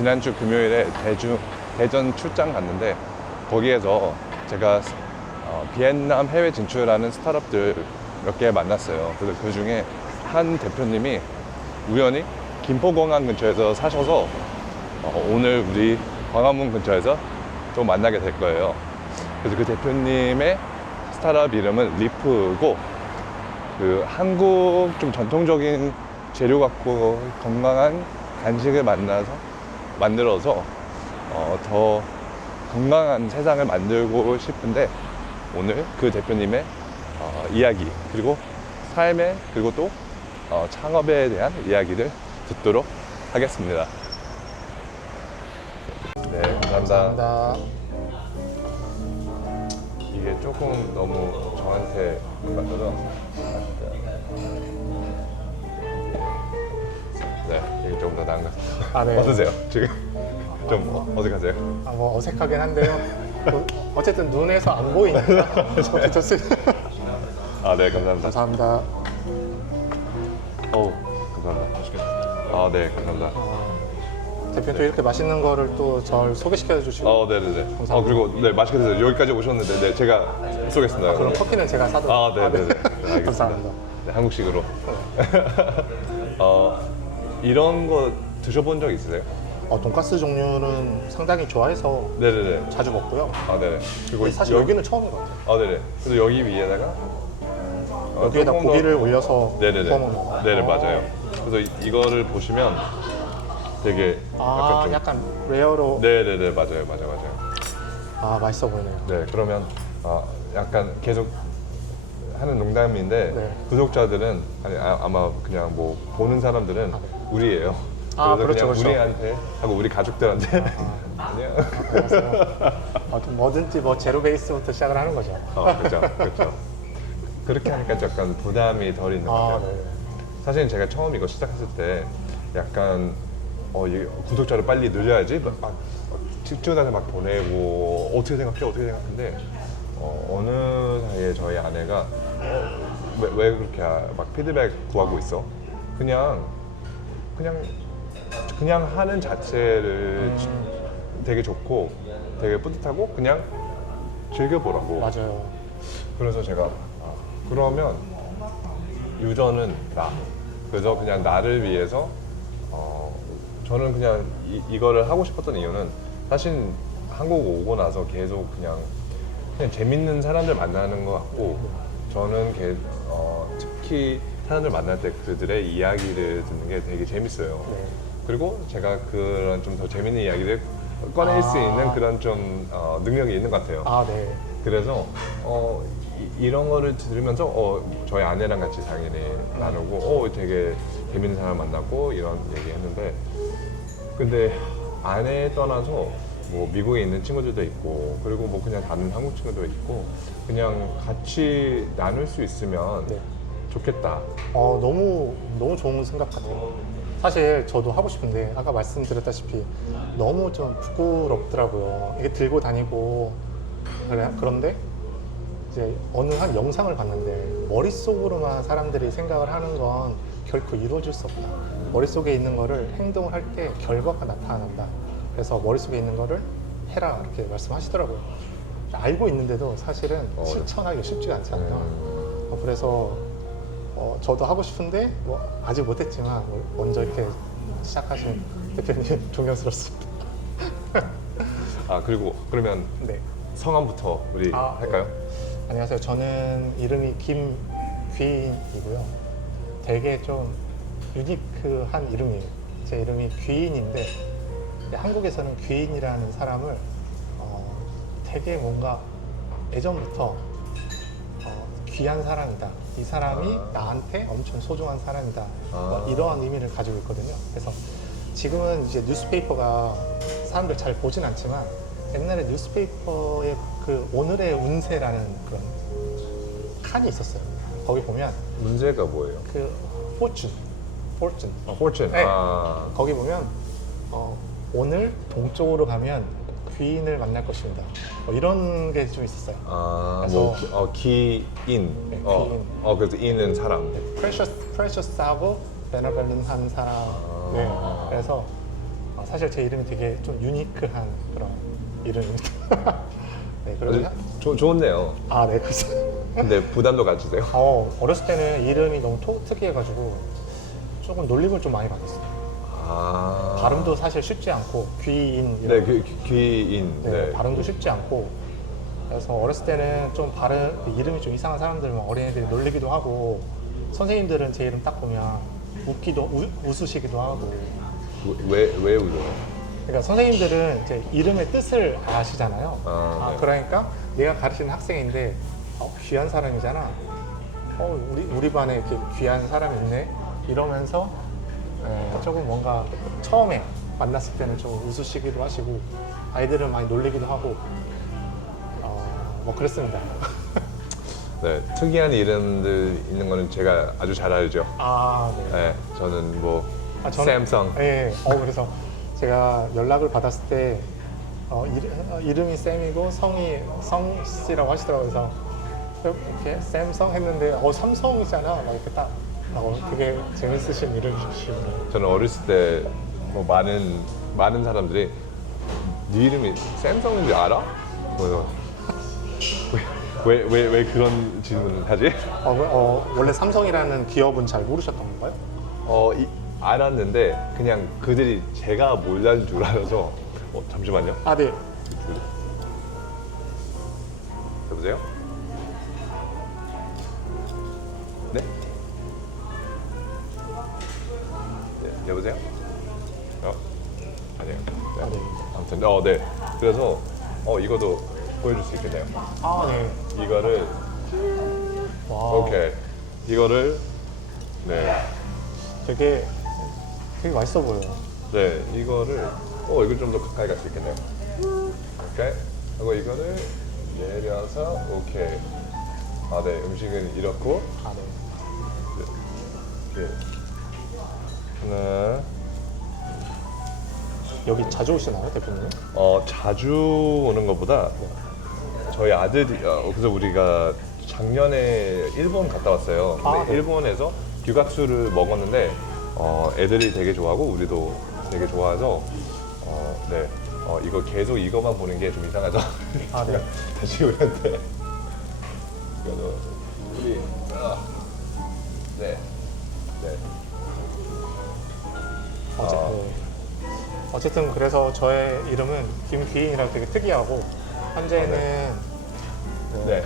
지난주 금요일에 대전 출장 갔는데 거기에서 제가 비엔남 해외 진출하는 스타트업들 몇 개 만났어요. 그래서 그 중에 한 대표님이 우연히 김포공항 근처에서 사셔서 오늘 우리 광화문 근처에서 좀 만나게 될 거예요. 그래서 그 대표님의 스타트업 이름은 리프고, 그 한국 좀 전통적인 재료 갖고 건강한 간식을 만들어서 더 건강한 세상을 만들고 싶은데, 오늘 그 대표님의 이야기, 그리고 삶에, 그리고 또 창업에 대한 이야기를 듣도록 하겠습니다. 네, 감사합니다. 감사합니다. 이게 조금 너무 저한테 같아서 네, 이게 조금 더 나은 것 같아요. 아, 네. 어떠세요? 지금 좀 어색하세요? 뭐 어색하긴 한데요. 어쨌든 눈에서 안 보이니까 좋습니다. 아, 네, 감사합니다. 감사합니다. 어우, 감사합니다. 아, 네, 감사합니다. 대표님 또 이렇게 맛있는 거를 또 절 소개시켜 주시고. 네네네. 감사합니다. 그리고 네, 맛있게 드세요. 여기까지 오셨는데, 네, 제가 쏘겠습니다. 그럼 커피는 제가 사도록. 아, 네네네. 네, 알겠습니다. 감사합니다. 네, 한국식으로. 이런 거 드셔본 적 있으세요? 돈가스 종류는 상당히 좋아해서 네네네. 자주 먹고요. 아, 네네. 그리고 근데 사실 여기는 처음인 것 같아요. 아, 네네. 그래서 여기 위에다가 여기에다 조금 더- 고기를 올려서 네네네. 구워 먹는 거. 네네, 맞아요. 그래서 이거를 보시면 되게 아, 좀 약간 레어로. 네네네, 맞아요. 아, 맛있어 보이네요. 네, 그러면 약간 계속 하는 농담인데, 네. 구독자들은 아마 그냥 뭐 보는 사람들은 아, 네. 우리예요. 아, 그래서 그렇죠, 그냥 그렇죠. 우리한테 하고 우리 가족들한테 아니야. 뭐든지 뭐 제로 베이스부터 시작을 하는 거죠. 그렇죠, 그렇죠. 그렇게 하니까 약간 부담이 덜 있는 것 아, 같아요. 네. 사실 제가 처음 이거 시작했을 때 약간 이 구독자를 빨리 늘려야지 막 집주단에 막 보내고 어떻게 생각한데 어느 사이에 저희 아내가 왜 그렇게 막 피드백 구하고 있어? 그냥 하는 자체를 되게 좋고 되게 뿌듯하고 그냥 즐겨보라고. 맞아요. 그래서 제가 그러면 유저는 나. 그래서 그냥 나를 위해서 저는 그냥 이거를 하고 싶었던 이유는 사실 한국 오고 나서 계속 그냥 재밌는 사람들 만나는 것 같고, 저는 특히 사람들 만날 때 그들의 이야기를 듣는 게 되게 재밌어요. 네. 그리고 제가 그런 좀 더 재밌는 이야기를 꺼낼 수 있는 그런 좀 능력이 있는 것 같아요. 아, 네. 그래서 이런 거를 들으면서 저희 아내랑 같이 당연히 나누고 되게 재밌는 사람 만났고 이런 얘기 했는데, 근데 아내 떠나서 뭐 미국에 있는 친구들도 있고, 그리고 뭐 그냥 다른 한국 친구도 있고, 그냥 같이 나눌 수 있으면 네. 좋겠다. 너무 좋은 생각 같아요. 사실 저도 하고 싶은데 아까 말씀드렸다시피 너무 좀 부끄럽더라고요. 이게 들고 다니고 그런데 이제 어느 한 영상을 봤는데 머릿속으로만 사람들이 생각을 하는 건 결코 이루어질 수 없다. 머릿속에 있는 거를 행동을 할 때 결과가 나타난다. 그래서 머릿속에 있는 거를 해라 이렇게 말씀하시더라고요. 알고 있는데도 사실은 실천하기 쉽지가 않잖아요. 그래서 저도 하고 싶은데 뭐 아직 못했지만 먼저 이렇게 시작하신 대표님 존경스럽습니다. 그리고 그러면 네. 성함부터 우리 할까요? 안녕하세요. 저는 이름이 김귀인이고요. 되게 좀 유니크한 이름이에요. 제 이름이 귀인인데 한국에서는 귀인이라는 사람을 되게 뭔가 예전부터 귀한 사람이다. 이 사람이 나한테 엄청 소중한 사람이다. 뭐 이러한 의미를 가지고 있거든요. 그래서 지금은 이제 뉴스페이퍼가 사람들 잘 보진 않지만 옛날에 뉴스페이퍼에 그 오늘의 운세라는 그런 칸이 있었어요. 거기 보면 문제가 뭐예요? 그 fortune. fortune. 네. 거기 보면 오늘 동쪽으로 가면 귀인을 만날 것입니다. 뭐 이런 게 좀 있었어요. 뭐 기인. 네, 귀인. 그래서 인은 사람. precious 하고 benevolent한 사람. 네. 그래서 사실 제 이름이 되게 좀 유니크한 그런 이름입니다. 네, 그러면 좋네요. 네, 그래서 근데 부담도 가지세요? 어렸을 때는 이름이 너무 특이해가지고 조금 놀림을 좀 많이 받았어요. 발음도 사실 쉽지 않고 귀인 네, 귀인. 네. 발음도 쉽지 않고 그래서 어렸을 때는 좀 이름이 좀 이상한 사람들 어린애들이 놀리기도 하고 선생님들은 제 이름 딱 보면 웃으시기도 하고. 왜 웃어요? 그러니까 선생님들은 이제 이름의 뜻을 아시잖아요. 네. 그러니까 내가 가르치는 학생인데 귀한 사람이잖아. 우리 반에 이렇게 귀한 사람이 있네. 이러면서 조금 뭔가 처음에 만났을 때는 좀 웃으시기도 하시고 아이들은 많이 놀리기도 하고 뭐 그랬습니다. 네, 특이한 이름들 있는 거는 제가 아주 잘 알죠. 네. 네, 저는 뭐 저는- 샘성. 네. 그래서 제가 연락을 받았을 때 이름이 샘이고 성 씨라고 하시더라고요. 그래서 이렇게 샘성 했는데 삼성이잖아. 막 이렇게 딱 되게 재밌으신 이름이시더라고요. 저는 어렸을 때 뭐 많은 사람들이 네 이름이 샘성인 줄 알아? 그래서 왜 그런 질문을 하지? 원래 삼성이라는 기업은 잘 모르셨던 건가요? 알았는데 그냥 그들이 제가 몰라줄 줄 알아서 잠시만요. 네. 여보세요? 네? 네, 여보세요? 아니에요. 네. 네. 아무튼 네. 그래서 이것도 보여줄 수 있겠네요. 네. 이거를 와우. 오케이. 이거를 네. 되게 맛있어 보여요. 네, 이거를 이거 좀 더 가까이 갈 수 있겠네요. 오케이. 하고 이거를 내려서 오케이. 네, 음식은 이렇고 네. 하나. 여기 자주 오시나요, 대표님? 자주 오는 것보다 저희 아들이 그래서 우리가 작년에 일본 갔다 왔어요. 근데 네. 일본에서 규각수를 먹었는데 애들이 되게 좋아하고 우리도 되게 좋아해서 네. 이거 계속 이거만 보는 게 좀 이상하죠. 네. 다시 우리한테 이거도 우리 네. 네. 어쨌든 그래서 저의 이름은 김귀인이라고 되게 특이하고 현재는 네.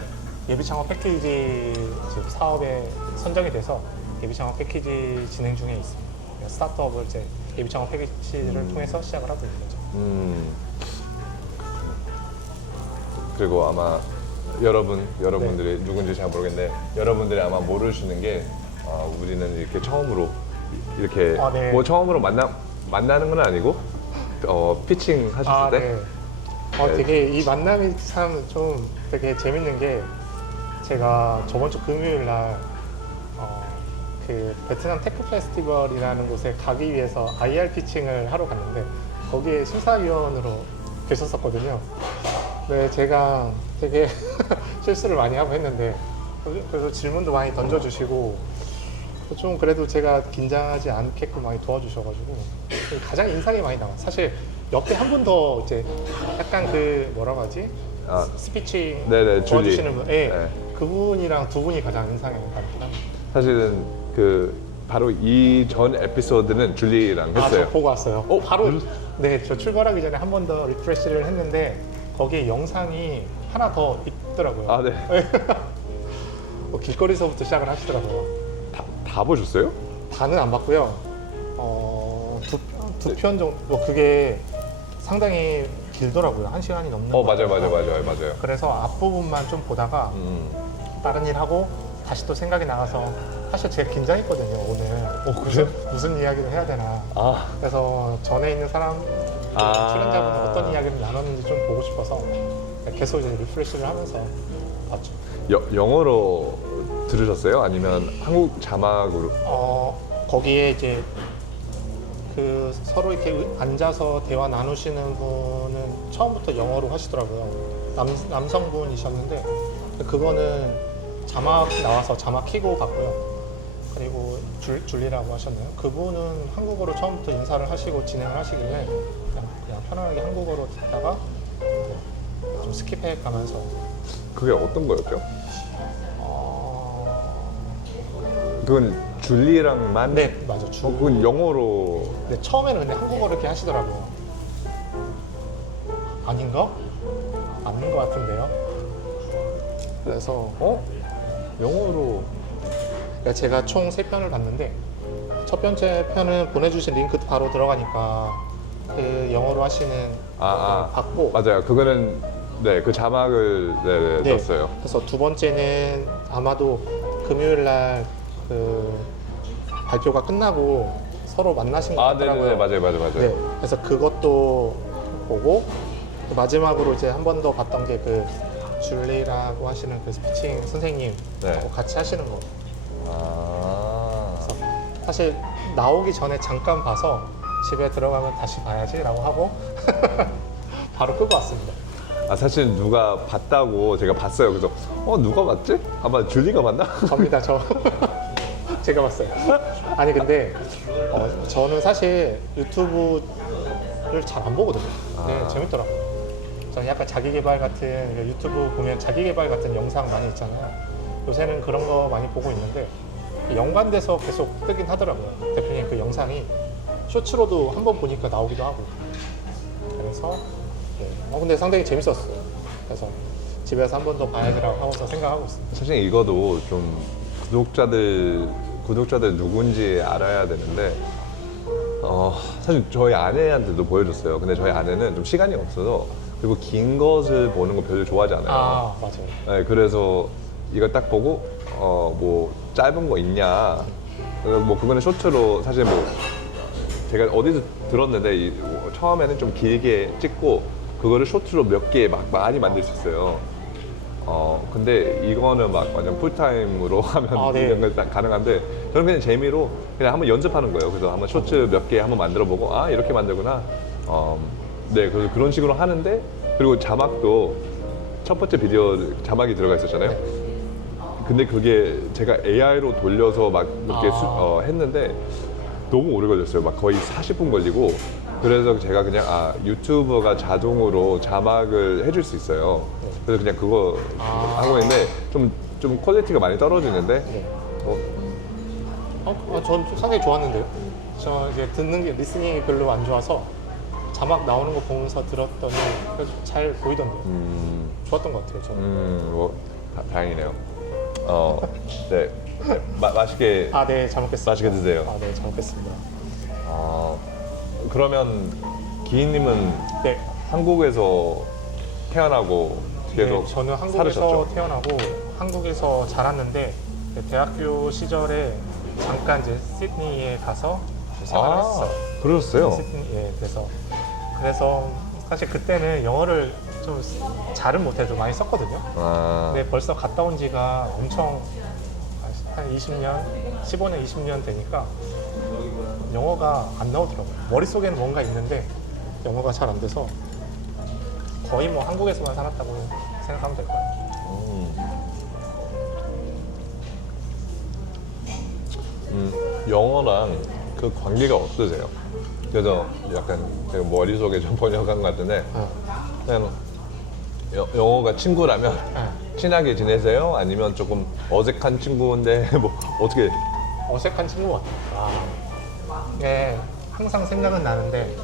예비창업 패키지 지금 사업에 선정이 돼서 예비창업 패키지 진행 중에 있습니다. 스타트업을 이제 예비창업 패키지를 통해서 시작을 하고 있는 거죠. 그리고 아마 여러분들이 누군지 잘 모르겠는데 여러분들이 아마 모르시는 게 우리는 이렇게 처음으로 이렇게 네. 뭐 처음으로 만나는 건 아니고 피칭 하셨을 때 네. 되게 이 만남이 참 좀 되게 재밌는 게 제가 저번 주 금요일 날 그 베트남 테크 페스티벌이라는 곳에 가기 위해서 IR 피칭을 하러 갔는데 거기에 심사위원으로 계셨었거든요. 네, 제가 되게 실수를 많이 하고 했는데 그래서 질문도 많이 던져주시고 좀 그래도 제가 긴장하지 않게끔 많이 도와주셔가지고 가장 인상이 많이 남아요. 사실 옆에 한 분 더 이제 약간 그 뭐라고 하지? 스피치 네네, 도와주시는 분, 네. 그분이랑 두 분이 가장 인상이 남습니다. 사실은 바로 이 전 에피소드는 줄리랑 했어요. 저 보고 왔어요. 바로 그래? 네, 저 출발하기 전에 한 번 더 리프레시를 했는데 거기에 영상이 하나 더 있더라고요. 네. 길거리서부터 시작을 하시더라고요. 다 보셨어요? 다는 안 봤고요. 두 편 정도 그게 상당히 길더라고요. 1시간이 넘는 거. 맞아요. 그래서 앞부분만 좀 보다가 다른 일 하고 다시 또 생각이 나가서 사실 제가 긴장했거든요, 오늘. 그래요? 무슨 이야기를 해야 되나. 그래서 전에 있는 사람 출연자분은 어떤 이야기를 나눴는지 좀 보고 싶어서 계속 이제 리프레시를 하면서 봤죠. 영어로 들으셨어요? 아니면 한국 자막으로? 거기에 이제 그 서로 이렇게 앉아서 대화 나누시는 분은 처음부터 영어로 하시더라고요. 남성분이셨는데 그거는 자막 나와서 자막 켜고 갔고요. 그리고 줄리라고 하셨나요? 그분은 한국어로 처음부터 인사를 하시고 진행을 하시길래 그냥 편안하게 한국어로 듣다가 좀 스킵해 가면서 그게 어떤 거였죠? 어... 그건 줄리랑만? 네, 맞아. 그건 영어로. 근데 처음에는 근데 한국어로 이렇게 하시더라고요. 아닌가? 맞는 것 같은데요. 그래서 영어로. 그러니까 제가 총 3편을 봤는데 첫 번째 편은 보내주신 링크 바로 들어가니까 그 영어로 하시는 봤고 맞아요. 그거는 네, 그 자막을 네. 넣었어요. 그래서 두 번째는 아마도 금요일 날 그 발표가 끝나고 서로 만나신 것 같더라고요. 네네네, 맞아요. 네, 그래서 그것도 보고 그 마지막으로 이제 한 번 더 봤던 게 그 줄리라고 하시는 그 스피칭 선생님 네. 같이 하시는 거. 아. 그래서 사실 나오기 전에 잠깐 봐서 집에 들어가면 다시 봐야지라고 하고 바로 끄고 왔습니다. 사실 누가 봤다고 제가 봤어요. 그래서 누가 봤지? 아마 줄리가 봤나? 접니다, 저. 제가 봤어요. 아니 근데 저는 사실 유튜브를 잘 안 보거든요. 네, 재밌더라고요. 저는 약간 자기계발 같은 유튜브 보면 자기계발 같은 영상 많이 있잖아요. 요새는 그런 거 많이 보고 있는데 연관돼서 계속 뜨긴 하더라고요. 대표님 그 영상이 쇼츠로도 한 번 보니까 나오기도 하고. 그래서 네. 근데 상당히 재밌었어요. 그래서 집에서 한 번 더 봐야지라고 하고서 생각하고 있습니다. 사실 이거도 좀 구독자들 누군지 알아야 되는데 사실 저희 아내한테도 보여줬어요. 근데 저희 아내는 좀 시간이 없어서 그리고 긴 것을 보는 거 별로 좋아하지 않아요. 맞아요. 네, 그래서 이거 딱 보고 뭐 짧은 거 있냐, 뭐 그거는 쇼츠로 사실 뭐 제가 어디서 들었는데 처음에는 좀 길게 찍고 그거를 쇼츠로 몇 개 막 많이 만들 수 있어요. 근데 이거는 막 완전 풀타임으로 하면 네. 이런 거 가능한데 저는 그냥 재미로 그냥 한번 연습하는 거예요. 그래서 한번 쇼츠 몇 개 한번 만들어 보고 이렇게 만들구나. 네, 그런 식으로 하는데 그리고 자막도 첫 번째 비디오 자막이 들어가 있었잖아요. 근데 그게 제가 AI로 돌려서 막 이렇게 했는데 너무 오래 걸렸어요. 막 거의 40분 걸리고 그래서 제가 그냥 유튜버가 자동으로 자막을 해줄 수 있어요. 그래서 그냥 그거 하고 있는데 좀 퀄리티가 많이 떨어지는데 네. 전 상당히 좋았는데요. 저 이제 듣는 게 리스닝이 별로 안 좋아서 자막 나오는 거 보면서 들었더니 그래도 잘 보이던데요. 좋았던 것 같아요. 저는. 뭐 다행이네요. 네, 맛있게 네, 잘 먹겠습니다. 맛있게 드세요. 네, 잘 먹겠습니다. 그러면 기인님은 네. 한국에서 태어나고 계속 네, 저는 한국에서 살으셨죠? 태어나고 한국에서 자랐는데 대학교 시절에 잠깐 이제 시드니에 가서 생활을 했어요. 그러셨어요? 시드니, 그래서 사실 그때는 영어를 좀 잘은 못해도 많이 썼거든요. 근데 벌써 갔다 온 지가 엄청 한 20년, 15년, 20년 되니까 영어가 안 나오더라고요. 머릿속에는 뭔가 있는데 영어가 잘 안 돼서 거의 뭐 한국에서만 살았다고 생각하면 될 거예요. 영어랑 그 관계가 어떠세요? 그래서 약간 제가 머릿속에 좀 번역한 것 같은데 그냥 영어가 친구라면 친하게 지내세요? 아니면 조금 어색한 친구인데 뭐 어떻게? 어색한 친구 같아요. 네, 항상 생각은 나는데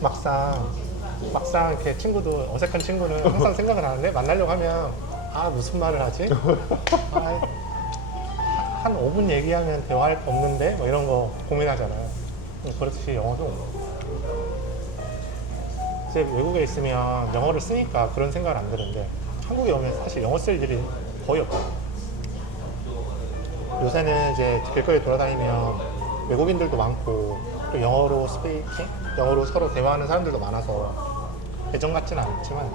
막상 이렇게 친구도 어색한 친구는 항상 생각은 나는데 만나려고 하면 무슨 말을 하지? 한 5분 얘기하면 대화할 거 없는데 뭐 이런 거 고민하잖아요. 그렇듯이 영어도 이제 외국에 있으면 영어를 쓰니까 그런 생각을 안 드는데 한국에 오면 사실 영어 쓸 일이 거의 없거든요. 요새는 이제 길거리 돌아다니면 외국인들도 많고 또 영어로 영어로 서로 대화하는 사람들도 많아서 예전 같지는 않지만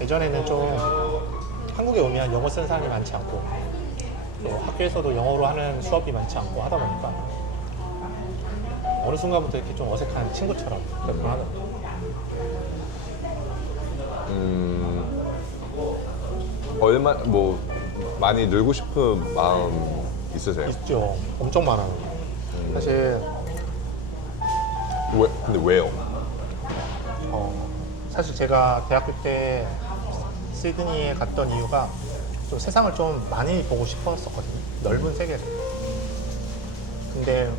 예전에는 좀 한국에 오면 영어 쓰는 사람이 많지 않고 또 학교에서도 영어로 하는 수업이 많지 않고 하다 보니까 어느 순간부터 이렇게 좀 어색한 친구처럼 그렇게 하더라고요. 얼마 뭐 많이 늘고 싶은 마음 있으세요? 있죠. 엄청 많아요. 사실 근데 왜요? 사실 제가 대학교 때 시드니에 갔던 이유가 좀 세상을 좀 많이 보고 싶었었거든요. 넓은 세계를. 근데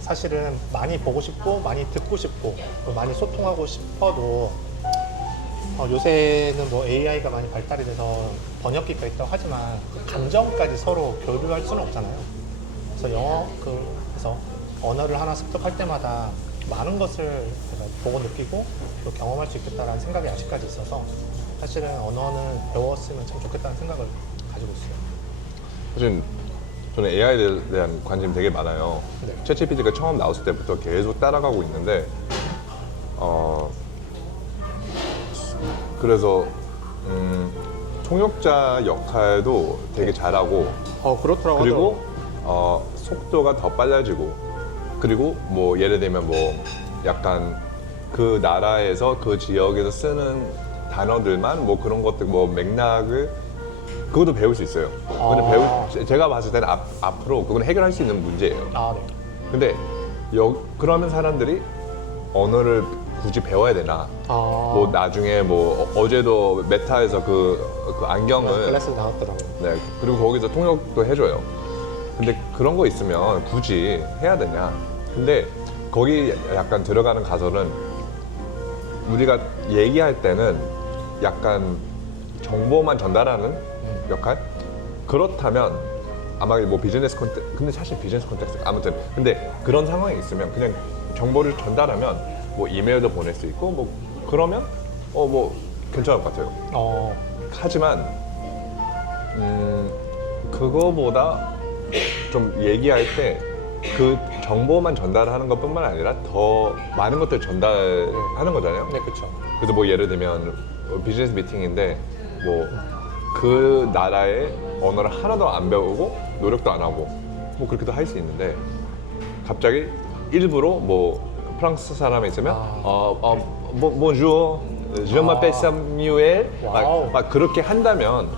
사실은 많이 보고 싶고 많이 듣고 싶고 또 많이 소통하고 싶어도 요새는 뭐 AI가 많이 발달이 돼서 번역기가 있다고 하지만 그 감정까지 서로 교류할 수는 없잖아요. 그래서 그래서 언어를 하나 습득할 때마다 많은 것을 제가 보고 느끼고 또 경험할 수 있겠다라는 생각이 아직까지 있어서 사실은 언어는 배웠으면 참 좋겠다는 생각을 가지고 있어요. 사실 저는 AI에 대한 관심이 되게 많아요. 네. 챗GPT가 처음 나왔을 때부터 계속 따라가고 있는데 그래서 통역자 역할도 되게 잘하고 그렇더라고요. 그리고 속도가 더 빨라지고 그리고 뭐 예를 들면 뭐 약간 그 나라에서 그 지역에서 쓰는 단어들만 뭐 그런 것들 뭐 맥락을 그것도 배울 수 있어요. 근데 제가 봤을 때는 앞으로 그건 해결할 수 있는 문제예요. 네. 근데 그러면 사람들이 언어를 굳이 배워야 되나? 뭐 나중에 뭐 어제도 메타에서 그 안경을 클래스 나왔더라고요. 네 그리고 거기서 통역도 해줘요. 근데 그런 거 있으면 굳이 해야 되냐? 근데 거기 약간 들어가는 가설은 우리가 얘기할 때는 약간 정보만 전달하는 역할? 그렇다면 아마 뭐 비즈니스 콘텍스트, 근데 사실 비즈니스 콘텍스트 아무튼 근데 그런 상황이 있으면 그냥 정보를 전달하면 뭐 이메일도 보낼 수 있고 뭐 그러면 뭐 괜찮을 것 같아요. 하지만 그거보다 좀 얘기할 때 그 정보만 전달하는 것뿐만 아니라 더 많은 것들 전달하는 거잖아요. 네, 그렇죠. 그래서 뭐 예를 들면 비즈니스 미팅인데 뭐 그 나라의 언어를 하나도 안 배우고 노력도 안 하고 뭐 그렇게도 할 수 있는데 갑자기 일부러 뭐 프랑스 사람이 있으면 bonjour, je m'appelle Samuel 막 그렇게 한다면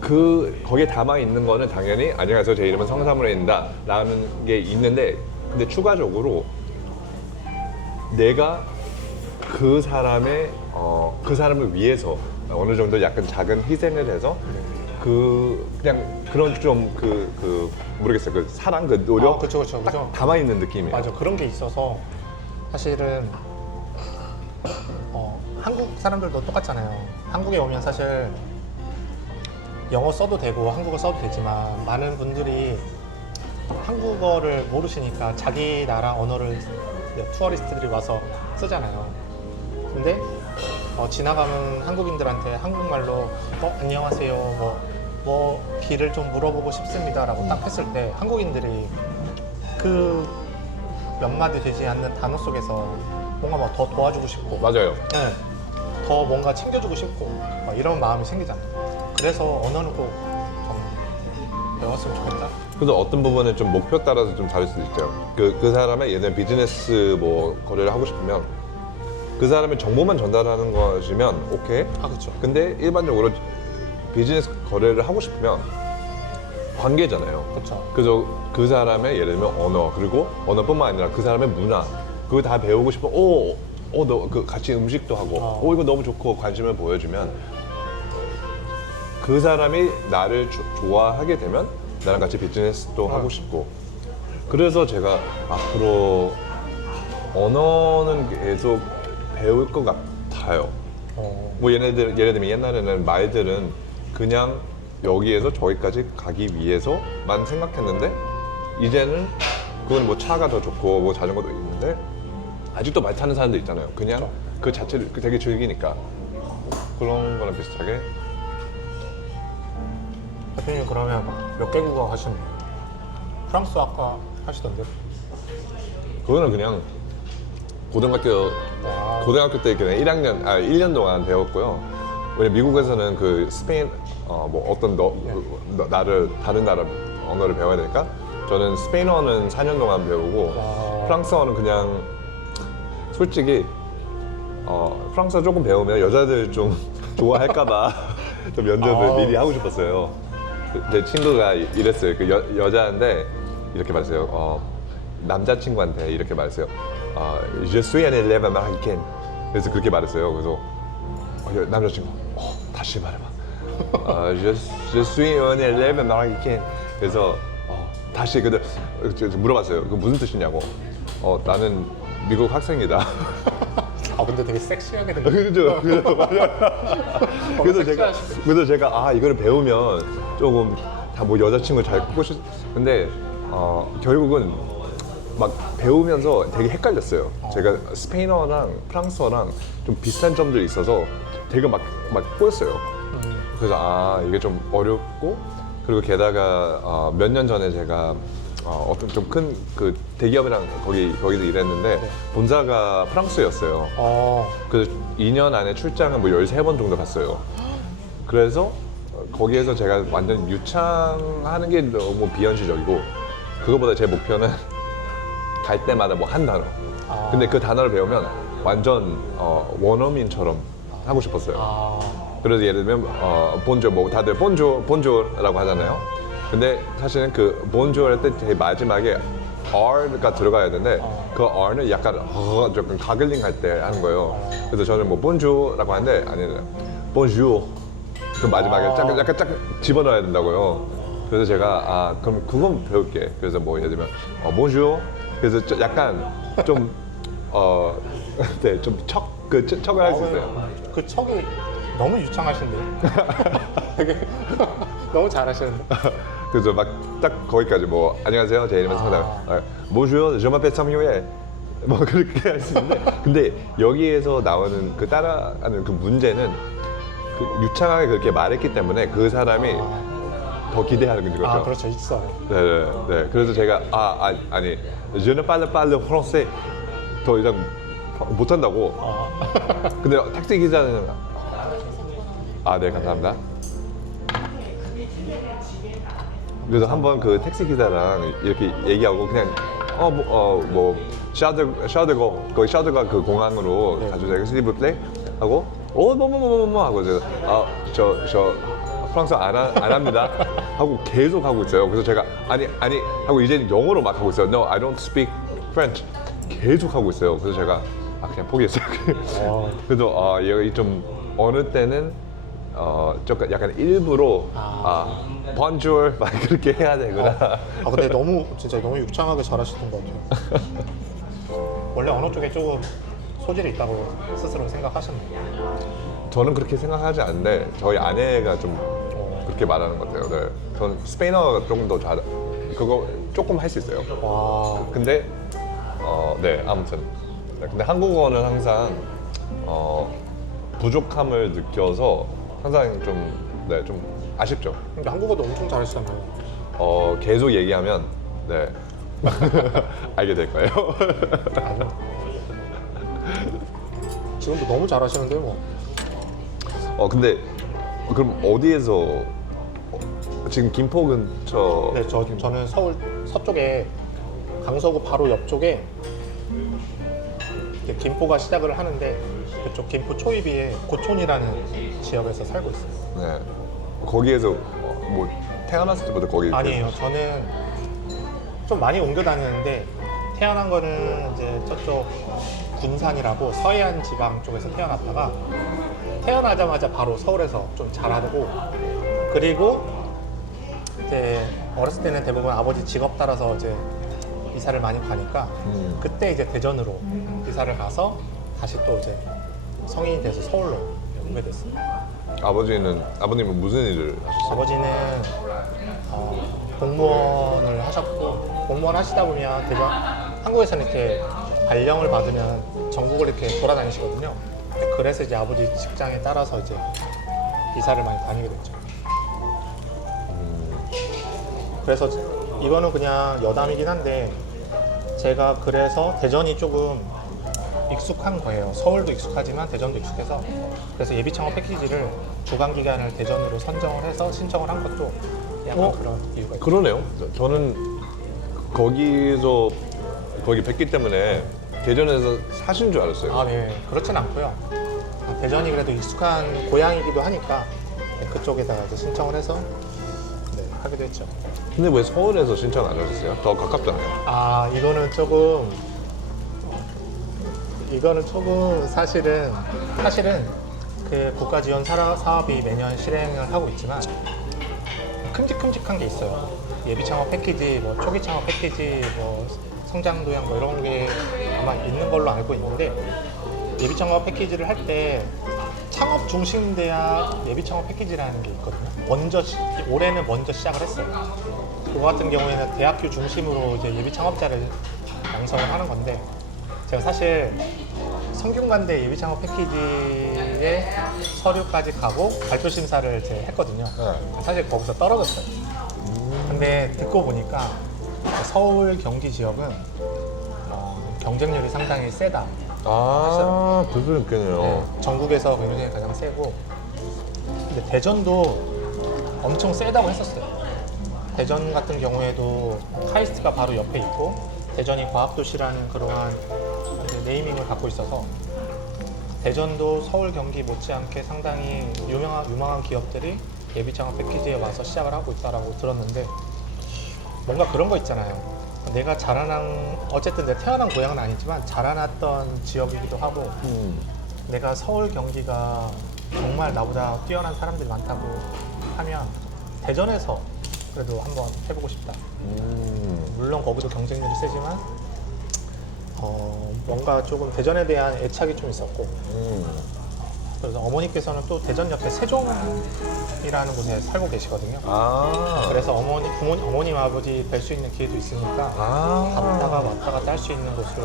거기에 담아 있는 거는 당연히 안녕하세요 제 이름은 성사문입니다 라는 게 있는데 근데 추가적으로 내가 그 사람의 그 사람을 위해서 어느 정도 약간 작은 희생을 해서 그냥 그런 좀 모르겠어요 그 사랑 그 노력 그쵸. 딱 담아 있는 느낌이에요. 맞아, 그런 게 있어서 사실은 한국 사람들도 똑같잖아요. 한국에 오면 사실 영어 써도 되고 한국어 써도 되지만 많은 분들이 한국어를 모르시니까 자기 나라 언어를 투어리스트들이 와서 쓰잖아요. 근데 지나가면 한국인들한테 한국말로 안녕하세요 뭐 길을 좀 물어보고 싶습니다 라고 딱 했을 때 한국인들이 그 몇 마디 되지 않는 단어 속에서 뭔가 막 더 도와주고 싶고 맞아요. 네, 더 뭔가 챙겨주고 싶고 이런 마음이 생기잖아요. 그래서 언어는 꼭 좀 배웠으면 좋겠다. 그래서 어떤 부분은 좀 목표 따라서 좀 다를 수도 있죠. 그 사람의 예를 들면 비즈니스 뭐 거래를 하고 싶으면 그 사람의 정보만 전달하는 것이면 오케이. 그렇죠. 근데 일반적으로 비즈니스 거래를 하고 싶으면 관계잖아요. 그렇죠. 그래서 그 사람의 예를 들면 언어 그리고 언어뿐만 아니라 그 사람의 문화 그거 다 배우고 싶어. 너 그 같이 음식도 하고 이거 너무 좋고 관심을 보여주면 그 사람이 나를 좋아하게 되면 나랑 같이 비즈니스도 하고 싶고 그래서 제가 앞으로 언어는 계속 배울 것 같아요. 뭐 예를 들면 옛날에는 말들은 그냥 여기에서 저기까지 가기 위해서만 생각했는데 이제는 그건 뭐 차가 더 좋고 뭐 자전거도 있는데 아직도 말 타는 사람들 있잖아요. 그냥 그 자체를 되게 즐기니까 그런 거랑 비슷하게. 대표님 그러면 몇 개국어 하시는 거예요? 프랑스 아까 하시던데? 그거는 그냥 고등학교 때 그냥 1년 동안 배웠고요. 왜냐면 미국에서는 그 스페인 뭐 어떤 다른 나라 언어를 배워야 되니까 저는 스페인어는 4년 동안 배우고 프랑스어는 그냥 솔직히 프랑스어 조금 배우면 여자들 좀 좋아할까봐 좀 면접을 미리 하고 싶었어요. 내 친구가 이랬어요. 그 여자인데 이렇게 말했어요. 남자친구한테 이렇게 말했어요. Je suis un élève américain. 그래서 그렇게 말했어요. 그래서 남자친구 다시 말해봐. Je suis un élève américain. 그래서 다시 물어봤어요. 그 무슨 뜻이냐고. 나는 미국 학생이다. 아 근데 되게 섹시하게 생겼. 그죠, 맞아요. 그래서 제가 이거를 배우면 조금 다 뭐 여자친구 잘 꾸고 싶. 근데 결국은 막 배우면서 되게 헷갈렸어요. 제가 스페인어랑 프랑스어랑 좀 비슷한 점들이 있어서 되게 막 꼬였어요. 그래서 이게 좀 어렵고 그리고 게다가 몇 년 전에 제가 어떤 좀 큰 그 대기업이랑 거기서 일했는데 본사가 프랑스였어요. 그래서 2년 안에 출장을 뭐 13번 정도 갔어요. 그래서 거기에서 제가 완전 유창하는 게 너무 비현실적이고 그거보다 제 목표는 갈 때마다 뭐 한 단어. 근데 그 단어를 배우면 완전 원어민처럼 하고 싶었어요. 그래서 예를 들면 본조 뭐 다들 본조라고 하잖아요. 근데 사실은 그 본조 할 때 제일 마지막에 R가 들어가야 되는데 그 R는 약간 조금 가글링 할 때 하는 거예요. 그래서 저는 뭐 본조라고 하는데 아니면 본주 그 마지막에 약간 짝 집어넣어야 된다고요. 그래서 제가 그럼 그건 배울게. 그래서 뭐 예를 들면 본주 그래서 약간 좀 네, 좀 척을 할 수 있어요. 그 척이 너무 유창하신데요? 되게 너무 잘하시는데. 그래서 막 딱 거기까지 뭐 안녕하세요 제 이름은 상담 Bonjour, je m'appelle Samuel 뭐 그렇게 할 수 있는데 근데 여기에서 나오는 그 따라하는 그 문제는 그 유창하게 그렇게 말했기 때문에 그 사람이 더 기대하는 거죠. 그렇죠, 있어요. 네. 그래서 제가 아니 Je ne parle pas le français 더 이상 못한다고. 근데 택시 기사는 네 감사합니다. 그래서 한번 그 택시 기사랑 이렇게 얘기하고 그냥 뭐 샤드고 거기 샤드가 그 공항으로 가주세요. 스리브플레이 하고 뭐뭐뭐뭐 하고 저 프랑스어 안 합니다 하고 계속 하고 있어요. 그래서 제가 아니 하고 이제는 영어로 막 하고 있어요. No, I don't speak French 계속 하고 있어요. 그래서 제가 그냥 포기했어요. 그래도 얘가 좀 어느 때는 좀 약간 일부러 bonjour 막 그렇게 해야 되구나. 근데 진짜 너무 유창하게 잘하시던 것 같아요. 원래 언어 쪽에 조금 소질이 있다고 스스로 생각하셨나요? 저는 그렇게 생각하지 않는데 저희 아내가 좀 그렇게 말하는 것 같아요. 네. 저는 스페인어가 조금 더 그거 조금 할 수 있어요. 근데 네 아무튼 근데 한국어는 항상 부족함을 느껴서 항상 좀 아쉽죠. 근데 한국어도 엄청 잘하시잖아요. 계속 얘기하면 네 알게 될 거예요. 지금도 너무 잘하시는데요, 뭐. 근데 그럼 어디에서 지금 김포 근처? 네, 저는 서울 서쪽에 강서구 바로 옆쪽에 이제 김포가 시작을 하는데 그쪽 김포 초입위에 고촌이라는 지역에서 살고 있어요. 네. 거기에서 뭐 태어났을 때부터 거기? 아니에요. 저는 좀 많이 옮겨 다니는데 태어난 거는 이제 저쪽 군산이라고 서해안 지방 쪽에서 태어났다가 태어나자마자 바로 서울에서 좀 자라고 그리고 이제 어렸을 때는 대부분 아버지 직업 따라서 이제 이사를 많이 가니까 그때 이제 대전으로 이사를 가서 다시 또 이제 성인이 돼서 서울로 오게 됐어요. 아버님은 무슨 일을 하셨어요? 아버지는 공무원을 하셨고 공무원 하시다 보면 한국에서는 이렇게 발령을 받으면 전국을 이렇게 돌아다니시거든요. 그래서 이제 아버지 직장에 따라서 이제 이사를 많이 다니게 됐죠. 그래서 이거는 그냥 여담이긴 한데 제가 그래서 대전이 조금 익숙한 거예요. 서울도 익숙하지만 대전도 익숙해서 그래서 예비 창업 패키지를 주간 기간을 대전으로 선정을 해서 신청을 한 것도 약간 그런 이유가 있어요. 그러네요. 저는 거기 뵙기 때문에 대전에서 사신 줄 알았어요. 네. 그렇진 않고요. 대전이 그래도 익숙한 고향이기도 하니까 그쪽에다가 이제 신청을 해서 하기도 했죠. 근데 왜 서울에서 신청 안 하셨어요? 더 가깝잖아요. 아, 이거는 조금 사실은 그 국가 지원 사업이 매년 실행을 하고 있지만 큼직큼직한 게 있어요. 예비 창업 패키지, 뭐 초기 창업 패키지, 뭐 성장 도약 뭐 이런 게 아마 있는 걸로 알고 있는데, 예비 창업 패키지를 할 때 창업 중심 대학 예비 창업 패키지라는 게 있거든요. 올해는 먼저 시작을 했어요. 그거 같은 경우에는 대학교 중심으로 이제 예비 창업자를 양성을 하는 건데, 제가 사실 성균관대 예비 창업 패키지에 서류까지 가고 발표 심사를 이제 했거든요. 네. 사실 거기서 떨어졌어요. 근데 듣고 보니까 서울, 경기 지역은 경쟁률이 상당히 세다. 아, 그럴 수 있겠네요. 네, 전국에서 굉장히 가장 세고, 근데 대전도 엄청 세다고 했었어요. 대전 같은 경우에도 카이스트가 바로 옆에 있고, 대전이 과학도시라는 그러한 이제 네이밍을 갖고 있어서 대전도 서울, 경기 못지않게 상당히 유망한 기업들이 예비 창업 패키지에 와서 시작을 하고 있다라고 들었는데, 뭔가 그런 거 있잖아요. 내가 어쨌든 내 태어난 고향은 아니지만 자라났던 지역이기도 하고, 내가 서울, 경기가 정말 나보다 뛰어난 사람들이 많다고 하면 대전에서 그래도 한번 해보고 싶다. 물론 거기도 경쟁률이 세지만 뭔가 조금 대전에 대한 애착이 좀 있었고, 그래서 어머니께서는 또 대전 옆에 세종이라는 곳에 살고 계시거든요. 아, 그래서 어머님 아버지 뵐 수 있는 기회도 있으니까 갔다가 왔다 갔다 할 수 있는 곳을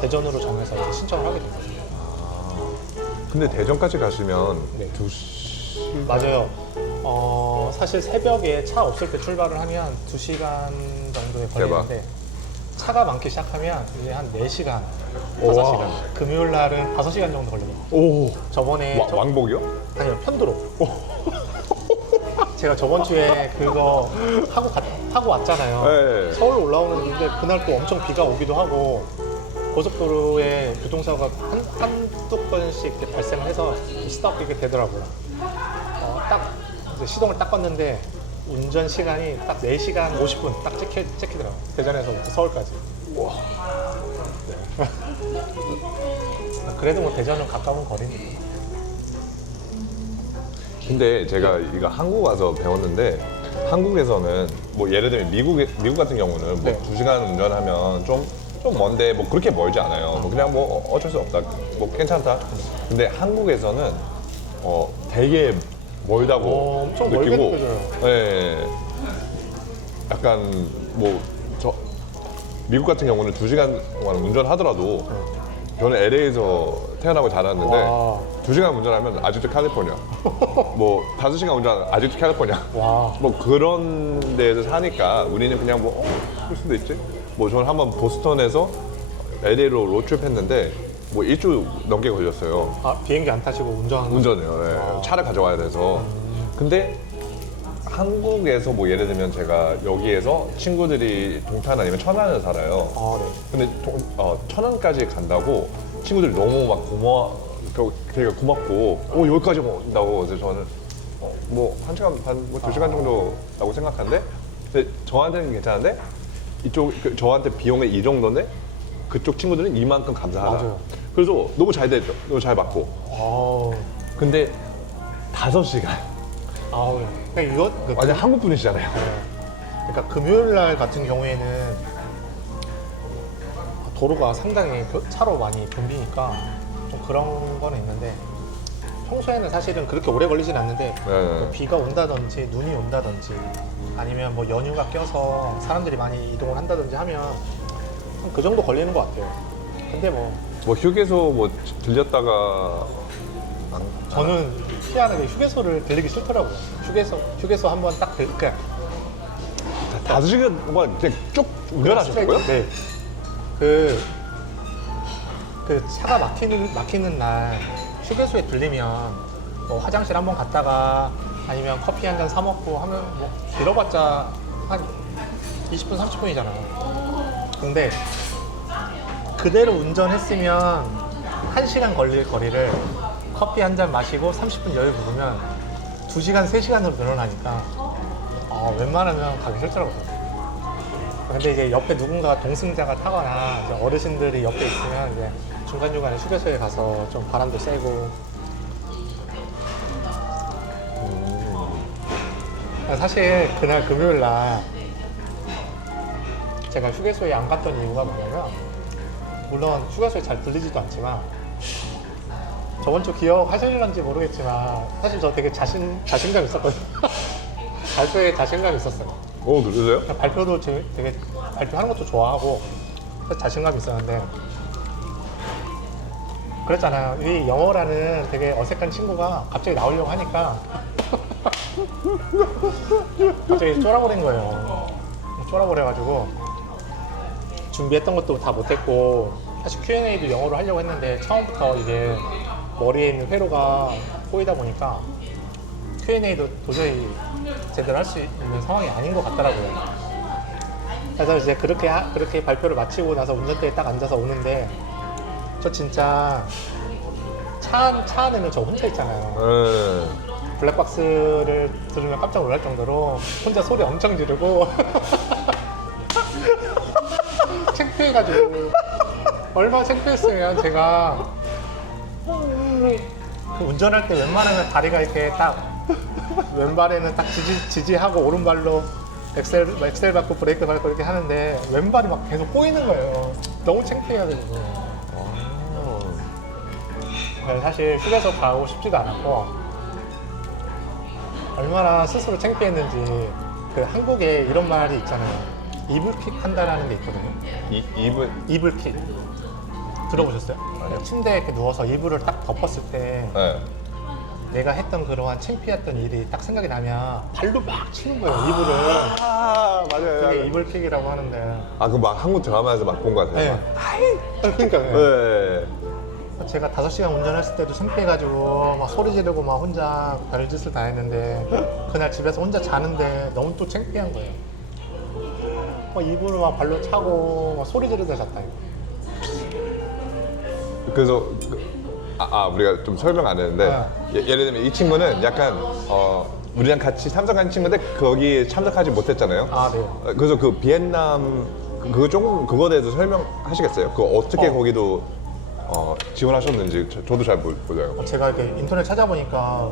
대전으로 정해서 이제 신청을 하게 된 거죠. 근데 대전까지 가시면 네. 2시간? 맞아요. 사실 새벽에 차 없을 때 출발을 하면 2시간 정도에 걸리는데, 차가 많기 시작하면 이제 한 4시간, 5시간. 금요일 날은 5시간 정도 걸려요. 오, 저번에 왕복이요? 아니요, 편도로. 제가 저번 주에 그거 타고 왔잖아요. 네. 서울 올라오는 길인데 그날 또 엄청 비가 오기도 하고, 고속도로에 교통사고가 한두 건씩 이렇게 발생을 해서 스탑 이렇게 되더라고요. 딱 이제 시동을 딱 껐는데 운전 시간이 딱 4시간 50분 딱 찍히더라고요. 대전에서부터 서울까지. 와. 네. 그래도 뭐 대전은 가까운 거리니까. 근데 제가 이거 한국 와서 배웠는데, 한국에서는 뭐 예를 들면 미국 같은 경우는 뭐 네. 2시간 운전하면 좀 먼데 뭐 그렇게 멀지 않아요. 뭐 그냥 뭐 어쩔 수 없다. 뭐 괜찮다. 근데 한국에서는 되게 멀다고 엄청 멀게 느끼고, 느껴져요. 예. 약간 뭐 미국 같은 경우는 2시간 동안 운전하더라도, 저는 LA에서 태어나고 자랐는데 와. 2시간 운전하면 아직도 캘리포니아, 뭐 5시간 운전하면 아직도 캘리포니아, 와. 뭐 그런 데에서 사니까 우리는 그냥 뭐 그럴 수도 있지. 뭐 저는 한번 보스턴에서 LA로 로드트립 했는데 뭐 일주 넘게 걸렸어요. 비행기 안 타시고 운전하는 운전해요. 예. 차를 가져와야 돼서. 근데 한국에서 뭐 예를 들면 제가 여기에서 친구들이 동탄 아니면 천안에 살아요. 네. 근데 천안까지 간다고 친구들이 너무 막 되게 고맙고, 여기까지 온다고. 그래서 저는 뭐 1시간 반, 뭐 2시간 정도라고 생각하는데, 근데 저한테는 괜찮은데 저한테 비용이 이 정도인데 그쪽 친구들은 이만큼 감사하다. 맞아요. 그래서 너무 잘 됐죠. 너무 잘 받고. 근데 5시간. 그러니까 완전 한국 분이시잖아요. 그러니까 금요일 날 같은 경우에는 도로가 상당히 차로 많이 붐비니까 좀 그런 거는 있는데, 평소에는 사실은 그렇게 오래 걸리진 않는데, 뭐 비가 온다든지 눈이 온다든지 아니면 뭐 연휴가 껴서 사람들이 많이 이동을 한다든지 하면 그 정도 걸리는 것 같아요. 근데 뭐 휴게소 뭐 들렸다가 저는 희한하게 휴게소를 들리기 싫더라고요. 휴게소 한번 딱 그냥 5시간 동안 그냥 쭉 운전하셨고요? 네. 그 차가 막히는 날 휴게소에 들리면 뭐 화장실 한번 갔다가 아니면 커피 한 잔 사 먹고 하면 뭐 길어봤자 한 20분 30분이잖아요. 근데 그대로 운전했으면 1시간 걸릴 거리를 커피 한 잔 마시고 30분 여유 부르면 2시간 3시간으로 늘어나니까 웬만하면 가기 싫더라고요. 근데 이제 옆에 누군가 동승자가 타거나 이제 어르신들이 옆에 있으면 이제 중간중간에 휴게소에 가서 좀 바람도 쐬고. 사실 그날 금요일 날 제가 휴게소에 안 갔던 이유가 뭐냐면, 물론 휴게소에 잘 들리지도 않지만 저번 주 기억하실런지 모르겠지만 사실 저 되게 자신감 있었거든요. 발표에 자신감 있었어요. 오, 그러세요? 발표도 되게 발표하는 것도 좋아하고 자신감 있었는데, 그랬잖아요. 이 영어라는 되게 어색한 친구가 갑자기 나오려고 하니까 갑자기 쫄아버린 거예요. 쫄아버려가지고 준비했던 것도 다 못했고, 사실 Q&A도 영어로 하려고 했는데 처음부터 이게 머리에 있는 회로가 꼬이다 보니까 Q&A도 도저히 제대로 할 수 있는 상황이 아닌 것 같더라고요. 그래서 이제 그렇게 발표를 마치고 나서 운전대에 딱 앉아서 오는데, 저 진짜 차 안에는 저 혼자 있잖아요. 블랙박스를 들으면 깜짝 놀랄 정도로 혼자 소리 엄청 지르고 창피해가지고, 얼마나 창피했으면 제가 그 운전할 때 웬만하면 다리가 이렇게 딱 왼발에는 딱 지지하고 오른발로 엑셀 밟고 브레이크 밟고 이렇게 하는데 왼발이 막 계속 꼬이는 거예요. 너무 창피해가지고. 사실 휴게소 가고 싶지도 않았고, 얼마나 스스로 창피했는지. 그 한국에 이런 말이 있잖아요. 이불킥 한다라는 게 있거든요. 이불킥 들어보셨어요? 침대에 이렇게 누워서 이불을 딱 덮었을 때 네. 내가 했던 그러한 창피했던 일이 딱 생각이 나면 발로 막 치는 거예요, 이불을. 아, 맞아요. 그게 이불킥이라고 하는데. 아, 그 막 한국 드라마에서 막 본 것 같아요. 그러니까 네. 제가 5시간 운전했을 때도 창피해가지고 막 소리 지르고 막 혼자 별짓을 다 했는데, 그날 집에서 혼자 자는데 너무 또 창피한 거예요. 막 이불을 막 발로 차고 막 소리 지르다 잤다니까. 그래서 우리가 좀 설명 안 했는데, 예를 들면 이 친구는 약간 우리랑 같이 참석한 친구인데 거기에 참석하지 못했잖아요. 아, 네. 그래서 그 비엔남 그거 조금 그거에 대해서 설명하시겠어요? 그거 어떻게 거기도 지원하셨는지 저도 잘 몰라요. 제가 이렇게 인터넷 찾아보니까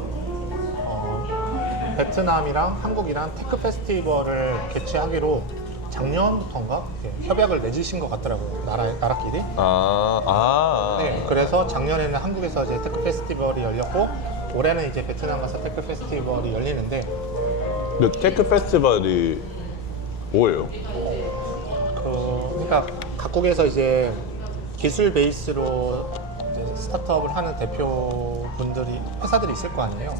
베트남이랑 한국이랑 테크 페스티벌을 개최하기로 작년부터인가 협약을 맺으신 것 같더라고요. 나라끼리. 네, 그래서 작년에는 한국에서 이제 테크 페스티벌이 열렸고, 올해는 이제 베트남 가서 테크 페스티벌이 열리는데. 근데 테크 페스티벌이 뭐예요? 그러니까 각국에서 이제 기술 베이스로 이제 스타트업을 하는 대표분들이, 회사들이 있을 거 아니에요.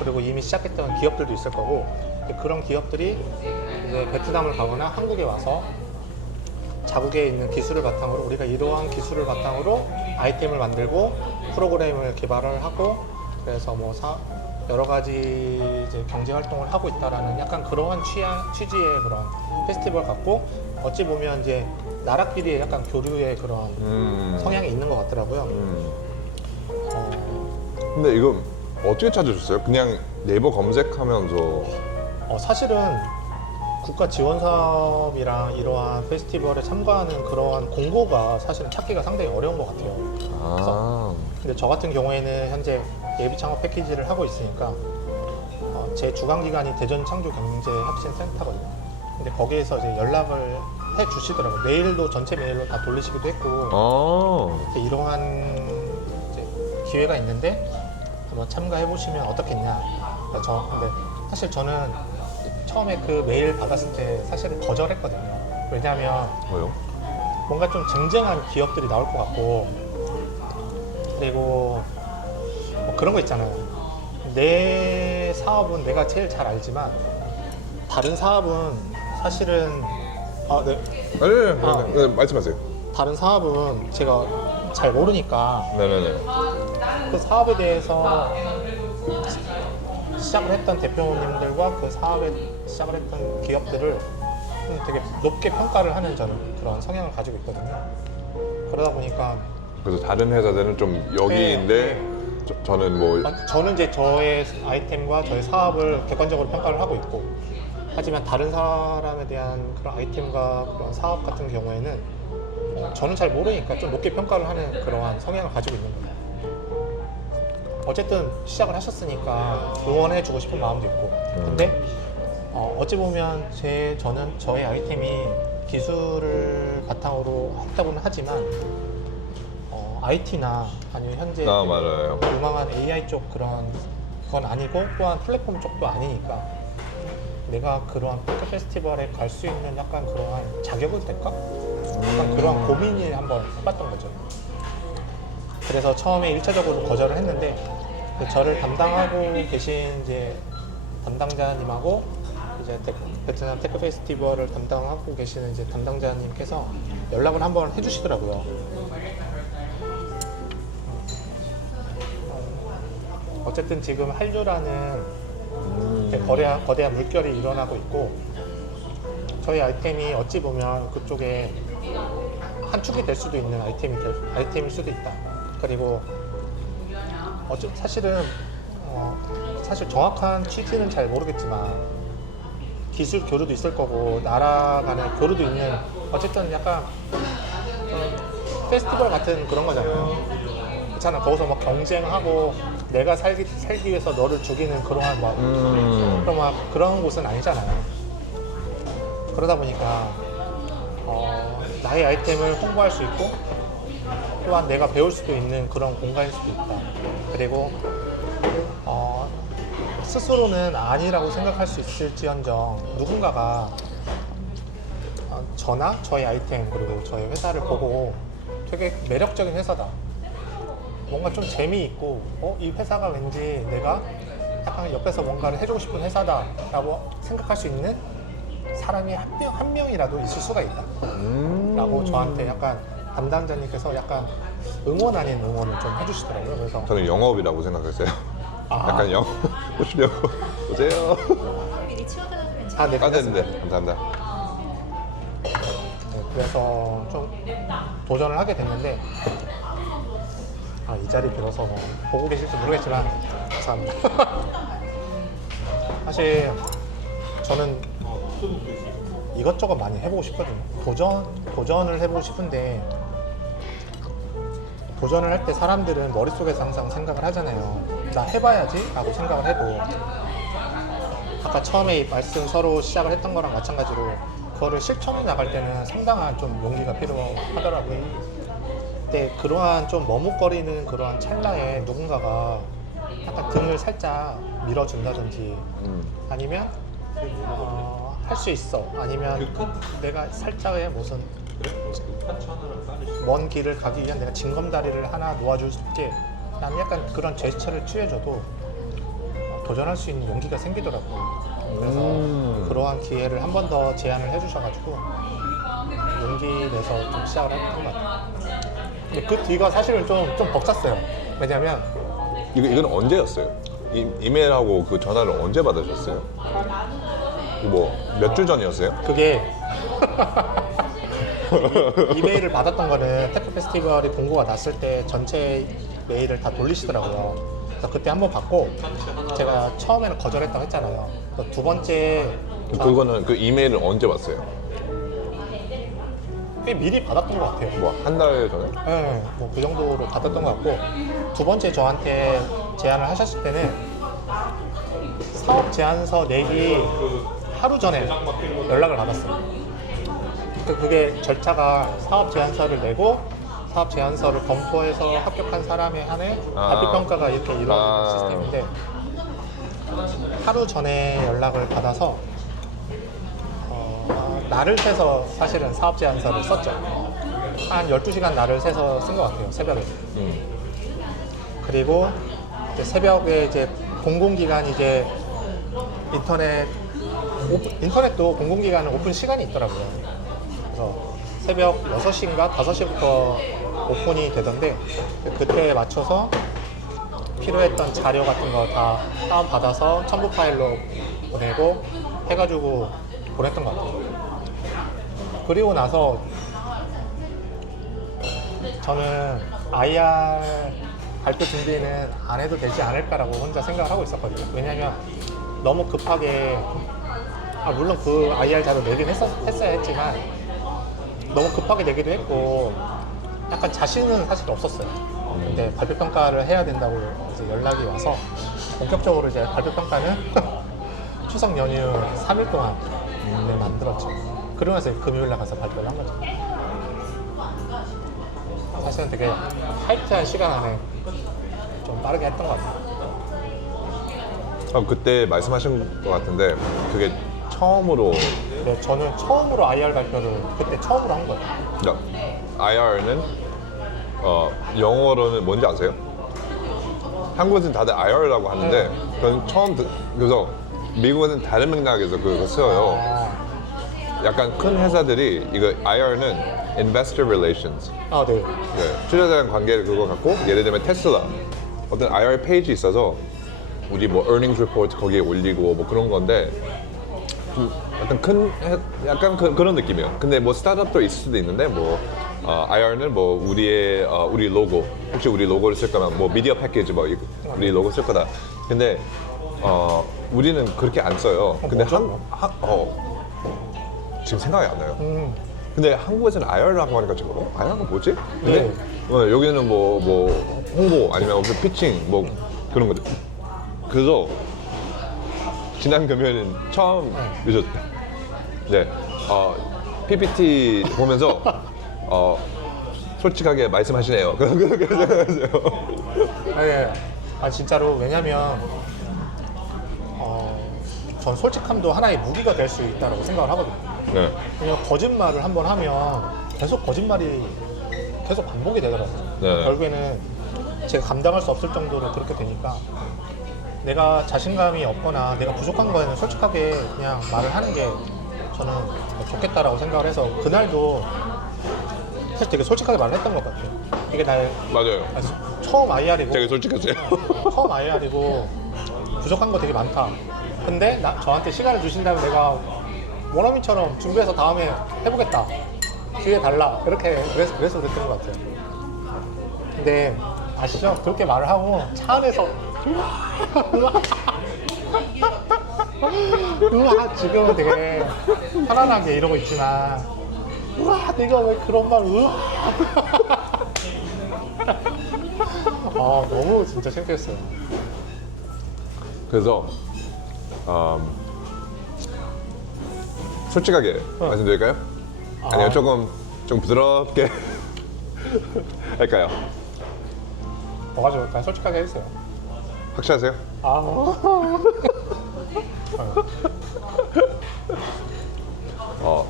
그리고 이미 시작했던 기업들도 있을 거고, 그런 기업들이 이제 베트남을 가거나 한국에 와서 자국에 있는 기술을 바탕으로, 우리가 이러한 기술을 바탕으로 아이템을 만들고 프로그램을 개발을 하고, 그래서 뭐 여러 가지 이제 경제 활동을 하고 있다라는 약간 그러한 취지의 그런 페스티벌 같고, 어찌 보면 이제 나라끼리의 약간 교류의 그런 성향이 있는 것 같더라고요. 근데 이거 어떻게 찾으셨어요? 그냥 네이버 검색하면서? 사실은 국가 지원 사업이랑 이러한 페스티벌에 참가하는 그러한 공고가 사실은 찾기가 상당히 어려운 것 같아요. 그래서 근데 저 같은 경우에는 현재 예비 창업 패키지를 하고 있으니까 제 주관 기관이 대전 창조 경제 혁신 센터거든요. 근데 거기에서 이제 연락을 해 주시더라고요. 메일도 전체 메일로 다 돌리시기도 했고, 이러한 이제 기회가 있는데 한번 참가해 보시면 어떻겠냐. 근데 사실 저는 처음에 그 메일 받았을 때 사실은 거절했거든요. 왜냐하면 뭐요? 뭔가 좀 쟁쟁한 기업들이 나올 것 같고, 그리고 뭐 그런 거 있잖아요. 내 사업은 내가 제일 잘 알지만 다른 사업은 사실은 네, 말씀하세요. 다른 사업은 제가 잘 모르니까 네네네. 그 사업에 대해서 시작을 했던 대표님들과 그 사업에 시작을 했던 기업들을 좀 되게 높게 평가를 하는 저는 그런 성향을 가지고 있거든요. 그러다 보니까 그래서 다른 회사들은 좀 여기인데 저는 뭐 저는 이제 저의 아이템과 저의 사업을 객관적으로 평가를 하고 있고, 하지만 다른 사람에 대한 그런 아이템과 그런 사업 같은 경우에는 저는 잘 모르니까 좀 높게 평가를 하는 그러한 성향을 가지고 있는 거예요. 어쨌든 시작을 하셨으니까 응원해주고 싶은 마음도 있고, 근데 어찌 보면 저는 저의 아이템이 기술을 바탕으로 했다고는 하지만 IT나 아니면 현재 맞아요. 유망한 AI 쪽 그건 아니고, 또한 플랫폼 쪽도 아니니까 내가 그러한 테크 페스티벌에 갈 수 있는 약간 그러한 자격을 될까? 약간 그러한 고민을 한번 해봤던 거죠. 그래서 처음에 1차적으로 거절을 했는데, 저를 담당하고 계신 이제 담당자님하고 이제 베트남 테크 페스티벌을 담당하고 계시는 이제 담당자님께서 연락을 한번 해주시더라고요. 어쨌든 지금 한류라는 거대한 물결이 일어나고 있고, 저희 아이템이 어찌 보면 그쪽에 한 축이 될 수도 있는 아이템일 수도 있다. 그리고 사실은 사실 정확한 취지는 잘 모르겠지만 기술 교류도 있을 거고 나라 간의 교류도 있는, 어쨌든 약간 페스티벌 같은 그런 거잖아요. 그렇잖아. 거기서 막 경쟁하고 내가 살기 위해서 너를 죽이는 그러한 그런 곳은 아니잖아요. 그러다 보니까 나의 아이템을 홍보할 수 있고, 또한 내가 배울 수도 있는 그런 공간일 수도 있다. 그리고 스스로는 아니라고 생각할 수 있을지언정 누군가가 저나 저의 아이템 그리고 저의 회사를 보고 되게 매력적인 회사다, 뭔가 좀 재미있고 이 회사가 왠지 내가 약간 옆에서 뭔가를 해주고 싶은 회사다 라고 생각할 수 있는 사람이 한 명이라도 있을 수가 있다 라고 저한테 약간 담당자님께서 약간 응원 아닌 응원을 좀 해주시더라고요. 그래서 저는 영업이라고 생각했어요. 약간 영업 보시려고 오세요. 미리 치워달라고 했죠. 네, 네, 감사합니다. 네, 그래서 좀 도전을 하게 됐는데, 이 자리 빌어서 보고 계실지 모르겠지만 감사합니다. 사실 저는 이것저것 많이 해보고 싶거든요. 도전을 해보고 싶은데, 도전을 할 때 사람들은 머릿속에서 항상 생각을 하잖아요. 나 해봐야지 라고 생각을 해도, 아까 처음에 말씀 서로 시작을 했던 거랑 마찬가지로 그거를 실천해 나갈 때는 상당한 좀 용기가 필요하더라고요. 근데 그러한 좀 머뭇거리는 그러한 찰나에 누군가가 약간 등을 살짝 밀어준다든지, 아니면 할 수 있어, 아니면 내가 살짝의 무슨 먼 길을 가기 위한 내가 징검다리를 하나 놓아줄 수 있게 난 약간 그런 제스처를 취해줘도 도전할 수 있는 용기가 생기더라고요. 그래서 그러한 기회를 한 번 더 제안을 해주셔가지고 용기 내서 좀 시작을 했던 것 같아요. 근데 그 뒤가 사실은 좀 벅찼어요. 왜냐면 이건 언제였어요? 이메일하고 그 전화를 언제 받으셨어요? 뭐 몇 주 전이었어요? 그게 이메일을 받았던 거는 테크 페스티벌이 공고가 났을 때 전체 메일을 다 돌리시더라고요. 그래서 그때 한번 받고 제가 처음에는 거절했다고 했잖아요. 두 번째 그거는 그 이메일을 언제 받았어요? 꽤 미리 받았던 것 같아요. 뭐 한 달 전에? 네, 뭐 그 정도로 받았던 것 같고, 두 번째 저한테 제안을 하셨을 때는 사업 제안서 내기 하루 전에 연락을 받았어요. 그게 절차가 사업 제안서를 내고 사업 제안서를 검토해서 합격한 사람에 한해 발표 평가가 이렇게 이루어지는 시스템인데, 하루 전에 연락을 받아서 날을 새서 사실은 사업 제안서를 썼죠. 한 12시간 날을 새서 쓴 것 같아요, 새벽에. 그리고 이제 새벽에 이제 공공기관 이제 인터넷도 공공기관은 오픈 시간이 있더라고요. 그래서 새벽 6시인가 5시부터 오픈이 되던데, 그때에 맞춰서 필요했던 자료 같은 거 다 다운받아서 첨부 파일로 보내고 해가지고 보냈던 것 같아요. 그리고 나서 저는 IR 발표 준비는 안 해도 되지 않을까라고 혼자 생각을 하고 있었거든요. 왜냐면 너무 급하게 물론 그 IR 자료 내긴 했어야 했지만 너무 급하게 내기도 했고 약간 자신은 사실 없었어요. 근데 발표 평가를 해야 된다고 이제 연락이 와서 본격적으로 이제 발표 평가는 추석 연휴 3일 동안 만들었죠. 그러면서 금요일날 가서 발표를 한 거죠. 사실은 되게 타이트한 시간 안에 좀 빠르게 했던 것 같아요. 그때 말씀하신 것 같은데 그게 처음으로 네, 저는 처음으로 IR 발표를 그때 처음으로 한 거예요. 그러니까 IR는 영어로는 뭔지 아세요? 한국에서는 다들 IR라고 하는데 그건 그래서 미국은 다른 맥락에서 그거 써요. 약간 큰 회사들이 이거 IR는 Investor Relations 네. 네, 투자자랑 관계를 그거 갖고 예를 들면 테슬라 어떤 IR 페이지 있어서 우리 뭐 earnings report 거기에 올리고 뭐 그런 건데 좀 약간 그런 느낌이에요. 근데 뭐 스타트업도 있을 수도 있는데 뭐 IR는 뭐 우리 로고 혹시 우리 로고를 쓸 거면 뭐 미디어 패키지 뭐 우리 로고 쓸 거다. 근데 우리는 그렇게 안 써요. 근데 지금 생각이 안 나요. 근데 한국에서는 IR라고 하니까 지금 IR가 뭐지? 근데 여기는 뭐 홍보 아니면 무슨 피칭 뭐 그런 거들. 그래서 지난 금요일은 처음 늦었다. 네, PPT 보면서 솔직하게 말씀하시네요. 진짜로 왜냐면 전 솔직함도 하나의 무기가 될 수 있다고 생각을 하거든요. 네. 왜냐면 거짓말을 한번 하면 계속 거짓말이 계속 반복이 되더라고요. 네. 결국에는 제가 감당할 수 없을 정도로 그렇게 되니까 내가 자신감이 없거나 내가 부족한 거에는 솔직하게 그냥 말을 하는 게 저는 좋겠다라고 생각을 해서 그날도 사실 되게 솔직하게 말을 했던 것 같아요. 이게 맞아요. 처음 IR이고 되게 솔직하세요. 처음 IR이고 부족한 거 되게 많다. 근데 저한테 시간을 주신다면 내가 원어민처럼 준비해서 다음에 해보겠다. 기회 달라. 이렇게 그래서 그랬던 것 같아요. 근데 아시죠? 그렇게 말을 하고 차 안에서 우와 지금은 되게 편안하게 이러고 있지만 우와 내가 왜 그런 말 우와 너무 진짜 창피했어요. 그래서 솔직하게 말씀드릴까요? 아니요 조금 부드럽게 할까요? 뭐가 좋을까요? 솔직하게 해주세요. 확실하세요?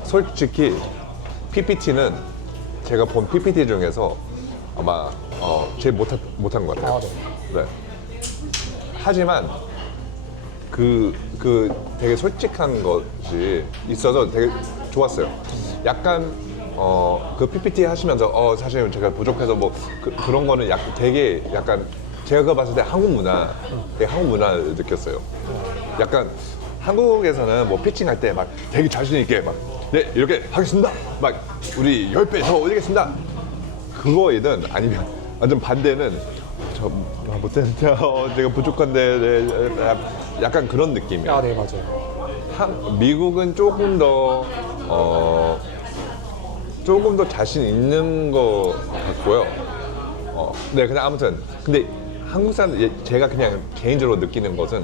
솔직히 PPT는 제가 본 PPT 중에서 아마 제일 못한 것 같아요. 네. 네. 하지만 그 되게 솔직한 것이 있어서 되게 좋았어요. 약간 그 PPT 하시면서 사실 제가 부족해서 뭐 그런 거는 되게 약간 제가 봤을 때 한국 문화를 느꼈어요. 약간 한국에서는 뭐 피칭할 때 막 되게 자신 있게 막 네 이렇게 하겠습니다. 막 우리 10배 더 올리겠습니다. 그거이든 아니면 완전 반대는 저 못했는데 제가 부족한데 네, 약간 그런 느낌이에요. 네 맞아요. 미국은 조금 더 자신 있는 것 같고요. 네, 그냥 아무튼 근데 한국 사람 제가 그냥 개인적으로 느끼는 것은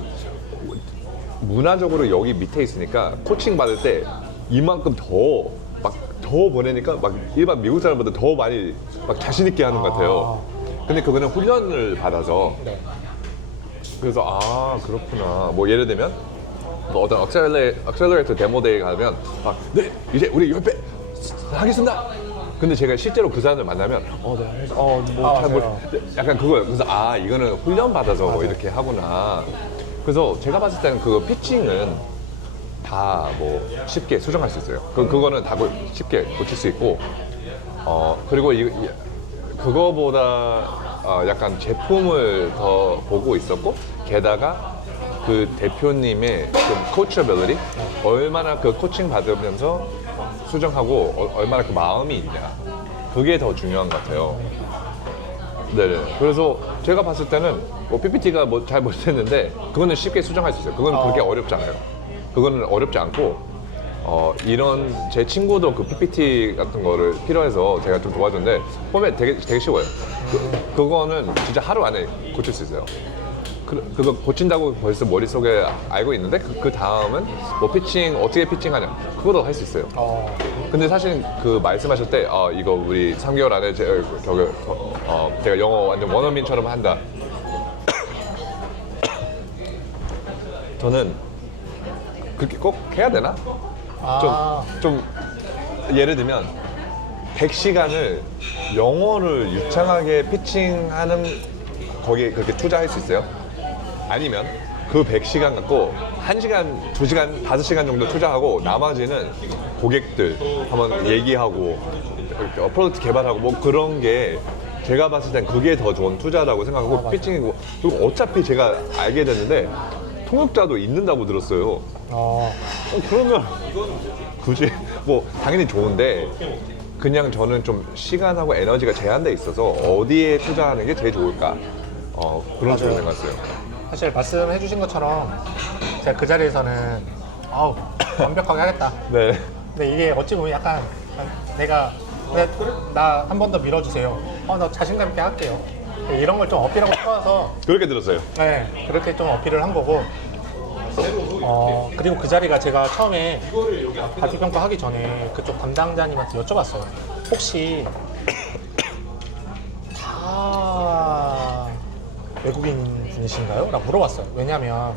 문화적으로 여기 밑에 있으니까 코칭 받을 때 이만큼 더 보내니까 막 일반 미국 사람보다 더 많이 막 자신 있게 하는 것 같아요. 근데 그거는 훈련을 받아서 그래서 그렇구나. 뭐 예를 들면 뭐 어떤 액셀러레이터 데모데이 가면 네 이제 우리 10배 하겠습니다. 근데 제가 실제로 그 사람을 만나면 약간 그거예요. 그래서 이거는 훈련 받아서 뭐 이렇게 하구나. 그래서 제가 봤을 때는 그 피칭은 다 뭐 쉽게 수정할 수 있어요. 그거는 다 쉽게 고칠 수 있고 그리고 그거보다 약간 제품을 더 보고 있었고 게다가 그 대표님의 좀 코치어빌리티 얼마나 그 코칭 받으면서 수정하고 얼마나 그 마음이 있냐 그게 더 중요한 것 같아요. 네네. 그래서 제가 봤을 때는 뭐 PPT가 뭐 잘 못했는데 그거는 쉽게 수정할 수 있어요. 그건 그렇게 어렵잖아요. 그거는 어렵지 않고 이런 제 친구도 그 PPT 같은 거를 필요해서 제가 좀 도와줬는데 포맷 되게 쉬워요. 그거는 진짜 하루 안에 고칠 수 있어요. 그거 고친다고 벌써 머릿속에 알고 있는데 그 다음은 뭐 피칭 어떻게 피칭하냐 그거도 할 수 있어요. 근데 사실 그 말씀하실 때 이거 우리 3개월 안에 제가 영어 완전 원어민처럼 한다. 저는 그렇게 꼭 해야 되나? 좀 예를 들면 100시간을 영어를 유창하게 피칭하는 거기에 그렇게 투자할 수 있어요? 아니면 그 100시간 갖고 1시간, 2시간, 5시간 정도 투자하고 나머지는 고객들 한번 얘기하고 프로덕트 개발하고 뭐 그런 게 제가 봤을 땐 그게 더 좋은 투자라고 생각하고 피칭이고 그리고 어차피 제가 알게 됐는데 통역자도 있는다고 들었어요. 그러면 굳이 뭐 당연히 좋은데 그냥 저는 좀 시간하고 에너지가 제한돼 있어서 어디에 투자하는 게 제일 좋을까 그런 식으로 생각했어요. 사실 말씀해 주신 것처럼 제가 그 자리에서는 완벽하게 하겠다. 네. 근데 이게 어찌 보면 약간 나 한 번 더 밀어주세요. 나 자신감 있게 할게요. 이런 걸 좀 어필하고 싶어서 그렇게 들었어요. 네, 그렇게 좀 어필을 한 거고 그리고 그 자리가 제가 처음에 발표평가 하기 전에 그쪽 담당자님한테 여쭤봤어요. 혹시 다 외국인 분이신가요? 라고 물어봤어요. 왜냐면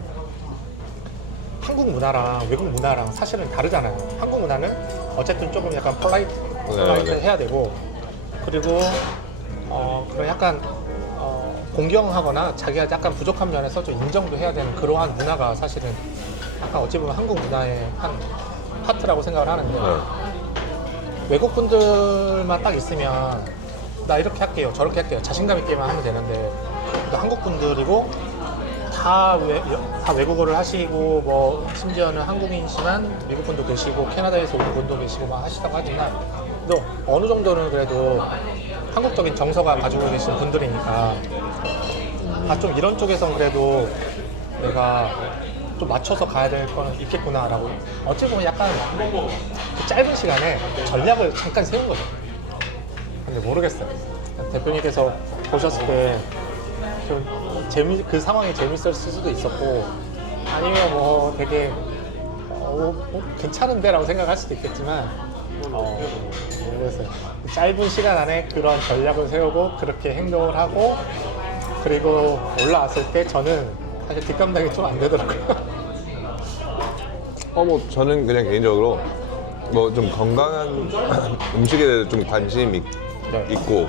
한국 문화랑 외국 문화랑 사실은 다르잖아요. 한국 문화는 어쨌든 조금 약간 폴라이트 해야 되고 그리고 그런 약간 공경하거나 자기가 약간 부족한 면에서 좀 인정도 해야 되는 그러한 문화가 사실은 약간 어찌 보면 한국 문화의 한 파트라고 생각을 하는데 외국 분들만 딱 있으면 나 이렇게 할게요 저렇게 할게요 자신감 있게만 하면 되는데 또 한국 분들이고 다 외국어를 하시고 뭐 심지어는 한국인이지만 미국 분도 계시고 캐나다에서 온 분도 계시고 막 하시다고 하지만 또 어느 정도는 그래도 한국적인 정서가 가지고 계신 분들이니까 좀 이런 쪽에선 그래도 내가 좀 맞춰서 가야 될 거는 있겠구나라고 어찌 보면 약간 그 짧은 시간에 전략을 잠깐 세운 거죠. 근데 모르겠어요. 대표님께서 보셨을 때 좀 그 상황이 재밌었을 수도 있었고 아니면 뭐 되게 괜찮은데 라고 생각할 수도 있겠지만 모르겠어요. 짧은 시간 안에 그런 전략을 세우고 그렇게 행동을 하고 그리고 올라왔을 때 저는 사실 뒷감당이 좀 안 되더라고요. 뭐 저는 그냥 개인적으로 뭐 좀 건강한 음식에 대해서 좀 관심이 있고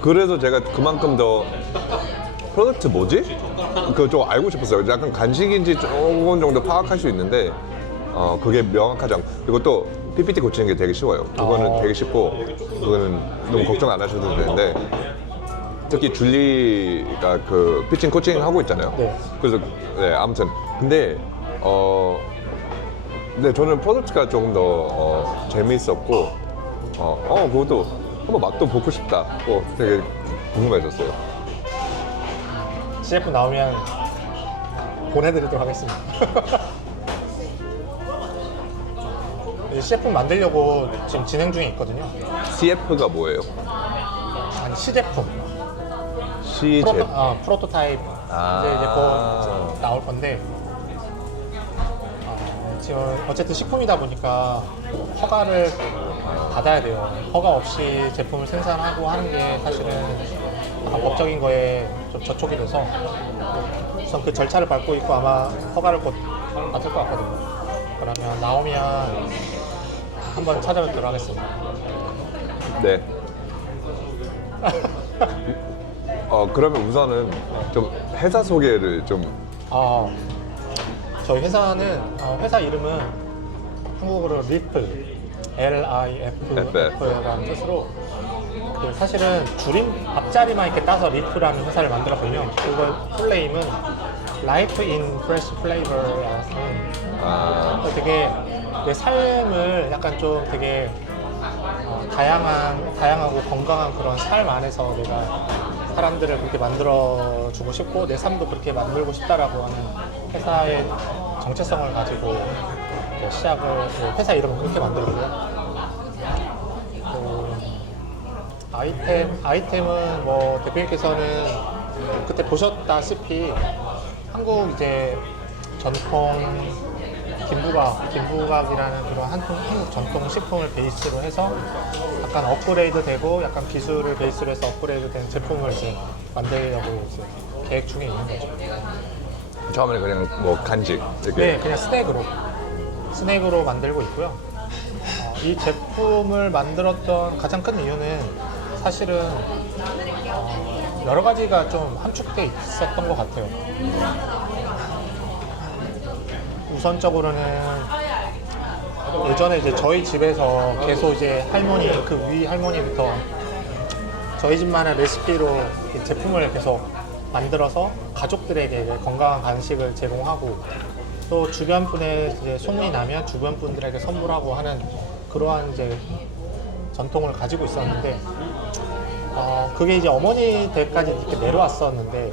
그래서 제가 그만큼 더 프로덕트 뭐지? 그거 좀 알고 싶었어요. 약간 간식인지 조금 정도 파악할 수 있는데 그게 명확하지 않고 그리고 또 PPT 고치는 게 되게 쉬워요. 그거는 되게 쉽고 그거는 너무 걱정 안 하셔도 되는데 특히 줄리가 그 피칭 코칭 하고 있잖아요. 네. 그래서 네 아무튼 근데 네 저는 프로덕트가 조금 더 재미있었고 그것도 한번 맛도 보고 싶다. 되게 궁금해졌어요. CF 나오면 보내드리도록 하겠습니다. 이제 CF 만들려고 지금 진행 중에 있거든요. CF가 뭐예요? 아니 시제품. 시제품. 프로토타입 이제 곧 나올 건데 지금 어쨌든 식품이다 보니까 허가를 받아야 돼요. 허가 없이 제품을 생산하고 하는 게 사실은 법적인 거에 좀 저촉이 돼서 우선 그 절차를 밟고 있고 아마 허가를 곧 받을 것 같거든요. 그러면 나오면 한번 찾아뵙도록 하겠습니다. 네. 그러면 우선은 좀 회사 소개를 좀. 저희 회사는 회사 이름은 한국어로 리플, LIFF라는 뜻으로 사실은 줄임 앞자리만 이렇게 따서 리프라는 회사를 만들었거든요. 그걸 풀네임은 Life in Fresh Flavor라서 되게 내 삶을 약간 좀 되게 다양하고 건강한 그런 삶 안에서 내가 사람들을 그렇게 만들어주고 싶고 내 삶도 그렇게 만들고 싶다라고 하는 회사의 정체성을 가지고 회사 이름을 그렇게 만들고요. 아이템은 뭐 대표님께서는 그때 보셨다시피 한국 이제 전통 김부각이라는 그런 한국 전통 식품을 베이스로 해서 약간 업그레이드 되고 약간 기술을 베이스로 해서 업그레이드 된 제품을 이제 만들려고 이제 계획 중에 있는 거죠. 처음에는 그냥 뭐 간식 이렇게. 네, 그냥 스낵으로 만들고 있고요. 이 제품을 만들었던 가장 큰 이유는 사실은 여러 가지가 좀 함축돼 있었던 것 같아요. 우선적으로는 예전에 이제 저희 집에서 계속 이제 그 위 할머니부터 저희 집만의 레시피로 이 제품을 계속 만들어서 가족들에게 이제 건강한 간식을 제공하고 또 주변 분의 이제 소문이 나면 주변 분들에게 선물하고 하는 그러한 이제 전통을 가지고 있었는데 그게 이제 어머니 때까지 이렇게 내려왔었는데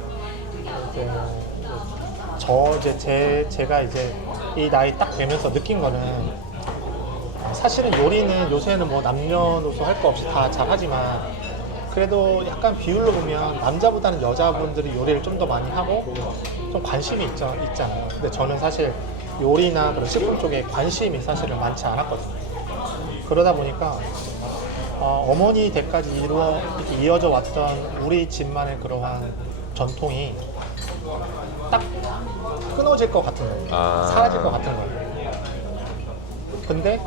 제가 이제 이 나이 딱 되면서 느낀 거는 사실은 요리는 요새는 뭐 남녀노소 할 거 없이 다 잘하지만 그래도 약간 비율로 보면 남자보다는 여자분들이 요리를 좀 더 많이 하고 좀 관심이 있잖아요. 근데 저는 사실 요리나 그런 식품 쪽에 관심이 사실은 많지 않았거든요. 그러다 보니까 어머니 때까지 이렇게 이어져 왔던 우리 집만의 그러한 전통이 딱 끊어질 것 같은 거예요. 사라질 것 같은 거예요. 근데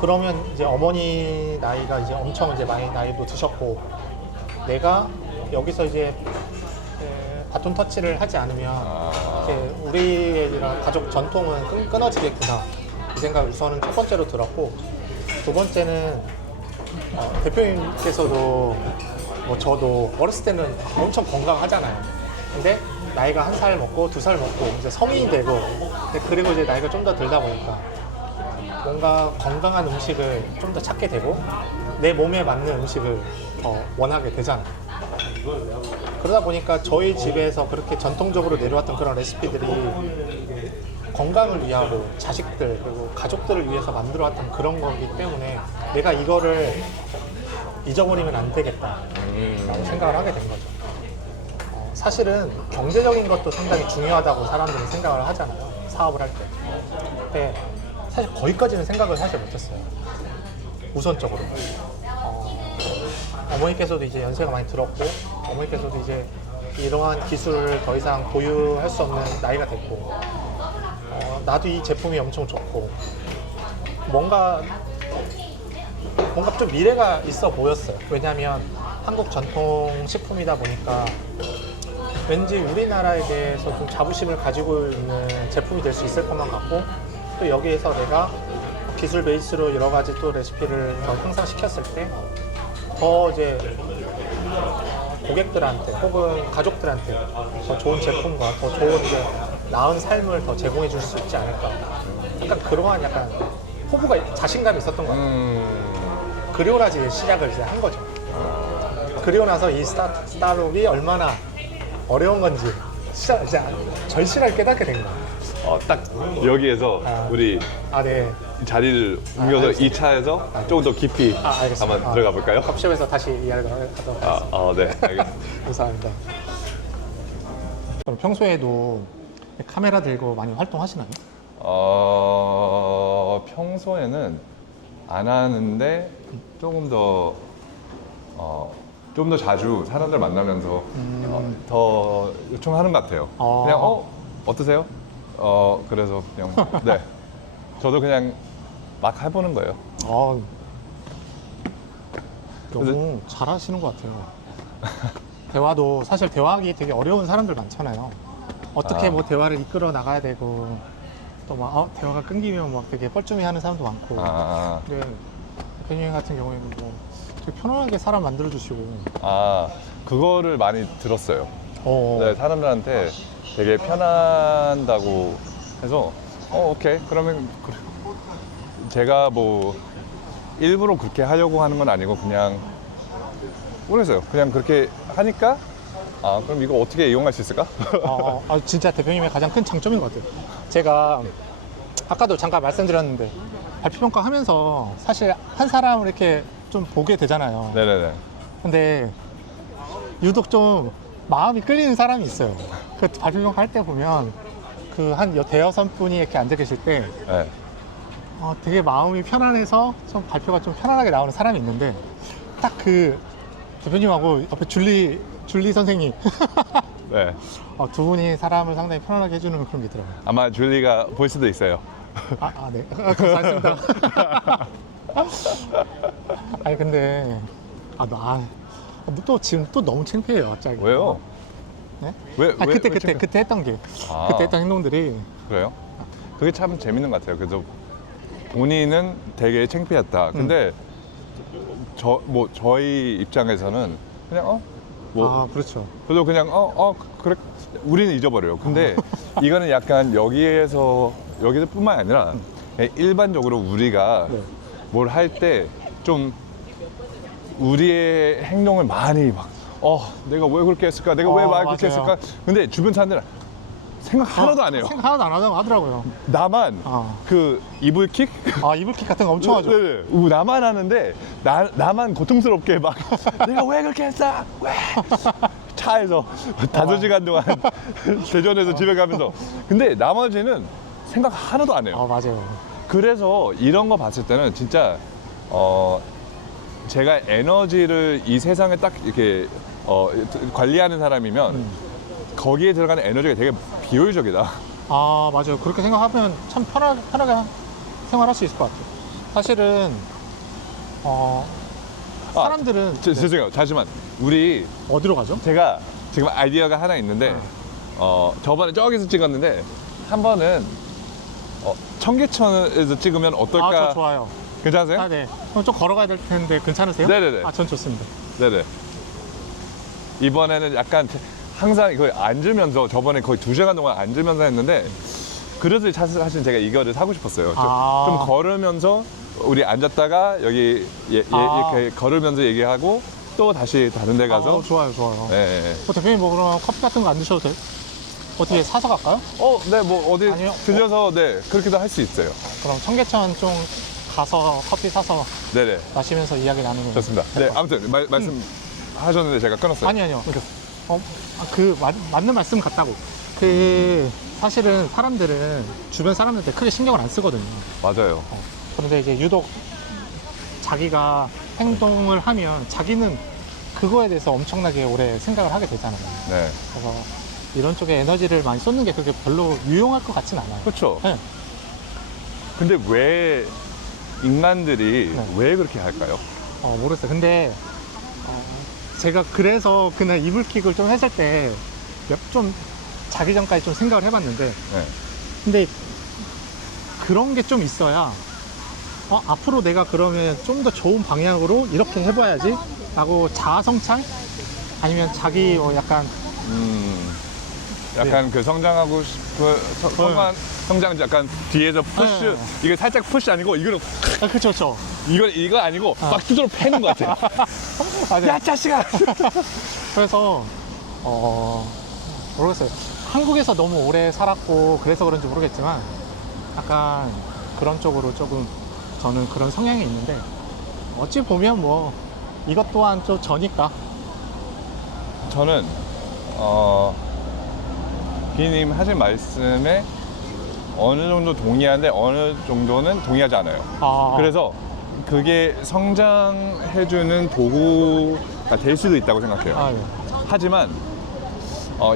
그러면 이제 어머니 나이가 이제 엄청 이제 많이 나이도 드셨고 내가 여기서 이제 바톤 터치를 하지 않으면 우리의 이런 가족 전통은 끊어지겠구나 이 생각이 우선은 첫 번째로 들었고 두 번째는 대표님께서도 뭐 저도 어렸을 때는 엄청 건강하잖아요. 근데 나이가 1살 먹고 2살 먹고 이제 성인이 되고 그리고 이제 나이가 좀 더 들다 보니까 뭔가 건강한 음식을 좀 더 찾게 되고 내 몸에 맞는 음식을 더 원하게 되잖아요. 그러다 보니까 저희 집에서 그렇게 전통적으로 내려왔던 그런 레시피들이 건강을 위하고 자식들 그리고 가족들을 위해서 만들어왔던 그런 거기 때문에 내가 이거를 잊어버리면 안 되겠다라고 생각을 하게 된 거죠. 사실은 경제적인 것도 상당히 중요하다고 사람들이 생각을 하잖아요. 사업을 할 때. 근데 사실 거기까지는 생각을 사실 못했어요. 우선적으로. 어머니께서도 이제 연세가 많이 들었고 어머니께서도 이제 이러한 기술을 더 이상 보유할 수 없는 나이가 됐고 나도 이 제품이 엄청 좋고 뭔가 좀 미래가 있어 보였어요. 왜냐하면 한국 전통 식품이다 보니까 왠지 우리나라에 대해서 좀 자부심을 가지고 있는 제품이 될 수 있을 것만 같고 또 여기에서 내가 기술 베이스로 여러 가지 또 레시피를 더 향상시켰을 때 더 이제 고객들한테 혹은 가족들한테 더 좋은 제품과 더 좋은 이제 나은 삶을 더 제공해 줄 수 있지 않을까. 약간 그러한 약간 포부가 자신감이 있었던 것 같아요. 그리고 나서 이제 시작을 이제 한 거죠. 그리고 나서 이 스타트업이 얼마나 어려운 건지 이제 절실하게 깨닫게 된 거예요. 딱 여기에서 우리 네. 자리를 옮겨서 이 차에서 조금 더 깊이 알겠습니다. 한번 들어가 볼까요? 컵숍에서 다시 이야기를 하도록 하겠습니다. 네, 알겠습니다. 감사합니다. 그럼 평소에도 카메라 들고 많이 활동하시나요? 평소에는 안 하는데 조금 더 자주 사람들 만나면서 더 요청하는 것 같아요. 그냥 어떠세요? 그래서 그냥 네, 저도 그냥 막 해보는 거예요. 너무 잘하시는 것 같아요. 대화도 사실 대화하기 되게 어려운 사람들 많잖아요. 어떻게 뭐 대화를 이끌어 나가야 되고 또 막 대화가 끊기면 막 되게 뻘쭘해하는 사람도 많고. 근데 대표님 같은 경우에는 뭐 되게 편안하게 사람 만들어 주시고. 그거를 많이 들었어요. 네, 사람들한테 되게 편한다고 해서 오케이 그러면 제가 뭐 일부러 그렇게 하려고 하는 건 아니고 그냥 모르겠어요. 그냥 그렇게 하니까 아 그럼 이거 어떻게 이용할 수 있을까? 진짜 대표님의 가장 큰 장점인 것 같아요. 제가 아까도 잠깐 말씀드렸는데 발표평가 하면서 사실 한 사람을 이렇게 좀 보게 되잖아요. 네네네. 근데 유독 좀 마음이 끌리는 사람이 있어요. 그 발표평가 할 때 보면 그 한 대여섯 분이 이렇게 앉아 계실 때 네. 되게 마음이 편안해서 좀 발표가 좀 편안하게 나오는 사람이 있는데 딱 그 대표님하고 옆에 줄리 선생님 네. 두 분이 사람을 상당히 편안하게 해주는 그런 게 있더라고요. 아마 줄리가 볼 수도 있어요. 네. 감사합니다. 아니 근데 또 지금 또 너무 창피해요 갑자기. 왜요? 네? 왜 그때 했던 게 아. 그때 했던 행동들이 그래요? 그게 참 재밌는 것 같아요. 그래서 본인은 되게 창피했다. 근데 저희 입장에서는 그냥 그렇죠. 그래도 그냥 그래 우리는 잊어버려요. 근데 이거는 약간 여기서뿐만 아니라 그냥 일반적으로 우리가 네. 뭘 할 때 좀 우리의 행동을 많이 내가 왜 그렇게 했을까? 내가 왜 말 그렇게 맞아요. 했을까? 근데 주변 사람들은 생각 하나도 안 해요. 생각 하나도 안 하더라고요. 나만 그 이불킥? 이불킥 같은 거 엄청 하죠. 네, 나만 하는데 나만 고통스럽게 막 내가 왜 그렇게 했어? 왜? 차에서 5시간 동안 대전에서 집에 가면서 근데 나머지는 생각 하나도 안 해요. 맞아요. 그래서 이런 거 봤을 때는 진짜 제가 에너지를 이 세상에 딱 이렇게 관리하는 사람이면 거기에 들어가는 에너지가 되게 비효율적이다. 맞아요. 그렇게 생각하면 참 편하게 생활할 수 있을 것 같아요. 사실은 사람들은 죄송해요. 잠시만. 우리 어디로 가죠? 제가 지금 아이디어가 하나 있는데 저번에 저기서 찍었는데 한 번은 청계천에서 찍으면 어떨까? 저 좋아요. 괜찮으세요? 네. 그럼 좀 걸어가야 될 텐데 괜찮으세요? 네네네. 전 좋습니다. 네네. 이번에는 약간 항상 거의 앉으면서 저번에 거의 2시간 동안 앉으면서 했는데 그래서 사실 제가 이거를 사고 싶었어요. 좀 걸으면서 우리 앉았다가 여기 이렇게 걸으면서 얘기하고 또 다시 다른 데 가서 좋아요. 네. 대표님 그럼 커피 같은 거 안 드셔도 돼요? 어떻게 사서 갈까요? 네, 뭐 어디 아니요. 들려서 네 그렇게도 할 수 있어요. 그럼 청계천 좀 가서 커피 사서 네네. 마시면서 이야기 나누는 거. 좋습니다. 네, 아무튼 말씀하셨는데 제가 끊었어요. 아니요. 맞는 말씀 같다고. 사실은 사람들은 주변 사람들한테 크게 신경을 안 쓰거든요. 맞아요. 그런데 이제 유독 자기가 행동을 하면 자기는 그거에 대해서 엄청나게 오래 생각을 하게 되잖아요. 네. 그래서 이런 쪽에 에너지를 많이 쏟는 게 그렇게 별로 유용할 것 같진 않아요. 그렇죠. 네. 근데 왜 인간들이 네. 왜 그렇게 할까요? 모르겠어요. 근데 제가 그래서 그날 이불킥을 좀 했을 때 좀 자기 전까지 좀 생각을 해봤는데 네. 근데 그런 게 좀 있어야 앞으로 내가 그러면 좀 더 좋은 방향으로 이렇게 해봐야지 라고 자아 성찰? 아니면 자기 약간 약간 그 성장하고 싶은 성장 약간 뒤에서 푸시 네. 이게 살짝 푸시 아니고 이거는 그쵸. 이거 아니고 막 두드러 패는 것 같아. 맞아요. 야 자식아. 그래서 모르겠어요. 한국에서 너무 오래 살았고 그래서 그런지 모르겠지만 약간 그런 쪽으로 조금 저는 그런 성향이 있는데 어찌 보면 뭐 이것 또한 좀 저니까. 저는 비님 하신 말씀에 어느 정도 동의하는데 어느 정도는 동의하지 않아요. 그래서 그게 성장해주는 도구가 될 수도 있다고 생각해요. 네. 하지만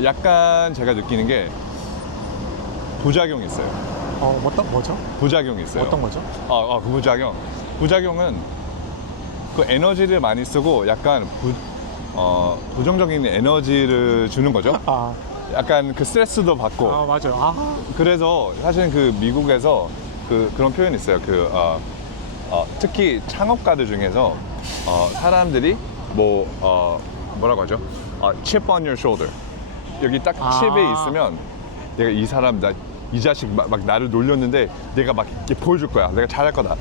약간 제가 느끼는 게 부작용이 있어요. 뭐죠? 부작용이 있어요. 어떤 거죠? 그 부작용은 그 에너지를 많이 쓰고 약간 부정적인 에너지를 주는 거죠. 약간 그 스트레스도 받고. 맞아요. 그래서 사실은 그 미국에서 그런 표현이 있어요. 특히 창업가들 중에서 사람들이 뭐라고 하죠? chip on your shoulder. 여기 딱 칩에 있으면 내가 이 사람 이 자식 막 나를 놀렸는데 내가 막 이렇게 보여줄 거야. 내가 잘할 거다.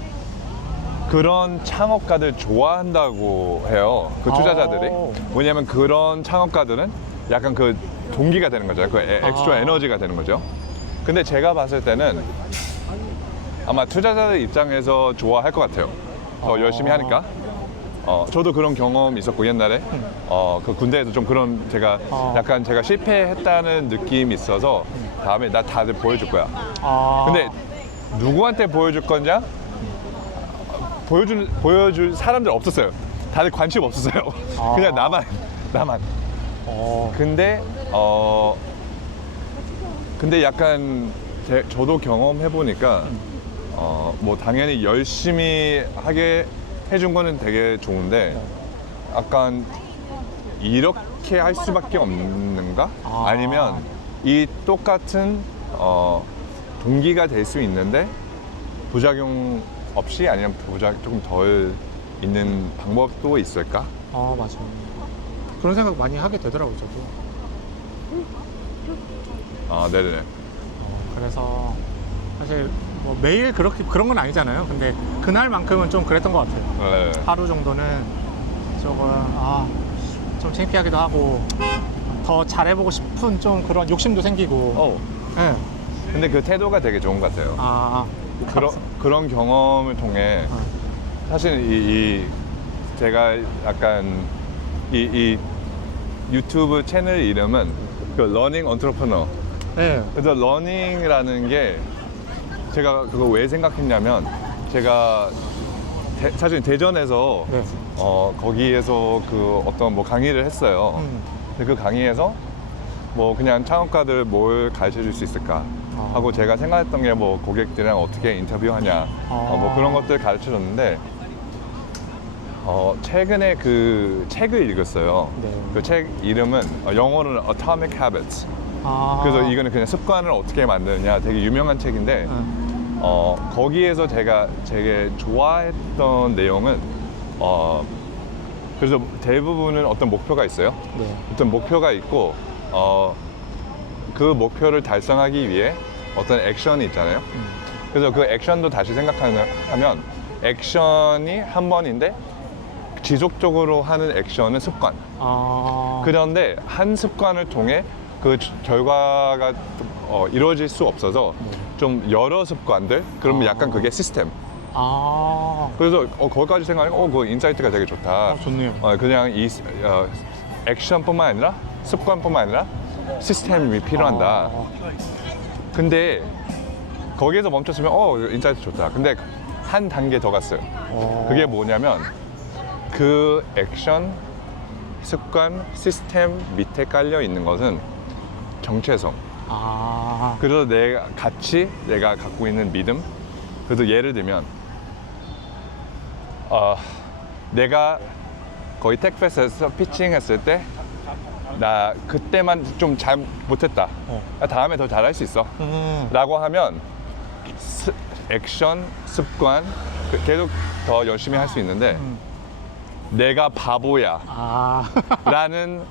그런 창업가들 좋아한다고 해요. 그 투자자들이. 왜냐면 그런 창업가들은 약간 그 동기가 되는 거죠. 그 엑스트라 에너지가 되는 거죠. 근데 제가 봤을 때는 아마 투자자들 입장에서 좋아할 것 같아요. 더 열심히 하니까. 저도 그런 경험 있었고 옛날에 그 군대에서 좀 그런 제가 약간 제가 실패했다는 느낌이 있어서 다음에 나 다들 보여줄 거야. 근데 누구한테 보여줄 거냐? 보여줄 사람들 없었어요. 다들 관심 없었어요. 그냥 나만. 근데 약간 저도 경험해 보니까 뭐 당연히 열심히 하게 해준 거는 되게 좋은데 약간 이렇게 할 수밖에 없는가? 아니면 이 똑같은 동기가 될 수 있는데 부작용 없이 아니면 조금 덜 있는 방법도 있을까? 맞아요. 그런 생각 많이 하게 되더라고요, 저도. 네네. 그래서 사실 뭐 매일 그런 건 아니잖아요. 근데 그날만큼은 좀 그랬던 것 같아요. 네. 하루 정도는 조금 좀 창피하기도 하고 더 잘해보고 싶은 좀 그런 욕심도 생기고. 네. 근데 그 태도가 되게 좋은 것 같아요. 그런 경험을 통해 사실 제가 약간 이 유튜브 채널 이름은 그 러닝 언트러프너. 네. 그래서 러닝이라는 게 제가 그거 왜 생각했냐면 제가 사실 대전에서 네. 거기에서 그 어떤 뭐 강의를 했어요. 근데 그 강의에서 뭐 그냥 창업가들 뭘 가르쳐 줄 수 있을까 하고 제가 생각했던 게 뭐 고객들이랑 어떻게 인터뷰하냐 뭐 그런 것들 가르쳐 줬는데 최근에 그 책을 읽었어요. 네. 그 책 이름은 영어로는 Atomic Habits. 그래서 이거는 그냥 습관을 어떻게 만드느냐 되게 유명한 책인데 거기에서 제가 되게 좋아했던 내용은 그래서 대부분은 어떤 목표가 있어요. 네. 어떤 목표가 있고 그 목표를 달성하기 위해 어떤 액션이 있잖아요. 그래서 그 액션도 다시 생각하면 액션이 한 번인데 지속적으로 하는 액션은 습관. 그런데 한 습관을 통해 그 결과가 이루어질 수 없어서 좀 여러 습관들 그러면 약간 그게 시스템. 그래서 거기까지 생각하면 그 인사이트가 되게 좋다. 좋네요. 그냥 이 액션뿐만 아니라 습관뿐만 아니라 시스템이 필요한다. 근데 거기에서 멈췄으면 인사이트 좋다. 근데 한 단계 더 갔어요. 그게 뭐냐면 그 액션, 습관, 시스템 밑에 깔려 있는 것은 정체성. 그래서 내가 갖고 있는 믿음. 그래서 예를 들면 내가 거의 텍페스에서 피칭했을 때 나 그때만 좀 잘 못했다. 다음에 더 잘할 수 있어. 라고 하면 액션, 습관 계속 더 열심히 할 수 있는데 내가 바보야 라는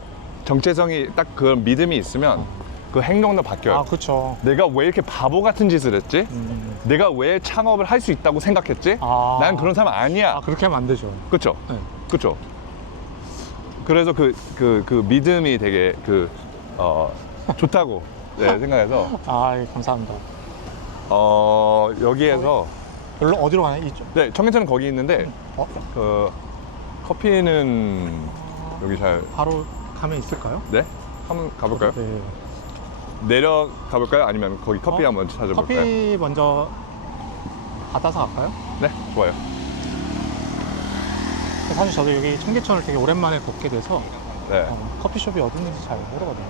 정체성이 딱 그런 믿음이 있으면 그 행동도 바뀌어요. 그렇죠. 내가 왜 이렇게 바보 같은 짓을 했지? 내가 왜 창업을 할 수 있다고 생각했지? 난 그런 사람 아니야. 그렇게 하면 안 되죠. 그렇죠? 네. 그렇죠. 그래서 그 믿음이 되게 좋다고 생각해서 감사합니다. 여기에서 어디로 가나요? 이쪽? 네, 청계천은 거기 있는데 그 커피는 여기 잘 바로 가면 있을까요? 네? 한번 가볼까요? 네. 내려가 볼까요? 아니면 거기 커피 한번 찾아볼까요? 커피 먼저 받아서 갈까요? 네, 좋아요. 사실 저도 여기 청계천을 되게 오랜만에 걷게 돼서 네. 커피숍이 어디 있는지 잘 모르거든요.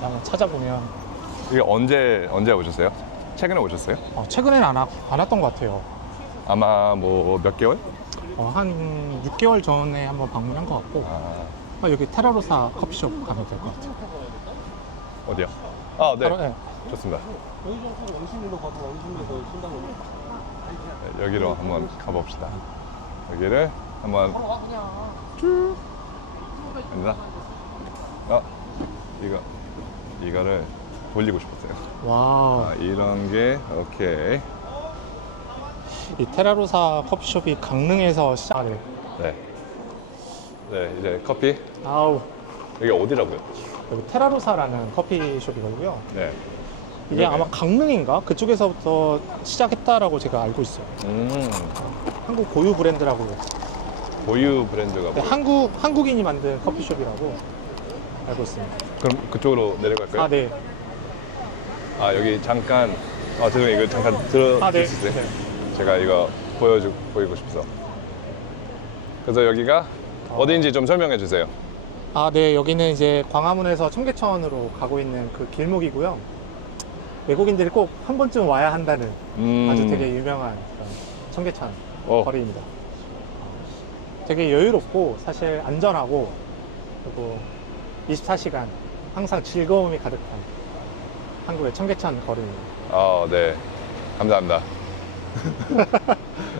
한번 찾아보면. 이게 언제 오셨어요? 최근에 오셨어요? 최근에는 안 왔던 것 같아요. 아마 뭐 몇 개월? 한 6개월 전에 한번 방문한 것 같고 여기 테라로사 커피숍 가면 될 것 같아요. 어디요? 네. 네. 좋습니다. 네, 여기로 한번 가봅시다. 여기를 한번 쭉 아니다. 이거를 돌리고 싶었어요. 와. 이런 게 오케이. 이 테라로사 커피숍이 강릉에서 시작. 네. 네. 네, 이제 커피. 아우, 여기 어디라고요? 여기 테라로사라는 커피숍이거든요. 네. 이게 아마 강릉인가 그쪽에서부터 시작했다라고 제가 알고 있어요. 한국 고유 브랜드라고. 고유 브랜드가 네, 뭐? 한국인이 만든 커피숍이라고 알고 있습니다. 그럼 그쪽으로 내려갈까요? 아, 네. 아, 여기 잠깐. 아, 죄송해요. 이거 잠깐 들어 아, 네. 주세요. 네. 제가 이거 보이고 싶어서. 그래서 여기가 어디인지 좀 설명해 주세요. 아, 네. 여기는 이제 광화문에서 청계천으로 가고 있는 그 길목이고요. 외국인들이 꼭 한 번쯤 와야 한다는 아주 되게 유명한 그런 청계천 거리입니다. 되게 여유롭고 사실 안전하고 그리고 24시간 항상 즐거움이 가득한 한국의 청계천 거리입니다. 아, 네. 감사합니다.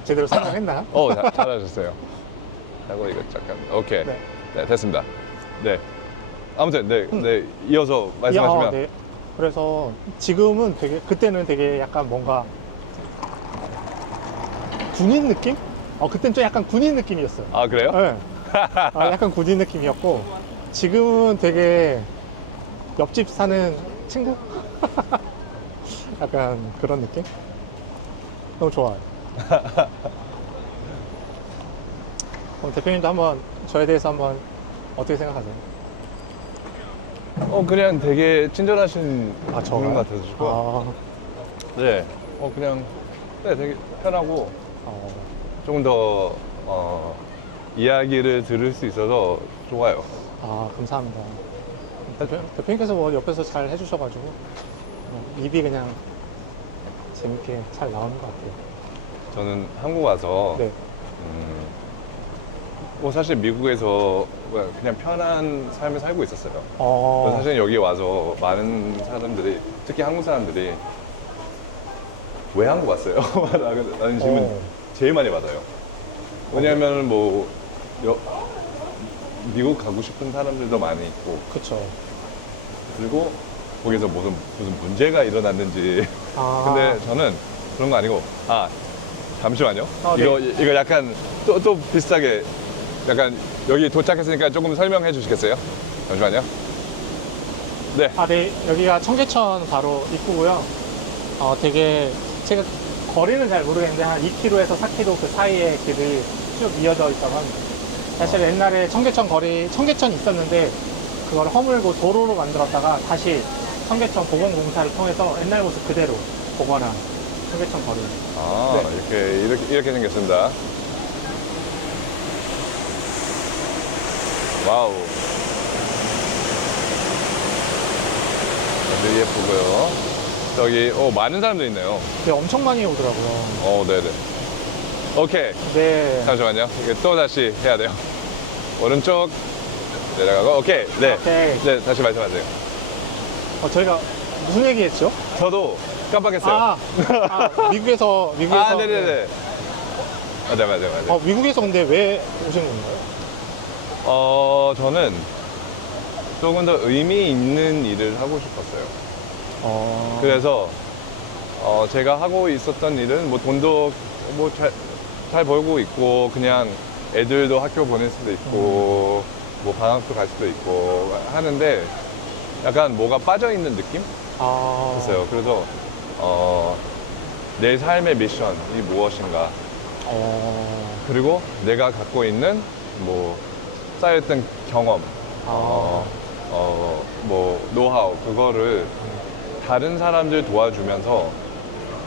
제대로 설명했나? 잘하셨어요. 하고 이거 잠깐. 오케이. 네. 네, 됐습니다. 네. 아무튼 네, 이어서 말씀하시면. 네. 그래서 지금은 되게 그때는 되게 약간 뭔가 군인 느낌? 그때는 좀 약간 군인 느낌이었어요. 아, 그래요? 네. 약간 군인 느낌이었고 지금은 되게 옆집 사는 친구? 약간 그런 느낌? 너무 좋아요. 그럼 대표님도 한번 저에 대해서 한번 어떻게 생각하세요? 그냥 되게 친절하신 분 저요? 같아서. 네. 그냥 네, 되게 편하고 조금 더 이야기를 들을 수 있어서 좋아요. 감사합니다. 대표님께서 뭐 옆에서 잘 해주셔가지고 입이 그냥 재밌게 잘 나오는 것 같아요. 저는 한국 와서 네. 사실 미국에서 그냥 편한 삶을 살고 있었어요. 사실 여기 와서 많은 사람들이, 특히 한국 사람들이 왜 한국 왔어요? 라는 질문 제일 많이 받아요. 왜냐하면 뭐 미국 가고 싶은 사람들도 많이 있고, 그쵸. 그리고 거기서 무슨 문제가 일어났는지. 근데 저는 그런 거 아니고, 잠시만요. 네. 이거 약간 또 비슷하게 약간 여기 도착했으니까 조금 설명해 주시겠어요? 잠시만요. 네. 네. 여기가 청계천 바로 입구고요. 되게 제가 거리는 잘 모르겠는데 한 2km에서 4km 그 사이에 길이 쭉 이어져 있다고 합니다. 사실 옛날에 청계천 있었는데 그걸 허물고 도로로 만들었다가 다시 청계천 복원공사를 통해서 옛날 모습 그대로 복원한 청계천 거리입니다. 네. 이렇게 생겼습니다. 와우. 아주 예쁘고요. 저기 많은 사람들 있네요. 네, 엄청 많이 오더라고요. 네네. 오케이. 네. 잠시만요. 이게 또 다시 해야 돼요. 오른쪽 내려가고. 오케이. 네. 오케이. 네, 다시 말씀하세요. 저희가 무슨 얘기했죠? 저도 깜빡했어요. 미국에서. 네네네. 맞아요. 미국에서 근데 왜 오신 건가요? 저는 조금 더 의미 있는 일을 하고 싶었어요. 그래서 제가 하고 있었던 일은 뭐 돈도 뭐 잘 벌고 있고, 그냥 애들도 학교 보낼 수도 있고, 뭐 방학도 갈 수도 있고 하는데 약간 뭐가 빠져 있는 느낌? 있어요. 그래서 내 삶의 미션이 무엇인가, 그리고 내가 갖고 있는 뭐 쌓였던 경험, 뭐 노하우, 그거를 다른 사람들 도와주면서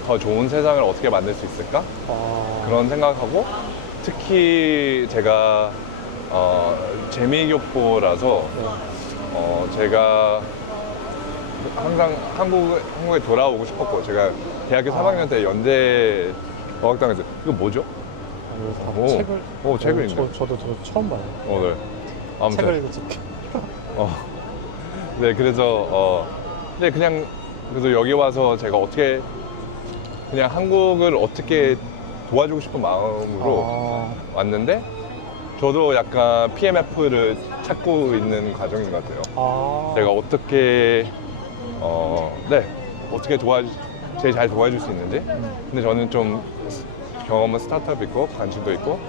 더 좋은 세상을 어떻게 만들 수 있을까? 그런 생각하고, 특히 제가 재미교포라서 제가 항상 한국에 돌아오고 싶었고, 제가 대학교 3학년 때 연대 어학당에서 이거 뭐죠? 책을 읽네. 저도 처음 봐요. 네. 아무튼 책을 읽을게. 네, 그래서 그래서 여기 와서 제가 어떻게 그냥 한국을 어떻게 도와주고 싶은 마음으로 왔는데, 저도 약간 PMF를 찾고 있는 과정인 것 같아요. 제가 어떻게 어떻게 제일 잘 도와줄 수 있는지. 근데 저는 좀 경험은 스타트업 있고 관심도 있고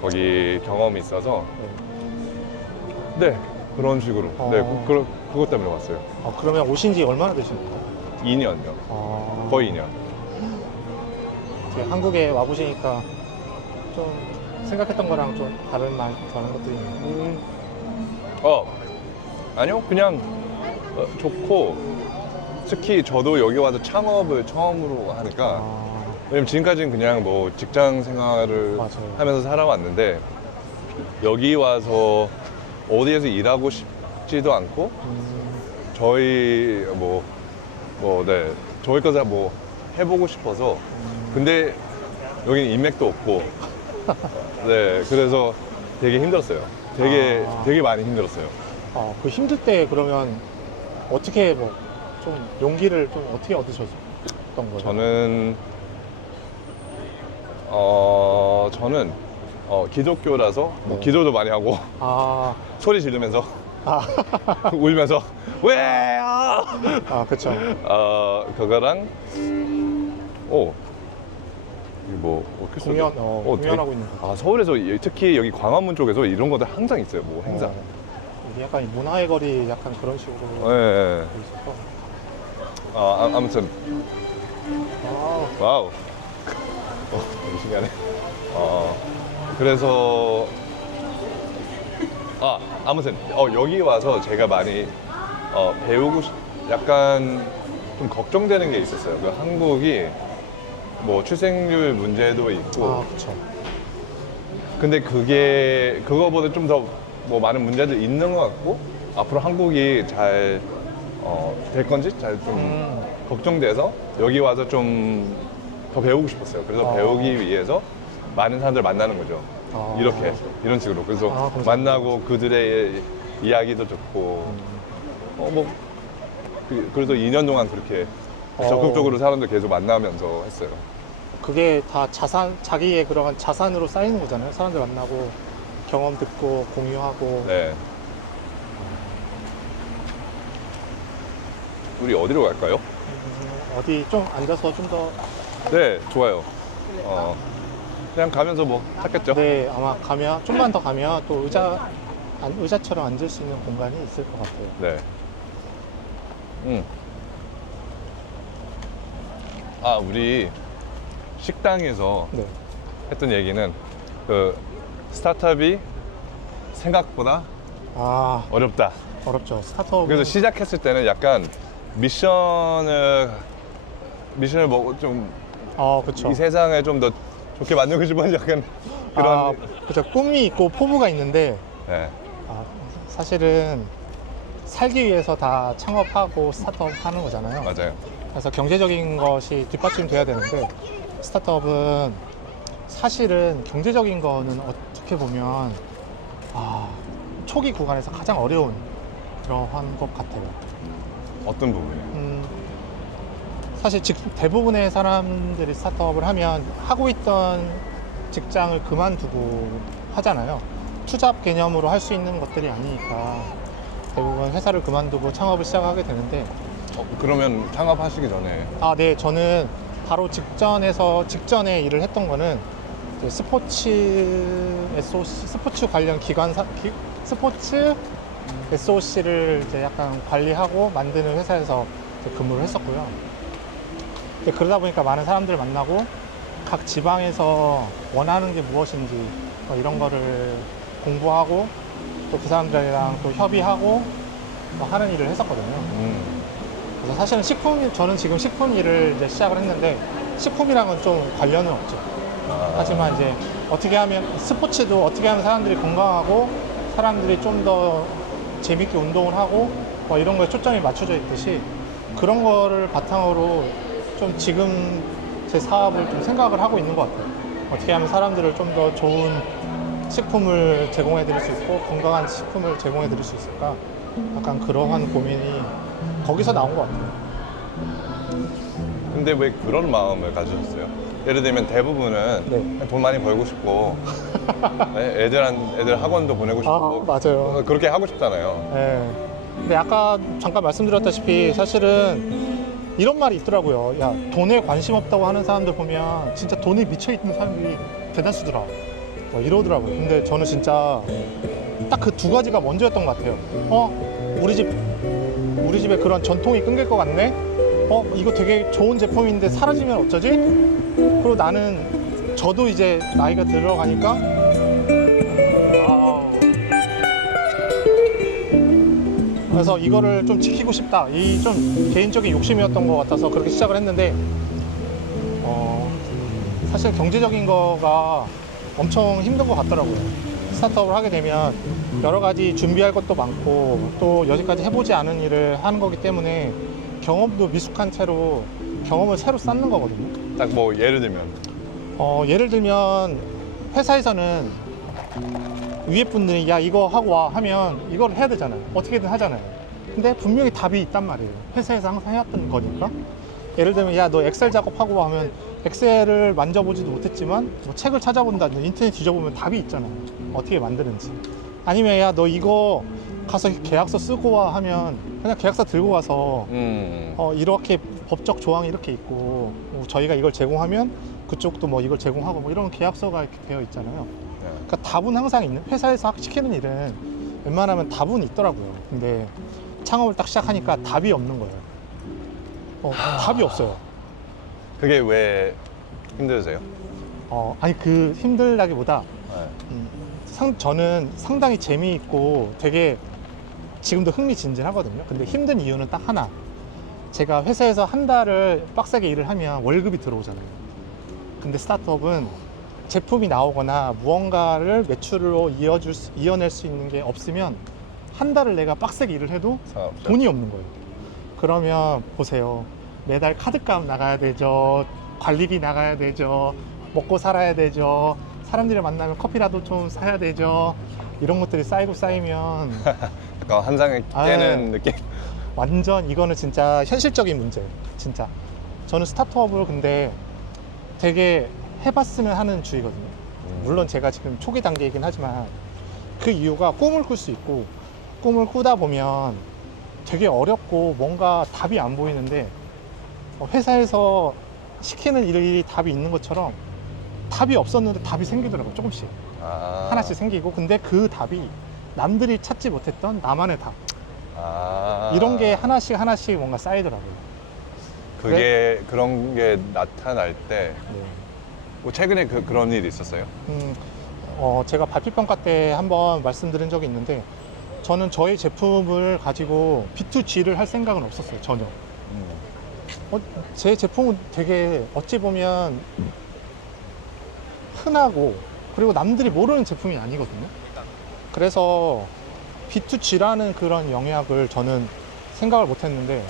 거기 경험이 있어서 네 그런 식으로 네 그것 때문에 왔어요. 그러면 오신 지 얼마나 되십니까? 2년요. 거의 2년. 어떻게 한국에 와보시니까 좀 생각했던 거랑 좀 다른 것들이 있나요? 아니요 그냥 좋고 특히 저도 여기 와서 창업을 처음으로 하니까 왜냐면 지금까지는 그냥 뭐 직장 생활을 맞아요. 하면서 살아왔는데 여기 와서 어디에서 일하고 싶지도 않고 저희 네 저희 거다 뭐 해보고 싶어서 근데 여기는 인맥도 없고 네 그래서 되게 힘들었어요. 되게 많이 힘들었어요. 그 힘들 때 그러면 어떻게 뭐 좀 용기를 좀 어떻게 얻으셨던 거예요? 저는 기독교라서 뭐 네. 기도도 많이 하고 소리 지르면서 울면서 왜? 그쵸. 그거랑 이거 뭐 오케스트라 공연하고 있는 거. 서울에서 특히 여기 광화문 쪽에서 이런 것들 항상 있어요. 뭐 행사. 이게 약간 문화의 거리 약간 그런 식으로 네. 돼 있어서. 아무튼 와우. 되게 신기하네. 그래서 아무튼 여기 와서 제가 많이 약간 좀 걱정되는 게 있었어요. 그 한국이 뭐 출생률 문제도 있고. 그쵸. 근데 그거보다 좀 더 뭐 많은 문제도 있는 것 같고 앞으로 한국이 잘 될 건지 잘 좀 걱정돼서 여기 와서 좀 더 배우고 싶었어요. 그래서 배우기 위해서 많은 사람들 만나는 거죠. 이런 식으로. 그래서 만나고 그들의 이야기도 듣고 그래서 2년 동안 그렇게 적극적으로 사람들 계속 만나면서 했어요. 그게 다 자기의 그런 자산으로 쌓이는 거잖아요. 사람들 만나고 경험 듣고 공유하고. 네. 우리 어디로 갈까요? 어디 좀 앉아서 좀 더. 네, 좋아요. 그냥 가면서 뭐 찾겠죠? 네, 아마 좀만 더 가면 또 의자처럼 앉을 수 있는 공간이 있을 것 같아요. 네. 우리 식당에서 네. 했던 얘기는 그 스타트업이 생각보다 어렵다. 어렵죠. 스타트업. 그래서 시작했을 때는 약간 미션을 뭐 좀 그쵸. 이 세상에 좀 더 좋게 만들고 싶은 약간 그런. 그쵸. 꿈이 있고 포부가 있는데, 네. 사실은 살기 위해서 다 창업하고 스타트업 하는 거잖아요. 맞아요. 그래서 경제적인 것이 뒷받침돼야 되는데, 스타트업은 사실은 경제적인 거는 어떻게 보면 초기 구간에서 가장 어려운 그러한 것 같아요. 어떤 부분이에요? 사실 대부분의 사람들이 스타트업을 하면 하고 있던 직장을 그만두고 하잖아요. 투잡 개념으로 할 수 있는 것들이 아니니까 대부분 회사를 그만두고 창업을 시작하게 되는데. 그러면 창업하시기 전에. 네, 저는 바로 직전에 일을 했던 거는 이제 스포츠 관련 스포츠 SOC를 이제 약간 관리하고 만드는 회사에서 근무를 했었고요. 그러다 보니까 많은 사람들을 만나고 각 지방에서 원하는 게 무엇인지 이런 거를 공부하고 또 그 사람들이랑 또 협의하고 하는 일을 했었거든요. 그래서 사실은 저는 지금 식품 일을 이제 시작을 했는데 식품이랑은 좀 관련은 없죠. 하지만 이제 어떻게 하면 스포츠도 어떻게 하면 사람들이 건강하고 사람들이 좀 더 재밌게 운동을 하고 이런 거에 초점이 맞춰져 있듯이 그런 거를 바탕으로 좀 지금 제 사업을 좀 생각을 하고 있는 것 같아요. 어떻게 하면 사람들을 좀 더 좋은 식품을 제공해 드릴 수 있고 건강한 식품을 제공해 드릴 수 있을까? 약간 그러한 고민이 거기서 나온 것 같아요. 근데 왜 그런 마음을 가지셨어요? 예를 들면 대부분은 돈 많이 벌고 싶고 애들 학원도 보내고 싶고 맞아요. 그렇게 하고 싶잖아요. 네. 근데 아까 잠깐 말씀드렸다시피 사실은 이런 말이 있더라고요. 야, 돈에 관심 없다고 하는 사람들 보면 진짜 돈에 미쳐있는 사람들이 대다수더라. 이러더라고요. 근데 저는 진짜 딱 그 두 가지가 먼저였던 것 같아요. 우리 집에 그런 전통이 끊길 것 같네? 이거 되게 좋은 제품인데 사라지면 어쩌지? 그리고 저도 이제 나이가 들어가니까, 와우. 그래서 이거를 좀 지키고 싶다. 이 좀 개인적인 욕심이었던 것 같아서 그렇게 시작을 했는데, 사실 경제적인 거가 엄청 힘든 것 같더라고요. 스타트업을 하게 되면 여러 가지 준비할 것도 많고 또 여지까지 해보지 않은 일을 하는 거기 때문에 경험도 미숙한 채로 경험을 새로 쌓는 거거든요. 딱 뭐 예를 들면 예를 들면 회사에서는 위에 분들이 야 이거 하고 와 하면 이걸 해야 되잖아요. 어떻게든 하잖아요. 근데 분명히 답이 있단 말이에요. 회사에서 항상 해왔던 거니까. 예를 들면 야 너 엑셀 작업하고 와 하면 엑셀을 만져보지도 못했지만 뭐 책을 찾아본다든지 인터넷 뒤져보면 답이 있잖아요. 어떻게 만드는지. 아니면 야 너 이거 가서 계약서 쓰고 와 하면 그냥 계약서 들고 와서 이렇게 법적 조항이 이렇게 있고 저희가 이걸 제공하면 그쪽도 뭐 이걸 제공하고 뭐 이런 계약서가 이렇게 되어 있잖아요. 그러니까 답은 항상 있는, 회사에서 시키는 일은 웬만하면 답은 있더라고요. 근데 창업을 딱 시작하니까 답이 없는 거예요. 답이 없어요. 그게 왜 힘드세요? 아니 그 힘들다기보다 네. 저는 상당히 재미있고 되게 지금도 흥미진진하거든요. 근데 힘든 이유는 딱 하나. 제가 회사에서 한 달을 빡세게 일을 하면 월급이 들어오잖아요. 근데 스타트업은 제품이 나오거나 무언가를 매출로 이어낼 수 있는 게 없으면 한 달을 내가 빡세게 일을 해도 상관없죠. 돈이 없는 거예요. 그러면 보세요. 매달 카드값 나가야 되죠. 관리비 나가야 되죠. 먹고 살아야 되죠. 사람들을 만나면 커피라도 좀 사야 되죠. 이런 것들이 쌓이면 약간 한 장에 깨는 느낌? 완전 이거는 진짜 현실적인 문제예요. 진짜. 저는 스타트업을 근데 되게 해봤으면 하는 주의거든요. 물론 제가 지금 초기 단계이긴 하지만 그 이유가 꿈을 꿀 수 있고 꿈을 꾸다 보면 되게 어렵고 뭔가 답이 안 보이는데 회사에서 시키는 일이 답이 있는 것처럼 답이 없었는데 답이 생기더라고요. 조금씩 하나씩 생기고 근데 그 답이 남들이 찾지 못했던 나만의 답 이런 게 하나씩 뭔가 쌓이더라고요. 그게 그런 게 나타날 때 뭐 최근에 그런 일이 있었어요? 제가 발표평가 때 한번 말씀드린 적이 있는데 저는 저희 제품을 가지고 B2G를 할 생각은 없었어요. 전혀. 제 제품은 되게 어찌 보면 흔하고 그리고 남들이 모르는 제품이 아니거든요. 그래서 B2G라는 그런 영역을 저는 생각을 못 했는데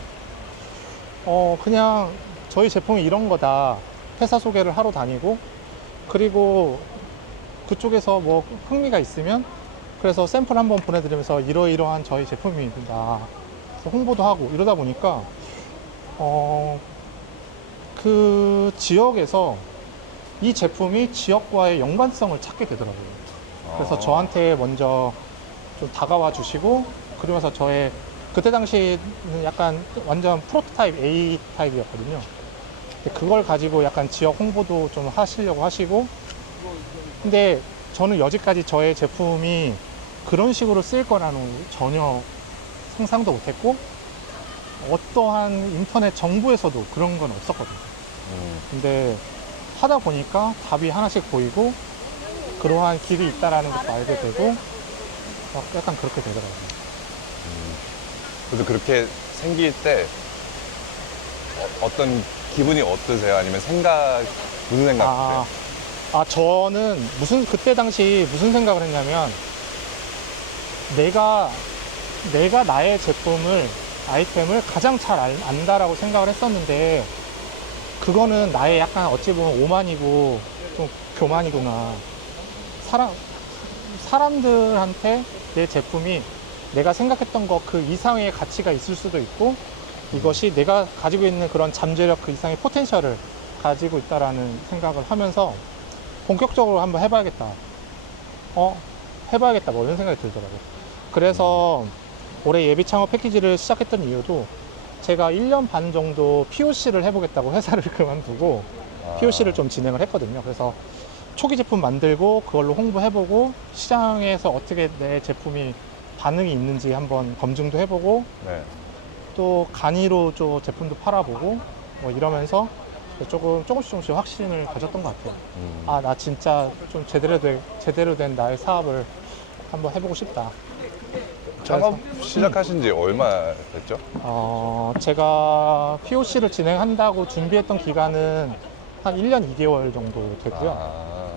그냥 저희 제품이 이런 거다. 회사 소개를 하러 다니고 그리고 그쪽에서 뭐 흥미가 있으면 그래서 샘플 한번 보내드리면서 이러이러한 저희 제품입니다. 홍보도 하고 이러다 보니까 그 지역에서 이 제품이 지역과의 연관성을 찾게 되더라고요. 그래서 저한테 먼저 좀 다가와 주시고 그러면서 저의 그때 당시는 약간 완전 프로토타입 A 타입이었거든요. 그걸 가지고 약간 지역 홍보도 좀 하시려고 하시고 근데 저는 여지까지 저의 제품이 그런 식으로 쓰일 거라는 전혀 상상도 못했고 어떠한 인터넷 정보에서도 그런 건 없었거든요. 근데 하다 보니까 답이 하나씩 보이고 그러한 길이 있다라는 것도 알게 되고 약간 그렇게 되더라고요. 그래서 그렇게 생길 때 어떤 기분이 어떠세요? 아니면 무슨 생각 드세요? 저는 그때 당시 무슨 생각을 했냐면 내가 나의 아이템을 가장 잘 안다라고 생각을 했었는데 그거는 나의 약간 어찌 보면 오만이고 좀 교만이구나. 사람들한테 내 제품이 내가 생각했던 거 그 이상의 가치가 있을 수도 있고 이것이 내가 가지고 있는 그런 잠재력 그 이상의 포텐셜을 가지고 있다라는 생각을 하면서 본격적으로 한번 해봐야겠다. 해봐야겠다. 뭐 이런 생각이 들더라고요. 그래서 올해 예비 창업 패키지를 시작했던 이유도 제가 1년 반 정도 POC를 해보겠다고 회사를 그만두고 POC를 좀 진행을 했거든요. 그래서 초기 제품 만들고 그걸로 홍보해보고 시장에서 어떻게 내 제품이 반응이 있는지 한번 검증도 해보고 네. 또 간이로 좀 제품도 팔아보고 뭐 이러면서 조금씩 확신을 가졌던 것 같아요. 아, 나 진짜 좀 제대로 된 나의 사업을 한번 해보고 싶다. 창업 시작하신 지 얼마 됐죠? 제가 POC를 진행한다고 준비했던 기간은 한 1년 2개월 정도 됐고요. 아,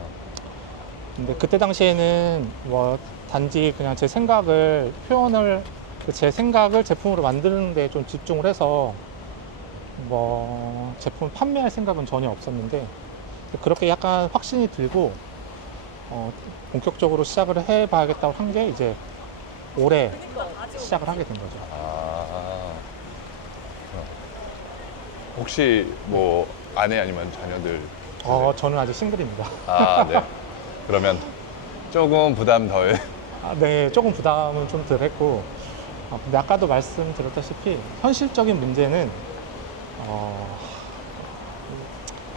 근데 그때 당시에는 뭐 단지 그냥 제 생각을 제품으로 만드는 데 좀 집중을 해서 뭐 제품 판매할 생각은 전혀 없었는데 그렇게 약간 확신이 들고 본격적으로 시작을 해봐야겠다고 한 게 이제 올해 시작을 하게 된 거죠. 아. 혹시 뭐 아내 아니면 자녀들? 저는 아직 싱글입니다. 아, 네. 그러면 조금 부담 덜. 네, 조금 부담은 좀 덜 했고, 근데 아까도 말씀드렸다시피 현실적인 문제는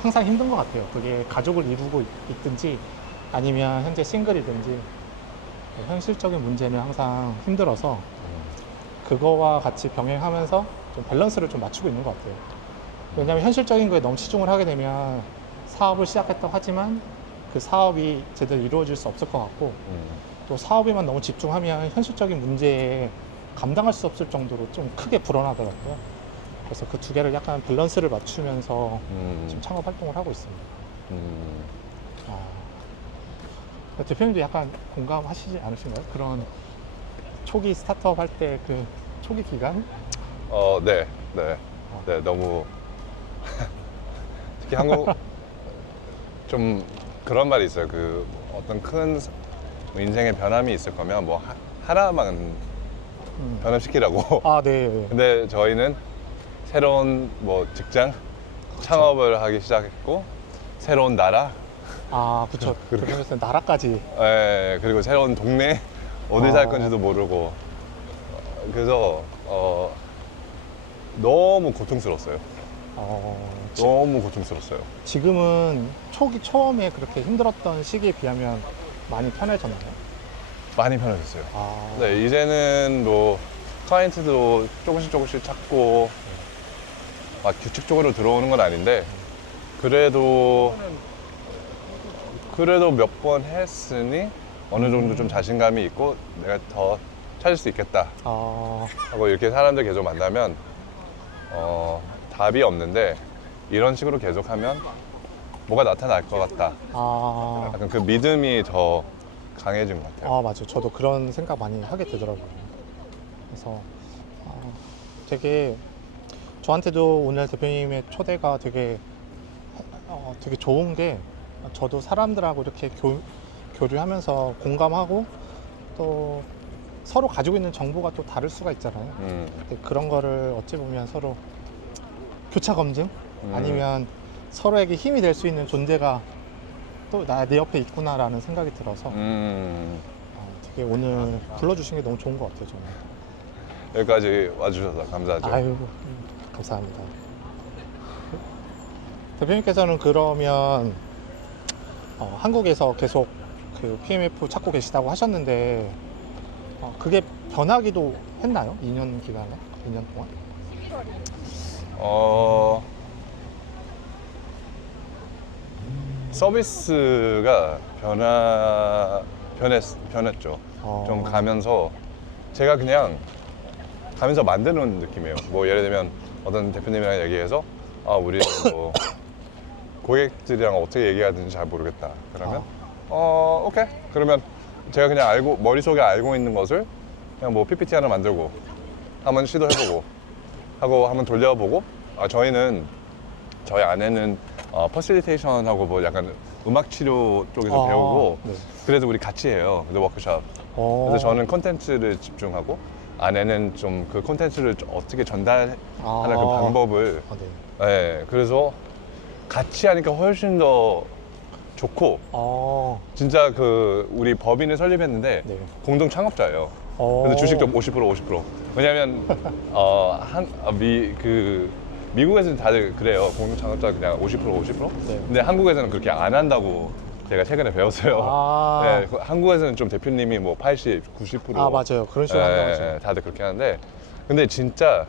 항상 힘든 것 같아요. 그게 가족을 이루고 있든지 아니면 현재 싱글이든지 현실적인 문제는 항상 힘들어서 그거와 같이 병행하면서 좀 밸런스를 좀 맞추고 있는 것 같아요. 왜냐하면 현실적인 거에 너무 치중을 하게 되면 사업을 시작했다고 하지만 그 사업이 제대로 이루어질 수 없을 것 같고 또 사업에만 너무 집중하면 현실적인 문제에 감당할 수 없을 정도로 좀 크게 불어나더라고요. 그래서 그 두 개를 약간 밸런스를 맞추면서 지금 창업 활동을 하고 있습니다. 대표님도 약간 공감하시지 않으신가요? 그런 초기 스타트업 할 때 그 초기 기간? 네, 네, 네, 너무 특히 한국 좀 그런 말이 있어요. 그 어떤 큰 인생의 변함이 있을 거면 뭐 하나만 변함시키라고. 아, 네. 근데 저희는 새로운 뭐 직장 창업을 하기 시작했고 새로운 나라, 아, 그쵸. 그래서 나라까지. 예, 그리고 새로운 동네 어디 살 건지도 모르고 그래서 너무 고통스러웠어요. 너무 고통스러웠어요. 지금은 처음에 그렇게 힘들었던 시기에 비하면 많이 편해졌나요? 많이 편해졌어요. 아, 네, 이제는 뭐 클라이언트도 조금씩 찾고 막 규칙적으로 들어오는 건 아닌데 그래도 몇 번 했으니 어느 정도 좀 자신감이 있고 내가 더 찾을 수 있겠다 아, 하고 이렇게 사람들 계속 만나면 답이 없는데 이런 식으로 계속하면 뭐가 나타날 것 같다. 아, 약간 그 믿음이 더 강해진 것 같아요. 맞아요. 저도 그런 생각 많이 하게 되더라고요. 그래서 되게 저한테도 오늘 대표님의 초대가 되게 좋은 게 저도 사람들하고 이렇게 교류하면서 공감하고 또 서로 가지고 있는 정보가 또 다를 수가 있잖아요. 근데 그런 거를 어찌 보면 서로 교차 검증 아니면 서로에게 힘이 될 수 있는 존재가 또 내 옆에 있구나라는 생각이 들어서 되게 오늘 불러주신 게 너무 좋은 것 같아요. 저는. 여기까지 와주셔서 감사하죠. 아유, 감사합니다. 대표님께서는 그러면 한국에서 계속 그 PMF 찾고 계시다고 하셨는데 그게 변하기도 했나요? 2년 기간에? 2년 동안? 서비스가 변했죠. 좀 가면서 제가 그냥 가면서 만드는 느낌이에요. 뭐 예를 들면 어떤 대표님이랑 얘기해서 우리 뭐 고객들이랑 어떻게 얘기해야 되는지 잘 모르겠다. 그러면 오케이. 그러면 제가 그냥 머릿속에 알고 있는 것을 그냥 뭐 PPT 하나 만들고 한번 시도해보고 하고 한번 돌려보고 저희 아내는 퍼실리테이션하고 뭐 약간 음악 치료 쪽에서 배우고 네. 그래서 우리 같이 해요. 그 워크숍. 그래서 저는 콘텐츠를 집중하고 아내는 좀 그 콘텐츠를 어떻게 전달하는 그 방법을 네. 네, 그래서 같이 하니까 훨씬 더 좋고 진짜 그 우리 법인을 설립했는데 네. 공동 창업자예요. 그래서 주식도 50% 왜냐면 미국에서는 다들 그래요. 공동 창업자 그냥 50% 50%. 네. 근데 한국에서는 그렇게 안 한다고 제가 최근에 배웠어요. 아. 네, 한국에서는 좀 대표님이 뭐 80, 90%. 아, 맞아요. 그런 식으로 한다고 하죠. 다들 그렇게 하는데, 근데 진짜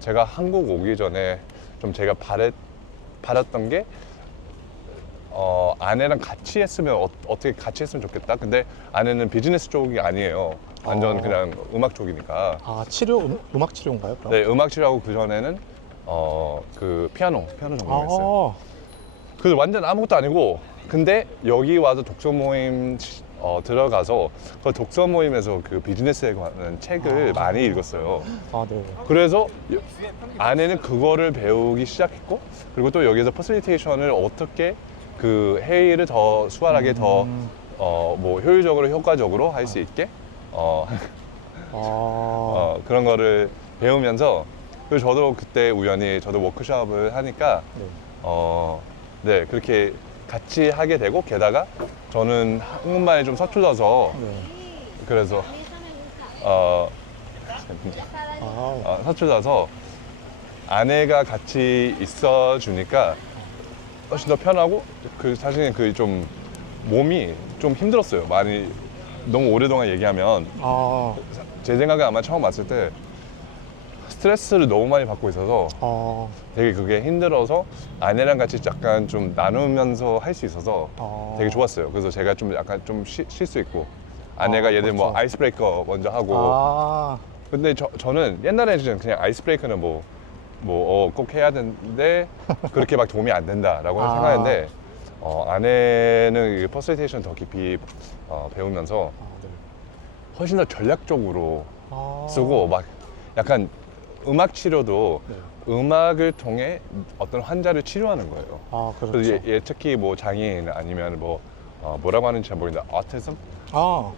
제가 한국 오기 전에 좀 제가 바랬던 게 아내랑 같이 했으면 어떻게 같이 했으면 좋겠다. 근데 아내는 비즈니스 쪽이 아니에요. 완전 그냥 음악 쪽이니까. 아, 음악 치료인가요, 그럼? 네, 음악 치료하고 그 전에는 그 피아노 전공했어요. 아, 그래서 완전 아무것도 아니고, 근데 여기 와서 독서 모임 들어가서 그 독서 모임에서 그 비즈니스에 관한 책을 많이 읽었어요. 아, 네. 그래서 아내는 그거를 배우기 시작했고, 그리고 또 여기서 퍼실리테이션을 어떻게 그 회의를 더 수월하게 더 뭐 효율적으로 효과적으로 할 수 있게 그런 거를 배우면서, 그리고 저도 그때 우연히 저도 워크숍을 하니까 네. 네, 그렇게 같이 하게 되고, 게다가 저는 한국말이 좀 서툴러서 네. 그래서 서툴러서 아내가 같이 있어 주니까 훨씬 더 편하고, 그 사실은 그 좀 몸이 좀 힘들었어요. 많이 너무 오랫동안 얘기하면. 아, 제 생각에 아마 처음 왔을 때 스트레스를 너무 많이 받고 있어서 되게 그게 힘들어서 아내랑 같이 약간 좀 나누면서 할 수 있어서 되게 좋았어요. 그래서 제가 좀 약간 좀 쉴 수 있고, 아내가 예를 들면 뭐 그렇죠. 아이스 브레이커 먼저 하고. 아, 근데 저는 옛날에는 그냥 아이스 브레이커는 꼭 해야 되는데 그렇게 막 도움이 안 된다라고 생각했는데, 아내는 이 퍼실리테이션 더 깊이 배우면서 네. 훨씬 더 전략적으로 아. 쓰고, 막 약간 음악 치료도 네. 음악을 통해 어떤 환자를 치료하는 거예요. 아, 그렇죠. 그래서 얘 특히 뭐 장애인 아니면 뭐라고 하는지 잘 모르겠는데 autism? 아,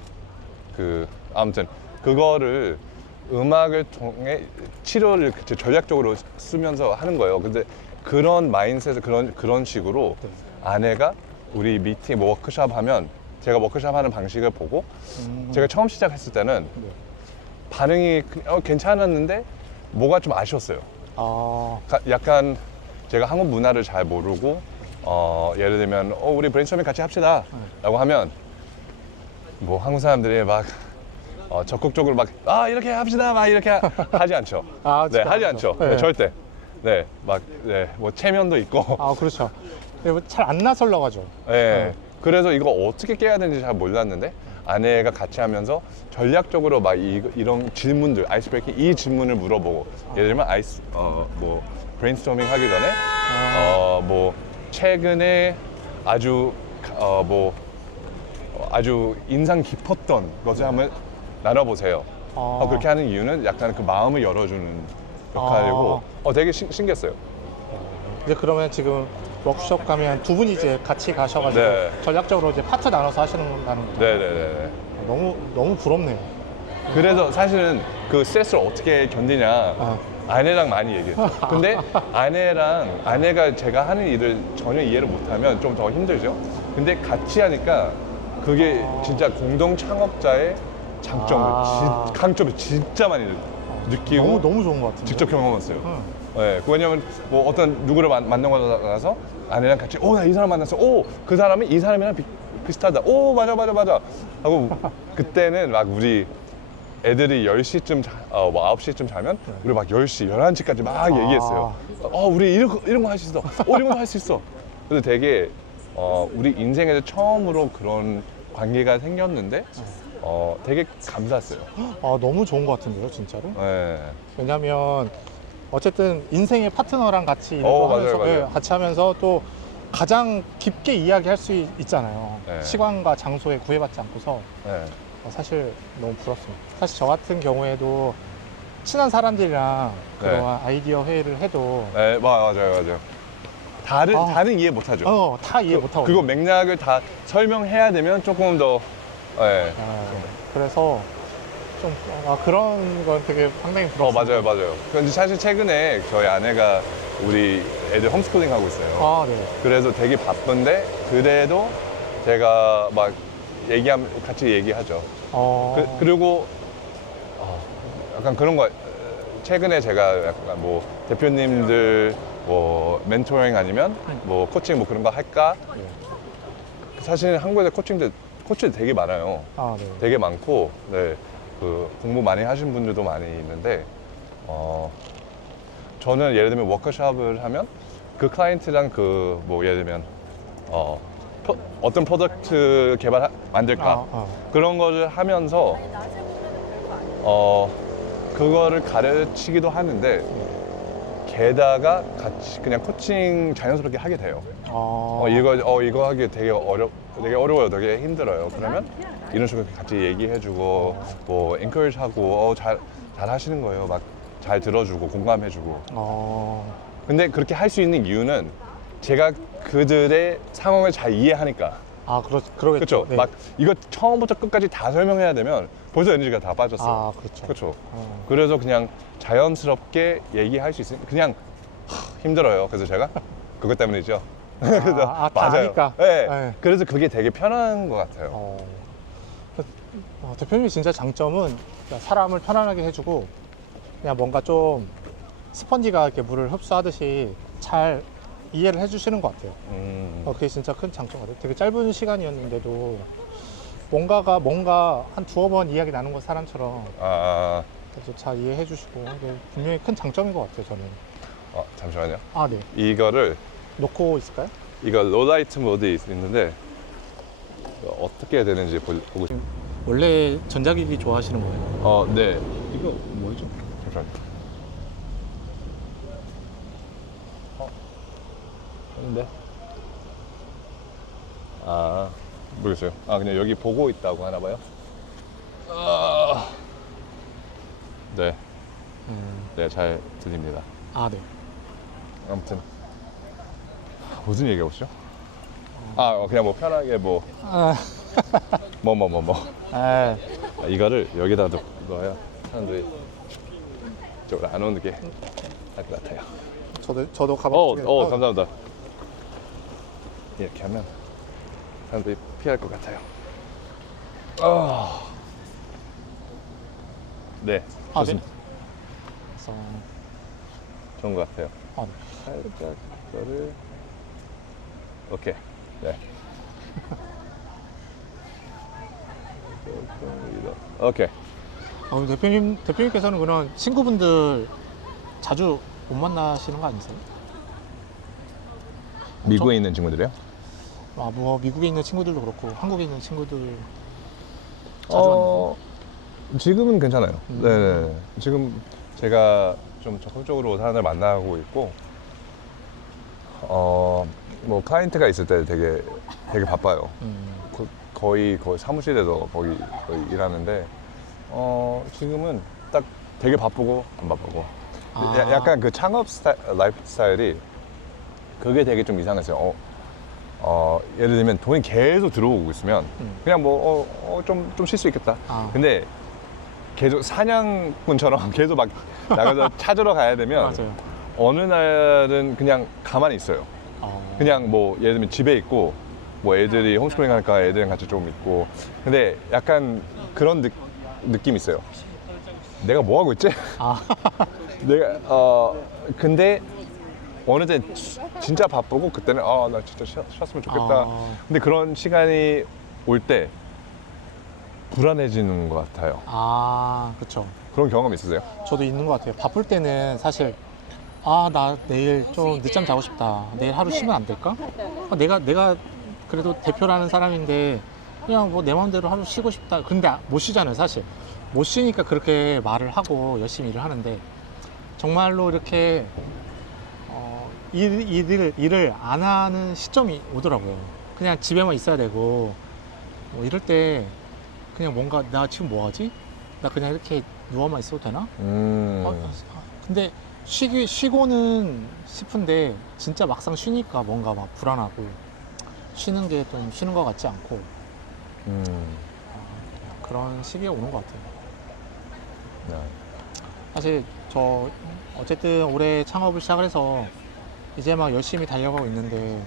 아무튼 그거를 음악을 통해 치료를 전략적으로 쓰면서 하는 거예요. 근데 그런 마인드셋을 그런 식으로 네. 아내가 우리 미팅 워크숍 하면, 제가 워크숍 하는 방식을 보고 제가 처음 시작했을 때는 네. 반응이 괜찮았는데 뭐가 좀 아쉬웠어요. 아, 약간 제가 한국 문화를 잘 모르고 예를 들면 우리 브레인스토밍 같이 합시다 라고 하면 뭐 한국 사람들이 막 적극적으로 막 이렇게 합시다 막 이렇게 하지 않죠. 아, 네, 진짜 하지 안 않죠. 하죠. 네, 네. 절대. 네, 뭐 체면도 있고. 아, 그렇죠. 잘 안 나설러 가죠. 네. 그래서 이거 어떻게 깨야 되는지 잘 몰랐는데 아내가 같이 하면서 전략적으로 막 이런 질문들, 아이스 브레이킹 이 질문을 물어보고, 예를 들면 뭐 브레인스토밍 하기 전에 뭐 최근에 아주 아주 인상 깊었던 것을 한번 나눠보세요. 그렇게 하는 이유는 약간 그 마음을 열어주는 역할이고, 되게 신기했어요. 이제 그러면 지금 워크숍 가면 두 분이 이제 같이 가셔가지고 네. 전략적으로 이제 파트 나눠서 하시는 거예요. 네네네. 너무 부럽네요. 그래서 사실은 그 스트레스를 어떻게 견디냐 아내랑 많이 얘기해요. 근데 아내가 제가 하는 일을 전혀 이해를 못하면 좀 더 힘들죠. 근데 같이 하니까 그게 진짜 공동 창업자의 강점을 진짜 많이 느끼고 너무 좋은 것 같은데. 직접 경험했어요. 네, 왜냐면 뭐 어떤 누구를 만나고 나서 아내랑 같이 나 이 사람 만났어. 그 사람이 이 사람이랑 비슷하다. 맞아 하고 그때는 막 우리 애들이 10시쯤 뭐 9시쯤 자면 우리 막 10시, 11시까지 막 얘기했어요. 우리 이런 거 할 수 있어. 이런 거 할 수 있어. 그래서 되게 우리 인생에서 처음으로 그런 관계가 생겼는데 되게 감사했어요. 너무 좋은 것 같은데요, 진짜로? 네. 왜냐면 어쨌든 인생의 파트너랑 같이 맞아요, 맞아요. 예, 같이 하면서 또 가장 깊게 이야기할 수 있잖아요. 네. 시간과 장소에 구애받지 않고서 네. 사실 너무 부럽습니다. 사실 저 같은 경우에도 친한 사람들이랑 그런 아이디어 회의를 해도 네, 맞아요. 다른 이해 못하죠. 다 이해 못하고 그거 맥락을 다 설명해야 되면 조금 더 그래서 좀 그런 건 되게 상당히 부럽습니다. 맞아요. 근데 사실 최근에 저희 아내가 우리 애들 홈스쿨링 하고 있어요. 네. 그래서 되게 바쁜데 그래도 제가 막 같이 얘기하죠. 그리고 약간 그런 거 최근에 제가 약간 뭐 대표님들 뭐 멘토링 아니면 뭐 코칭 뭐 그런 거 할까? 사실 한국에서 코치 되게 많아요. 아, 네. 되게 많고, 네, 그 공부 많이 하신 분들도 많이 있는데, 저는 예를 들면 워크숍을 하면 그 클라이언트랑 그 뭐 예를 들면 어떤 프로덕트 만들까 그런 거를 하면서 그거를 가르치기도 하는데 게다가 같이 그냥 코칭 자연스럽게 하게 돼요. 이거 하기 되게 어려워요. 되게 힘들어요. 그러면 이런 식으로 같이 얘기해주고 뭐 encourage하고 잘 하시는 거예요. 막 잘 들어주고 공감해주고. 근데 그렇게 할 수 있는 이유는 제가 그들의 상황을 잘 이해하니까. 그러겠죠. 그렇죠. 네. 막 이거 처음부터 끝까지 다 설명해야 되면 벌써 에너지가 다 빠졌어요. 그렇죠. 그렇죠. 그래서 그냥 자연스럽게 얘기할 수 있으니까 그냥 힘들어요. 그래서 제가 그것 때문이죠. 그래서 다 맞아요. 아니까. 네. 네. 그래서 그게 되게 편한 것 같아요. 대표님의 진짜 장점은 그냥 사람을 편안하게 해주고 그냥 뭔가 좀 스펀지가 이렇게 물을 흡수하듯이 잘 이해를 해주시는 것 같아요. 그게 진짜 큰 장점 같아요. 되게 짧은 시간이었는데도 뭔가 한 두어 번 이야기 나눈 거 사람처럼 그래서 잘 이해해 주시고 이게 분명히 큰 장점인 것 같아요, 저는. 잠시만요. 네. 이거를 놓고 있을까요? 이거 로라이트 모드 있는데 어떻게 해야 되는지 보고 싶어요. 원래 전자기기 좋아하시는 거예요? 네. 이거 뭐죠? 잠시만요. 했는데 모르겠어요. 그냥 여기 보고 있다고 하나 봐요. 네. 네, 잘 들립니다. 네. 아무튼 무슨 얘기하고 있죠? 그냥 뭐 편하게 뭐 이거를 여기다 넣어야 사람들이 이쪽으로 안 오는 게 할 것 같아요. 저도 가방 쪽에 감사합니다. 이렇게 하면 사람들이 피할 것 같아요. 네, 좋습니다. 그래서 좋은 것 같아요. 네. 살짝 이거를 오케이. 네. 오케이. 대표님께서는 그런 친구분들 자주 못 만나시는 거 아니세요? 미국에 있는 친구들이요? 뭐 미국에 있는 친구들도 그렇고 한국에 있는 친구들 자주 만나세요? 지금은 괜찮아요. 네. 지금 제가 좀 적극적으로 사람을 만나고 있고, 뭐 클라이언트가 있을 때 되게 바빠요. 거의 사무실에서 거의 일하는데, 지금은 딱 되게 바쁘고 안 바쁘고. 약간 그 창업 라이프 스타일이 그게 되게 좀 이상했어요. 예를 들면 돈이 계속 들어오고 있으면 그냥 뭐 좀 쉴 수 있겠다. 근데 계속 사냥꾼처럼 계속 막 나가서 찾으러 가야 되면 맞아요. 어느 날은 그냥 가만히 있어요. 그냥 뭐 예를 들면 집에 있고 뭐 애들이 홈스쿨링 할까 애들이랑 같이 좀 있고, 근데 약간 그런 느낌이 있어요. 내가 뭐 하고 있지? 근데 어느 때 진짜 바쁘고 그때는 나 진짜 쉬었으면 좋겠다. 근데 그런 시간이 올 때 불안해지는 것 같아요. 그렇죠. 그런 경험 있으세요? 저도 있는 것 같아요. 바쁠 때는 사실 나 내일 좀 늦잠 자고 싶다. 내일 하루 쉬면 안 될까? 내가 그래도 대표라는 사람인데 그냥 뭐 내 마음대로 하루 쉬고 싶다. 근데 못 쉬잖아요, 사실. 못 쉬니까 그렇게 말을 하고 열심히 일을 하는데 정말로 이렇게 일을 안 하는 시점이 오더라고요. 그냥 집에만 있어야 되고 뭐 이럴 때 그냥 뭔가 나 지금 뭐 하지? 나 그냥 이렇게 누워만 있어도 되나? 근데 쉬고는 싶은데 진짜 막상 쉬니까 뭔가 막 불안하고 쉬는 게 좀 쉬는 것 같지 않고 그런 시기에 오는 것 같아요. 사실 저 어쨌든 올해 창업을 시작을 해서 이제 막 열심히 달려가고 있는데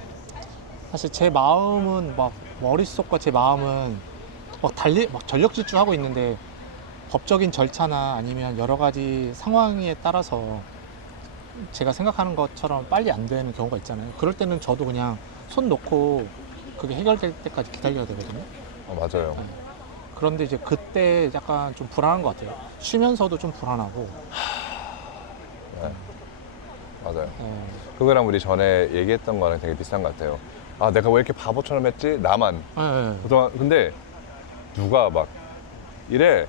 사실 제 마음은 막 머릿속과 제 마음은 막 전력 질주하고 있는데 법적인 절차나 아니면 여러 가지 상황에 따라서 제가 생각하는 것처럼 빨리 안 되는 경우가 있잖아요. 그럴 때는 저도 그냥 손 놓고 그게 해결될 때까지 기다려야 되거든요. 맞아요. 네. 그런데 이제 그때 약간 좀 불안한 것 같아요. 쉬면서도 좀 불안하고. 네. 맞아요. 네. 그거랑 우리 전에 얘기했던 거랑 되게 비슷한 것 같아요. 아, 내가 왜 이렇게 바보처럼 했지? 나만. 네. 그동안, 근데 누가 막 이래?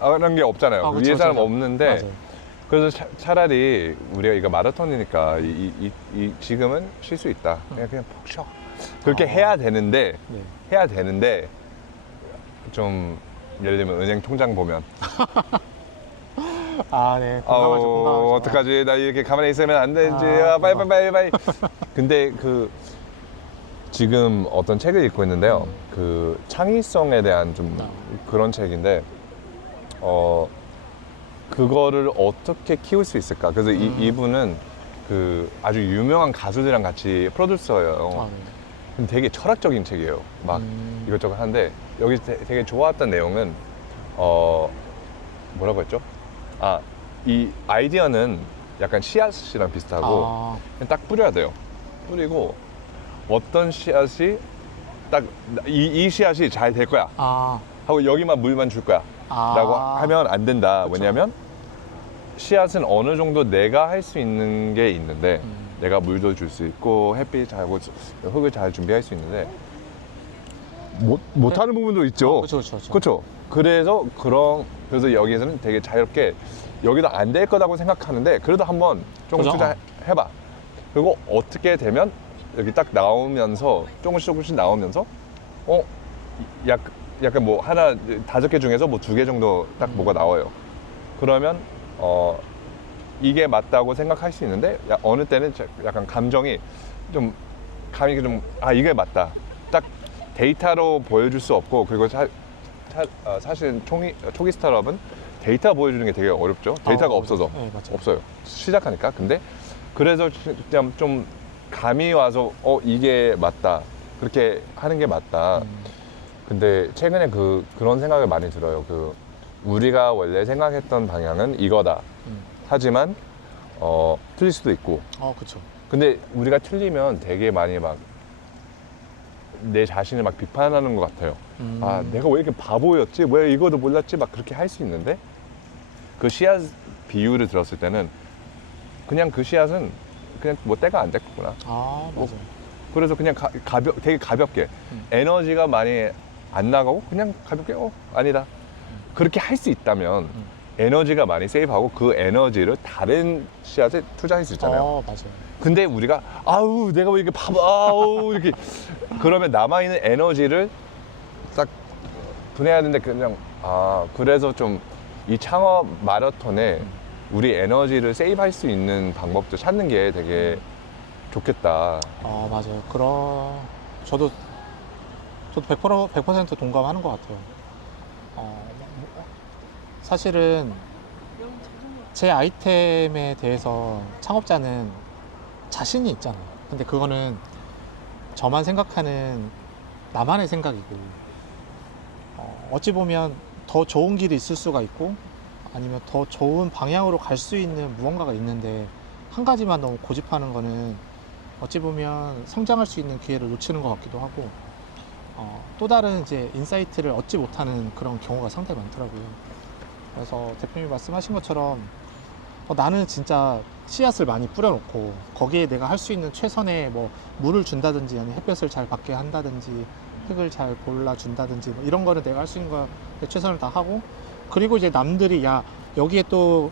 라는 게 없잖아요. 아, 그쵸, 위에 사람 그쵸. 없는데. 맞아요. 그래서 차라리 우리가 이거 마라톤이니까 지금은 쉴 수 있다. 그냥 푹 쉬어. 그렇게 아. 해야 되는데, 네. 좀 예를 들면 은행 통장 보면 아, 네. 공감하죠. 아우 어떡하지, 나 이렇게 가만히 있으면 안 되지. 아, 빨리 근데 지금 어떤 책을 읽고 있는데요, 그 창의성에 대한 좀 그런 책인데 그거를 어떻게 키울 수 있을까. 그래서 이분은 그 아주 유명한 가수들이랑 같이 프로듀서예요. 아, 네. 근데 되게 철학적인 책이에요. 막 이것저것 하는데 여기 되게 좋았던 내용은 뭐라고 했죠? 이 아이디어는 약간 씨앗이랑 비슷하고 아, 그냥 딱 뿌려야 돼요. 뿌리고 어떤 씨앗이 딱 이 씨앗이 잘 될 거야 아, 하고 여기만 물만 줄 거야 라고 하면 안 된다. 그쵸. 왜냐면 씨앗은 어느 정도 내가 할 수 있는 게 있는데 내가 물도 줄 수 있고 햇빛 잘고 흙을 잘 준비할 수 있는데 못하는 부분도 있죠. 그렇죠. 그래서 여기에서는 되게 자유롭게 여기도 안 될 거라고 생각하는데 그래도 한번 조금 그죠? 투자해봐. 그리고 어떻게 되면 여기 딱 나오면서 조금씩 나오면서 약간 뭐 하나 5개 중에서 뭐 2개 정도 딱 뭐가 나와요. 그러면 이게 맞다고 생각할 수 있는데 어느 때는 약간 감정이 이게 맞다. 딱 데이터로 보여줄 수 없고, 그리고 사실은 초기 스타트업은 데이터 보여주는 게 되게 어렵죠. 데이터가 없어서. 네, 맞아요. 없어요. 시작하니까. 근데 그래서 그냥 좀 감이 와서 이게 맞다. 그렇게 하는 게 맞다. 근데 최근에 그런 생각을 많이 들어요. 우리가 원래 생각했던 방향은 이거다. 하지만 틀릴 수도 있고. 그렇죠. 근데 우리가 틀리면 되게 많이 막 내 자신을 막 비판하는 것 같아요. 내가 왜 이렇게 바보였지? 왜 이거도 몰랐지? 막 그렇게 할 수 있는데 그 씨앗 비유를 들었을 때는 그냥 그 씨앗은 그냥 뭐 때가 안 됐구나. 맞아요. 그래서 그냥 되게 가볍게 에너지가 많이 안 나가고 그냥 가볍게 아니다. 그렇게 할 수 있다면 에너지가 많이 세이브하고 그 에너지를 다른 씨앗에 투자할 수 있잖아요. 맞아요. 근데 우리가 내가 왜 이렇게 이렇게 그러면 남아있는 에너지를 딱 분해해야 되는데 그냥 그래서 좀 이 창업 마라톤에 우리 에너지를 세이브할 수 있는 방법도 찾는 게 되게 좋겠다. 맞아요. 저도 100% 동감하는 것 같아요. 사실은 제 아이템에 대해서 창업자는 자신이 있잖아요. 근데 그거는 저만 생각하는 나만의 생각이고, 어찌 보면 더 좋은 길이 있을 수가 있고 아니면 더 좋은 방향으로 갈 수 있는 무언가가 있는데 한 가지만 너무 고집하는 거는 어찌 보면 성장할 수 있는 기회를 놓치는 것 같기도 하고, 또 다른 이제 인사이트를 얻지 못하는 그런 경우가 상당히 많더라고요. 그래서 대표님이 말씀하신 것처럼 나는 진짜 씨앗을 많이 뿌려놓고 거기에 내가 할 수 있는 최선의 뭐 물을 준다든지 아니면 햇볕을 잘 받게 한다든지 흙을 잘 골라준다든지 뭐 이런 거를 내가 할 수 있는 거 최선을 다 하고, 그리고 이제 남들이 여기에 또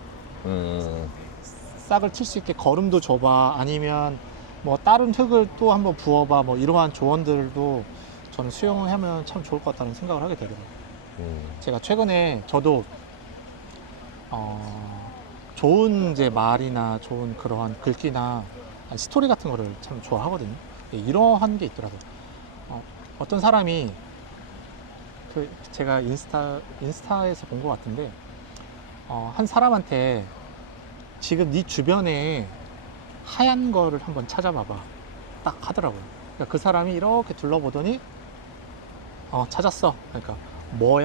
싹을 칠 수 있게 거름도 줘봐, 아니면 뭐 다른 흙을 또 한번 부어봐, 뭐 이러한 조언들도 저는 수용하면 참 좋을 것 같다는 생각을 하게 되더라고요. 제가 최근에 저도 좋은 이제 말이나 좋은 그러한 글귀나 스토리 같은 거를 참 좋아하거든요. 이러한 게 있더라고요. 어떤 사람이 제가 인스타에서 본 것 같은데 한 사람한테 지금 네 주변에 하얀 거를 한번 찾아봐봐 딱 하더라고요. 그러니까 그 사람이 이렇게 둘러보더니 찾았어. 그러니까 뭐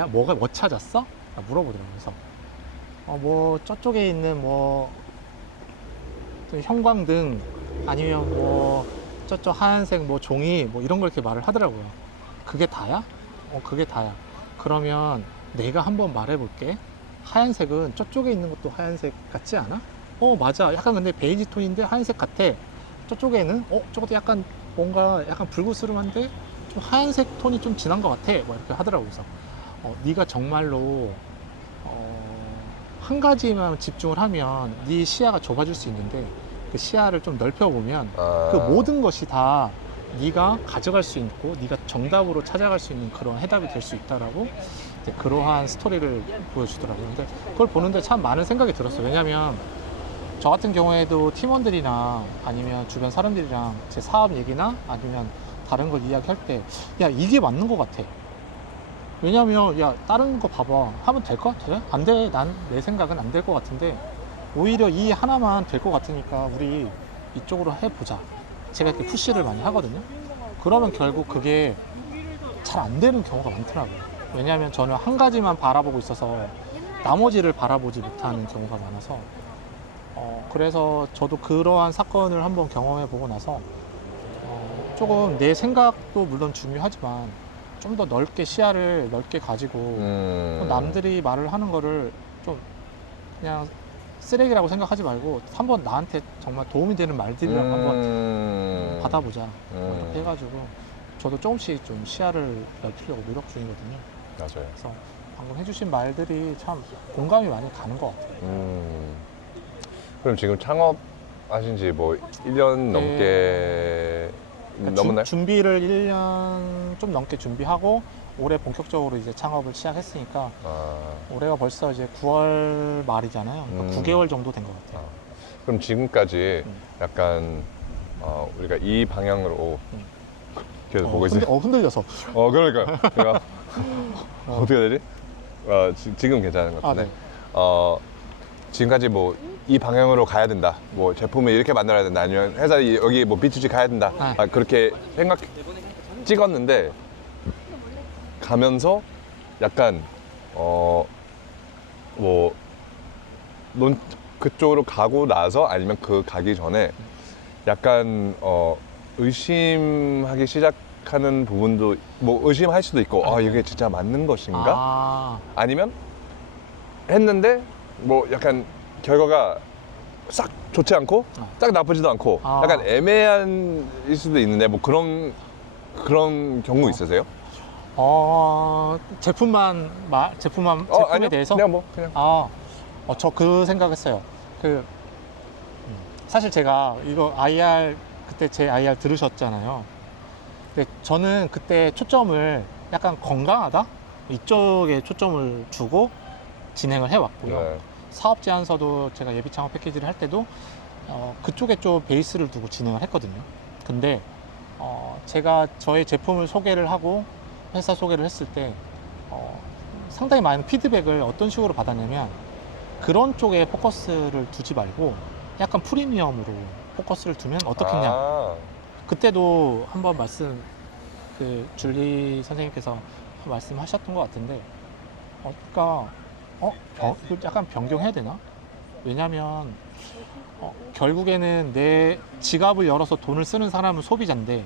찾았어? 물어보더라고요. 그래서 뭐 저쪽에 있는 뭐 좀 형광등 아니면 뭐 저쪽 하얀색 뭐 종이 뭐 이런 걸 이렇게 말을 하더라고요. 그게 다야? 그게 다야. 그러면 내가 한번 말해볼게. 하얀색은 저쪽에 있는 것도 하얀색 같지 않아? 맞아. 약간 근데 베이지 톤인데 하얀색 같아. 저쪽에는 저것도 약간 뭔가 약간 불그스름한데 좀 하얀색 톤이 좀 진한 것 같아. 뭐 이렇게 하더라고. 그래서 네가 정말로 한 가지만 집중을 하면 네 시야가 좁아질 수 있는데 그 시야를 좀 넓혀보면 그 모든 것이 다 네가 가져갈 수 있고 네가 정답으로 찾아갈 수 있는 그런 해답이 될 수 있다라고 이제 그러한 스토리를 보여주더라고요. 근데 그걸 보는데 참 많은 생각이 들었어요. 왜냐면 저 같은 경우에도 팀원들이나 아니면 주변 사람들이랑 제 사업 얘기나 아니면 다른 걸 이야기할 때 야 이게 맞는 것 같아. 왜냐면 야 다른 거 봐봐 하면 될 것 같아? 안 돼. 난 내 생각은 안 될 것 같은데 오히려 이 하나만 될 것 같으니까 우리 이쪽으로 해보자. 제가 이렇게 푸시를 많이 하거든요. 그러면 결국 그게 잘 안 되는 경우가 많더라고요. 왜냐하면 저는 한 가지만 바라보고 있어서 나머지를 바라보지 못하는 경우가 많아서 그래서 저도 그러한 사건을 한번 경험해 보고 나서 조금 내 생각도 물론 중요하지만 좀 더 넓게 시야를 넓게 가지고 남들이 말을 하는 거를 좀 그냥 쓰레기라고 생각하지 말고 한번 나한테 정말 도움이 되는 말들이라고 한번 받아보자 이렇게 해가지고 저도 조금씩 좀 시야를 넓히려고 노력 중이거든요. 맞아요. 그래서 방금 해주신 말들이 참 공감이 많이 가는 것 같아요. 그럼 지금 창업하신 지 뭐 1년 넘게 그러니까 넘었나요? 준비를 1년 좀 넘게 준비하고 올해 본격적으로 이제 창업을 시작했으니까 올해가 벌써 이제 9월 말이잖아요. 그러니까 9개월 정도 된 것 같아요. 그럼 지금까지 약간 우리가 이 방향으로 계속 보고 있어요. 흔들려서. 그러니까 제가 어떻게 해야 되지? 지금 괜찮은 것 같은데. 네. 지금까지 뭐 이 방향으로 가야 된다. 뭐 제품을 이렇게 만들어야 된다. 아니면 회사 여기 뭐 B2C 가야 된다. 그렇게 찍었는데 가면서 약간 뭐 그쪽으로 가고 나서 아니면 그 가기 전에 약간 의심하기 시작하는 부분도 뭐 의심할 수도 있고 이게 진짜 맞는 것인가? 아니면 했는데 뭐 약간 결과가 싹 좋지 않고 딱 나쁘지도 않고 약간 애매한 일 수도 있는데 뭐 그런 경우 있으세요? 제품에 아니요. 대해서? 그냥 저 그 생각했어요. 사실 제가 이거 그때 제 IR 들으셨잖아요. 근데 저는 그때 초점을 약간 건강하다? 이쪽에 초점을 두고 진행을 해왔고요. 네. 사업 제안서도 제가 예비 창업 패키지를 할 때도 그쪽에 좀 베이스를 두고 진행을 했거든요. 근데 제가 저의 제품을 소개를 하고 회사 소개를 했을 때 상당히 많은 피드백을 어떤 식으로 받았냐면 그런 쪽에 포커스를 두지 말고 약간 프리미엄으로 포커스를 두면 어떻겠냐. 그때도 한번 줄리 선생님께서 말씀하셨던 것 같은데 그러니까 이거 약간 변경해야 되나? 왜냐면 결국에는 내 지갑을 열어서 돈을 쓰는 사람은 소비자인데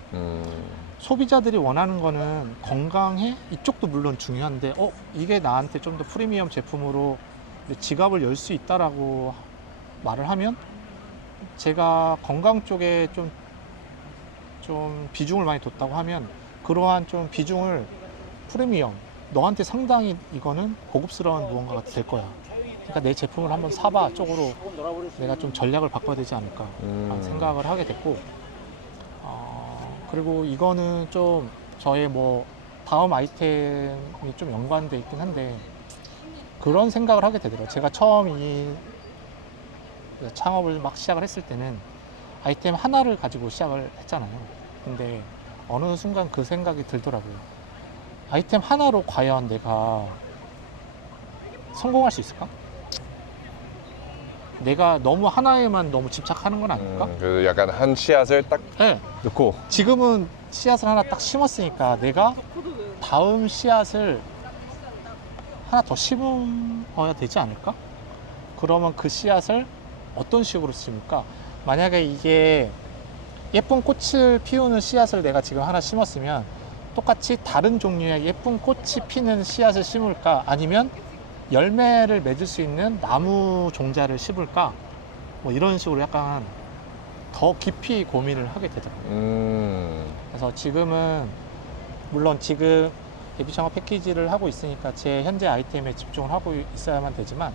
소비자들이 원하는 거는 건강해? 이쪽도 물론 중요한데 이게 나한테 좀 더 프리미엄 제품으로 내 지갑을 열 수 있다라고 말을 하면 제가 건강 쪽에 좀 비중을 많이 뒀다고 하면 그러한 좀 비중을 프리미엄 너한테 상당히 이거는 고급스러운 무언가가 될 거야. 그러니까 내 제품을 한번 사봐 쪽으로 내가 좀 전략을 바꿔야 되지 않을까 라는 생각을 하게 됐고 그리고 이거는 좀 저의 뭐 다음 아이템이 좀 연관돼 있긴 한데 그런 생각을 하게 되더라고요. 제가 처음 이 창업을 막 시작을 했을 때는 아이템 하나를 가지고 시작을 했잖아요. 근데 어느 순간 그 생각이 들더라고요. 아이템 하나로 과연 내가 성공할 수 있을까? 내가 너무 하나에만 너무 집착하는 건 아닐까? 그래서 약간 한 씨앗을 딱 넣고 지금은 씨앗을 하나 딱 심었으니까 내가 다음 씨앗을 하나 더 심어야 되지 않을까? 그러면 그 씨앗을 어떤 식으로 심을까? 만약에 이게 예쁜 꽃을 피우는 씨앗을 내가 지금 하나 심었으면 똑같이 다른 종류의 예쁜 꽃이 피는 씨앗을 심을까? 아니면 열매를 맺을 수 있는 나무 종자를 심을까? 뭐 이런 식으로 약간 더 깊이 고민을 하게 되더라고요. 그래서 지금은 물론 지금 예비창업 패키지를 하고 있으니까 제 현재 아이템에 집중을 하고 있어야만 되지만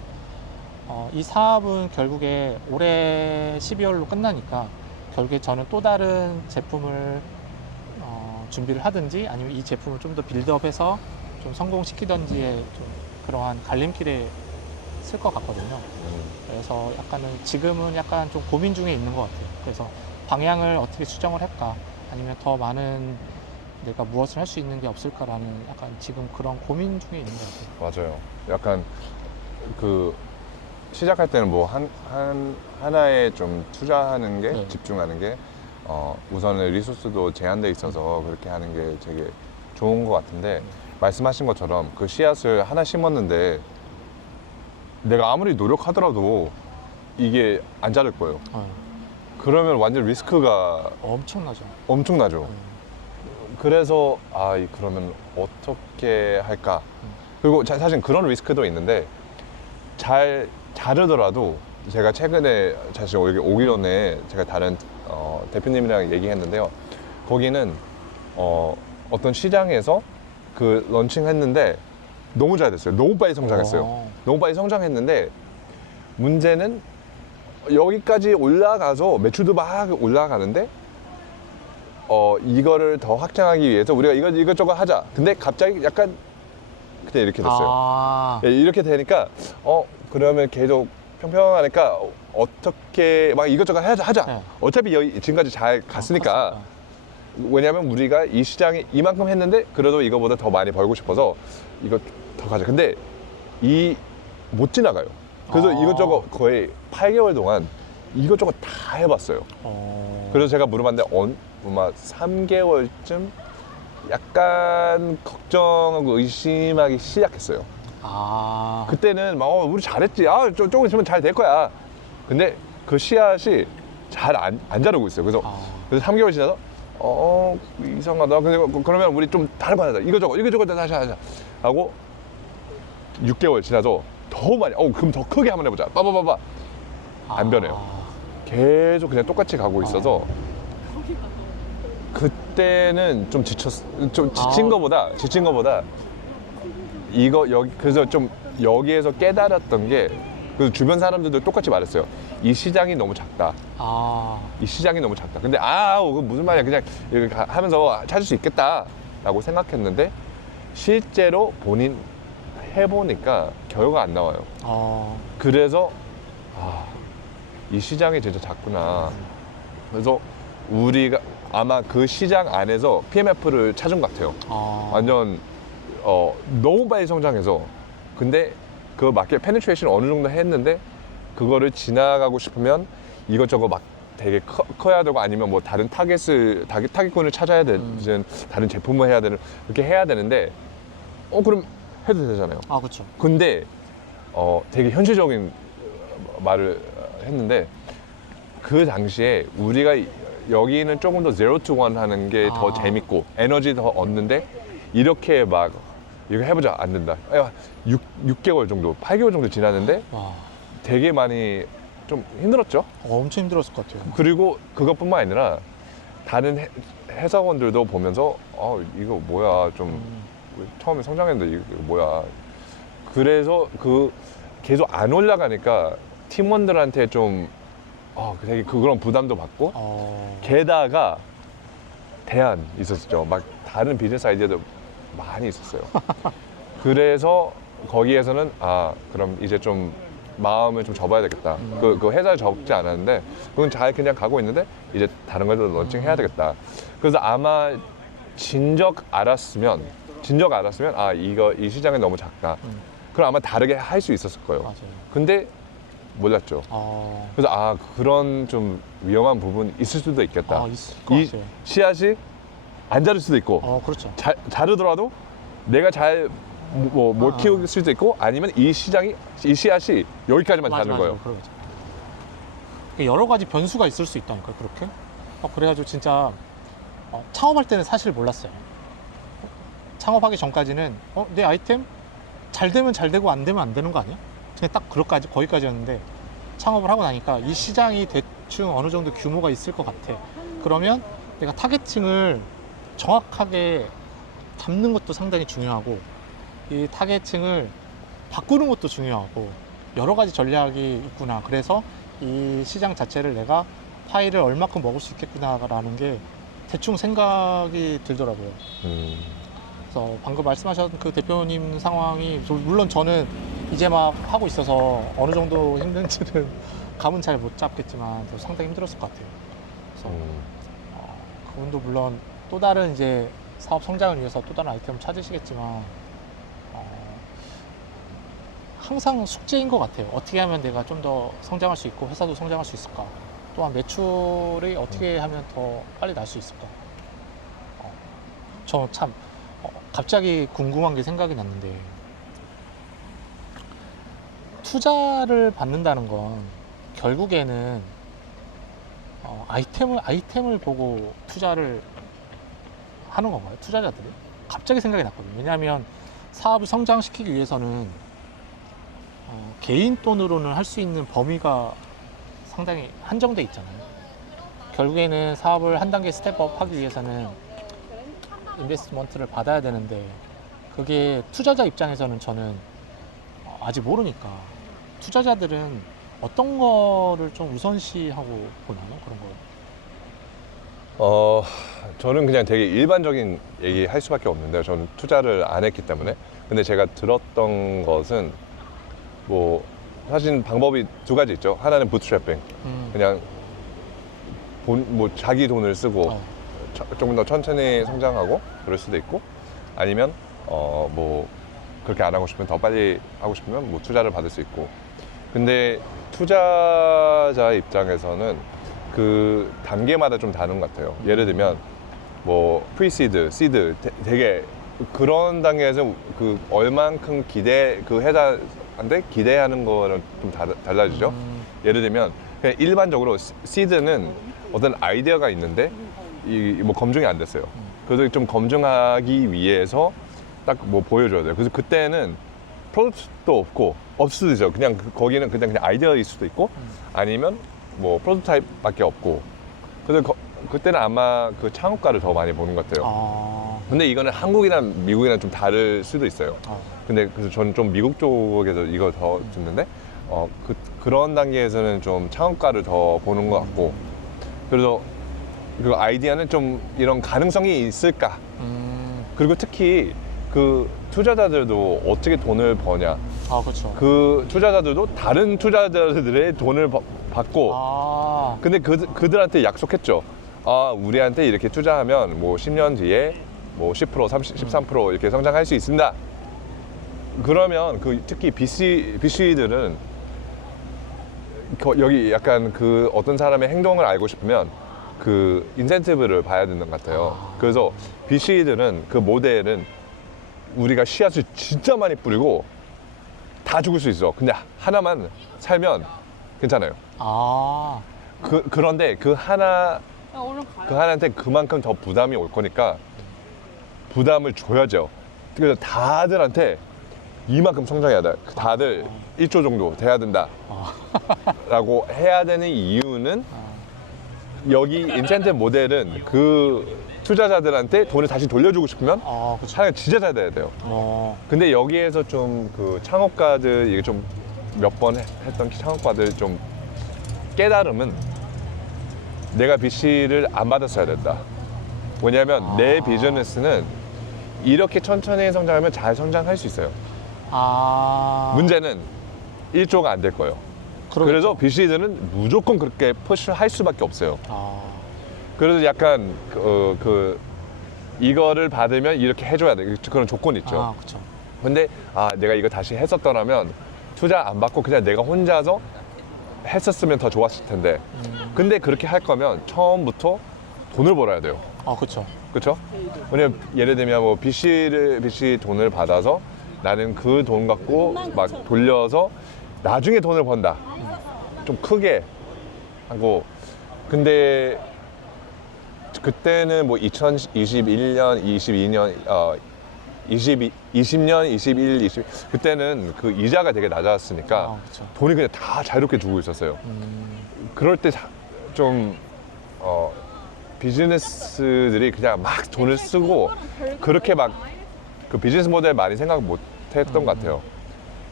이 사업은 결국에 올해 12월로 끝나니까 결국에 저는 또 다른 제품을 준비를 하든지 아니면 이 제품을 좀 더 빌드업해서 좀 성공시키든지의 좀 그러한 갈림길에 쓸 것 같거든요. 그래서 약간은 지금은 약간 좀 고민 중에 있는 것 같아요. 그래서 방향을 어떻게 수정을 할까 아니면 더 많은 내가 무엇을 할 수 있는 게 없을까라는 약간 지금 그런 고민 중에 있는 것 같아요. 맞아요. 약간 그 시작할 때는 뭐 하나에 좀 투자하는 게 네. 집중하는 게 우선은 리소스도 제한돼 있어서 그렇게 하는 게 되게 좋은 것 같은데 말씀하신 것처럼 그 씨앗을 하나 심었는데 내가 아무리 노력하더라도 이게 안 자랄 거예요. 그러면 완전 리스크가 엄청나죠. 엄청나죠. 그래서 그러면 어떻게 할까? 그리고 사실 그런 리스크도 있는데 잘 자르더라도 제가 최근에 사실 여기 오기 전에 제가 다른 대표님이랑 얘기했는데요. 거기는 어떤 시장에서 그 런칭했는데 너무 잘 됐어요. 너무 빨리 성장했어요. 너무 빨리 성장했는데 문제는 여기까지 올라가서 매출도 막 올라가는데 이거를 더 확장하기 위해서 우리가 이것저것 하자. 근데 갑자기 약간 그냥 이렇게 됐어요. 이렇게 되니까 그러면 계속 평평하니까 어떻게 막 이것저것 하자. 네. 어차피 지금까지 잘 갔으니까. 왜냐면 우리가 이 시장이 이만큼 했는데 그래도 이거보다 더 많이 벌고 싶어서 이거 더 가자. 근데 못 지나가요. 그래서 이것저것 거의 8개월 동안 이것저것 다 해봤어요. 그래서 제가 물어봤는데 아마 3개월쯤 약간 걱정하고 의심하기 시작했어요. 그때는 막 우리 잘했지. 조금 있으면 잘 될 거야. 근데 그 씨앗이 잘 안 자라고 있어요. 그래서 3개월 지나서 이상하다. 그러면 우리 좀 다른 거 하자. 이거저거 다시 하자. 하고 6개월 지나서 더 많이 그럼 더 크게 한번 해보자. 빠바바바 안 변해요. 계속 그냥 똑같이 가고 있어서 그때는 좀 지친 거보다 그래서 좀 여기에서 깨달았던 게 그래서 주변 사람들도 똑같이 말했어요. 이 시장이 너무 작다. 이 시장이 너무 작다. 근데 그거 무슨 말이야. 그냥 이렇게 하면서 찾을 수 있겠다라고 생각했는데 실제로 본인 해보니까 결과가 안 나와요. 그래서 이 시장이 진짜 작구나. 그래서 우리가 아마 그 시장 안에서 PMF를 찾은 것 같아요. 완전 너무 빨리 성장해서 근데 그 마켓 페네트레이션 어느 정도 했는데 그거를 지나가고 싶으면 이것저것 막 되게 커야 되고 아니면 뭐 다른 타겟군을 찾아야 되는 다른 제품을 해야 되는 그렇게 해야 되는데 그럼 해도 되잖아요. 그렇죠. 근데 되게 현실적인 말을 했는데 그 당시에 우리가 여기는 조금 더 제로 투 원 하는 게 더 재밌고 에너지 더 얻는데 이렇게 막 이거 해보자 안 된다. 6개월 정도, 8개월 정도 지났는데 되게 많이 좀 힘들었죠. 엄청 힘들었을 것 같아요. 그리고 그것뿐만 아니라 다른 회사원들도 보면서 이거 뭐야 좀 처음에 성장했는데 이거 뭐야. 그래서 계속 안 올라가니까 팀원들한테 좀 되게 그런 부담도 받고 게다가 대안 있었죠. 막 다른 비즈니스 아이디어도 많이 있었어요. 그래서 거기에서는 그럼 이제 좀 마음을 좀 접어야 되겠다. 그 회사에 접지 않았는데 그건 잘 그냥 가고 있는데 이제 다른 걸도 런칭해야 되겠다. 그래서 아마 진적 알았으면 이 시장이 너무 작다. 그럼 아마 다르게 할 수 있었을 거예요. 맞아요. 근데 몰랐죠. 그래서 그런 좀 위험한 부분이 있을 수도 있겠다. 있을 것 이 같아요. 씨앗이 안 자랄 수도 있고 그렇죠. 자르더라도 내가 잘 뭘 키울 수도 있고 아니면 이 씨앗이 여기까지만 자는 거예요. 그러겠죠. 여러 가지 변수가 있을 수 있다니까요, 그렇게. 그래가지고 진짜 창업할 때는 사실 몰랐어요. 창업하기 전까지는 내 아이템 잘 되면 잘 되고 안 되면 안 되는 거 아니야? 그냥 딱 거기까지였는데 창업을 하고 나니까 이 시장이 대충 어느 정도 규모가 있을 것 같아. 그러면 내가 타겟층을 정확하게 잡는 것도 상당히 중요하고 이 타겟층을 바꾸는 것도 중요하고 여러 가지 전략이 있구나. 그래서 이 시장 자체를 내가 파일을 얼마큼 먹을 수 있겠구나라는 게 대충 생각이 들더라고요. 그래서 방금 말씀하셨던 그 대표님 상황이 물론 저는 이제 막 하고 있어서 어느 정도 힘든지는 감은 잘 못 잡겠지만 상당히 힘들었을 것 같아요. 그래서 그분도 물론 또 다른 이제 사업 성장을 위해서 또 다른 아이템을 찾으시겠지만 항상 숙제인 것 같아요. 어떻게 하면 내가 좀 더 성장할 수 있고 회사도 성장할 수 있을까? 또한 매출이 어떻게 하면 더 빨리 날 수 있을까? 저 참 갑자기 궁금한 게 생각이 났는데 투자를 받는다는 건 결국에는 아이템을 보고 투자를 하는 건가요? 투자자들이? 갑자기 생각이 났거든요. 왜냐하면 사업을 성장시키기 위해서는 개인 돈으로는 할 수 있는 범위가 상당히 한정돼 있잖아요. 결국에는 사업을 한 단계 스텝업 하기 위해서는 인베스트먼트를 받아야 되는데 그게 투자자 입장에서는 저는 아직 모르니까 투자자들은 어떤 거를 좀 우선시하고 보나요? 그런 거. 저는 그냥 되게 일반적인 얘기 할 수밖에 없는데요. 저는 투자를 안 했기 때문에. 근데 제가 들었던 것은 뭐 사실 방법이 두 가지 있죠. 하나는 부트스트래핑. 그냥 뭐 자기 돈을 쓰고 조금 더 천천히 성장하고 그럴 수도 있고 아니면 뭐 그렇게 안 하고 싶으면 더 빨리 하고 싶으면 뭐 투자를 받을 수 있고 근데 투자자 입장에서는 그 단계마다 좀 다른 것 같아요. 예를 들면 뭐 프리시드, 시드 되게 그런 단계에서 그 얼만큼 그 회사한테 기대하는 거는 좀 달라지죠. 예를 들면 그냥 일반적으로 시드는 어떤 아이디어가 있는데 뭐 검증이 안 됐어요. 그래서 좀 검증하기 위해서 딱 뭐 보여줘야 돼요. 그래서 그때는 프로토타입도 없고 없을 수도 있죠. 그냥 거기는 그냥 아이디어일 수도 있고 아니면 뭐 프로토타입밖에 없고 그래서 그때는 아마 그 창업가를 더 많이 보는 것 같아요. 근데 이거는 한국이나 미국이랑 좀 다를 수도 있어요. 근데 그래서 저는 좀 미국 쪽에서 이걸 더 듣는데 그런 단계에서는 좀 창업가를 더 보는 것 같고 그래서 그 아이디어는 좀 이런 가능성이 있을까? 그리고 특히 그 투자자들도 어떻게 돈을 버냐? 그렇죠. 그 투자자들도 다른 투자자들의 돈을 받고 근데 그들한테 약속했죠. 우리한테 이렇게 투자하면 뭐 10년 뒤에 뭐 10%, 30, 13% 이렇게 성장할 수 있습니다. 그러면 특히 VC들은 여기 약간 그 어떤 사람의 행동을 알고 싶으면 그 인센티브를 봐야 되는 것 같아요. 그래서 VC들은 그 모델은 우리가 씨앗을 진짜 많이 뿌리고 다 죽을 수 있어. 근데 하나만 살면 괜찮아요. 그런데 그 하나한테 그만큼 더 부담이 올 거니까 부담을 줘야죠. 그래서 다들한테 이만큼 성장해야 돼. 다들 1조 정도 돼야 된다. 라고 해야 되는 이유는 여기 인센티브 모델은 그 투자자들한테 돈을 다시 돌려주고 싶으면 사실 진짜 잘 돼야 돼요. 근데 여기에서 좀 그 창업가들 이게 좀 몇 번 했던 창업가들 좀 깨달음은 내가 VC를 안 받았어야 된다. 왜냐하면 내 비즈니스는 이렇게 천천히 성장하면 잘 성장할 수 있어요. 문제는 1조가 안 될 거예요. 그래서 VC들은 무조건 그렇게 푸시할 수밖에 없어요. 그래서 약간 이거를 받으면 이렇게 해줘야 돼. 그런 조건이 있죠. 그렇죠. 근데 내가 이거 다시 했었더라면 투자 안 받고 그냥 내가 혼자서 했었으면 더 좋았을 텐데. 근데 그렇게 할 거면 처음부터 돈을 벌어야 돼요. 그렇죠. 그렇죠? 왜냐면 예를 들면 뭐 VC 돈을 받아서 나는 그 돈 갖고 막 돌려서 나중에 돈을 번다. 좀 크게 하고. 근데 그때는 뭐 2021년, 22년, 20년, 21, 20 그때는 그 이자가 되게 낮았으니까 그쵸. 돈이 그냥 다 자유롭게 주고 있었어요. 그럴 때 좀 비즈니스들이 그냥 막 돈을 쓰고 그렇게 막 그 비즈니스 모델 많이 생각 못 했던 것 같아요.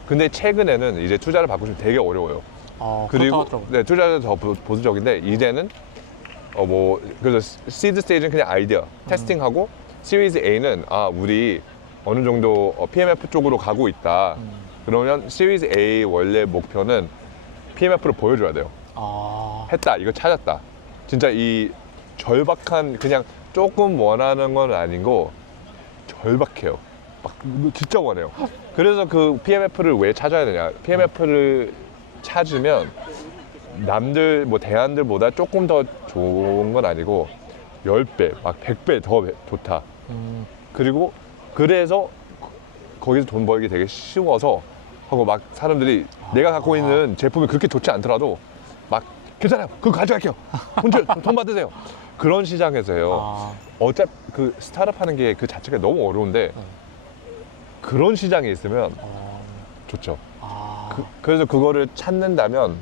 근데 최근에는 이제 투자를 바꾸시면 되게 어려워요. 그렇다고 그리고 하더라고요. 네, 투자는 더 보수적인데 이제는 뭐 그래서 시드 스테이지는 그냥 아이디어 테스팅하고 시리즈 A는 우리 어느 정도 PMF 쪽으로 가고 있다. 그러면 시리즈 A 원래 목표는 PMF를 보여줘야 돼요. 했다, 이거 찾았다. 진짜 이 절박한 그냥 조금 원하는 건 아니고 절박해요. 막 진짜 원해요. 그래서 그 PMF를 왜 찾아야 되냐? PMF를 찾으면 남들 뭐 대안들보다 조금 더 좋은 건 아니고 10배, 막 100배 더 좋다. 그리고 그래서 거기서 돈 벌기 되게 쉬워서 하고 막 사람들이 내가 갖고 있는 제품이 그렇게 좋지 않더라도 막 괜찮아요. 그거 가져갈게요. 돈 받으세요. 그런 시장에서요. 어차피 그 스타트업 하는 게 그 자체가 너무 어려운데 그런 시장에 있으면 좋죠. 그래서 그거를 찾는다면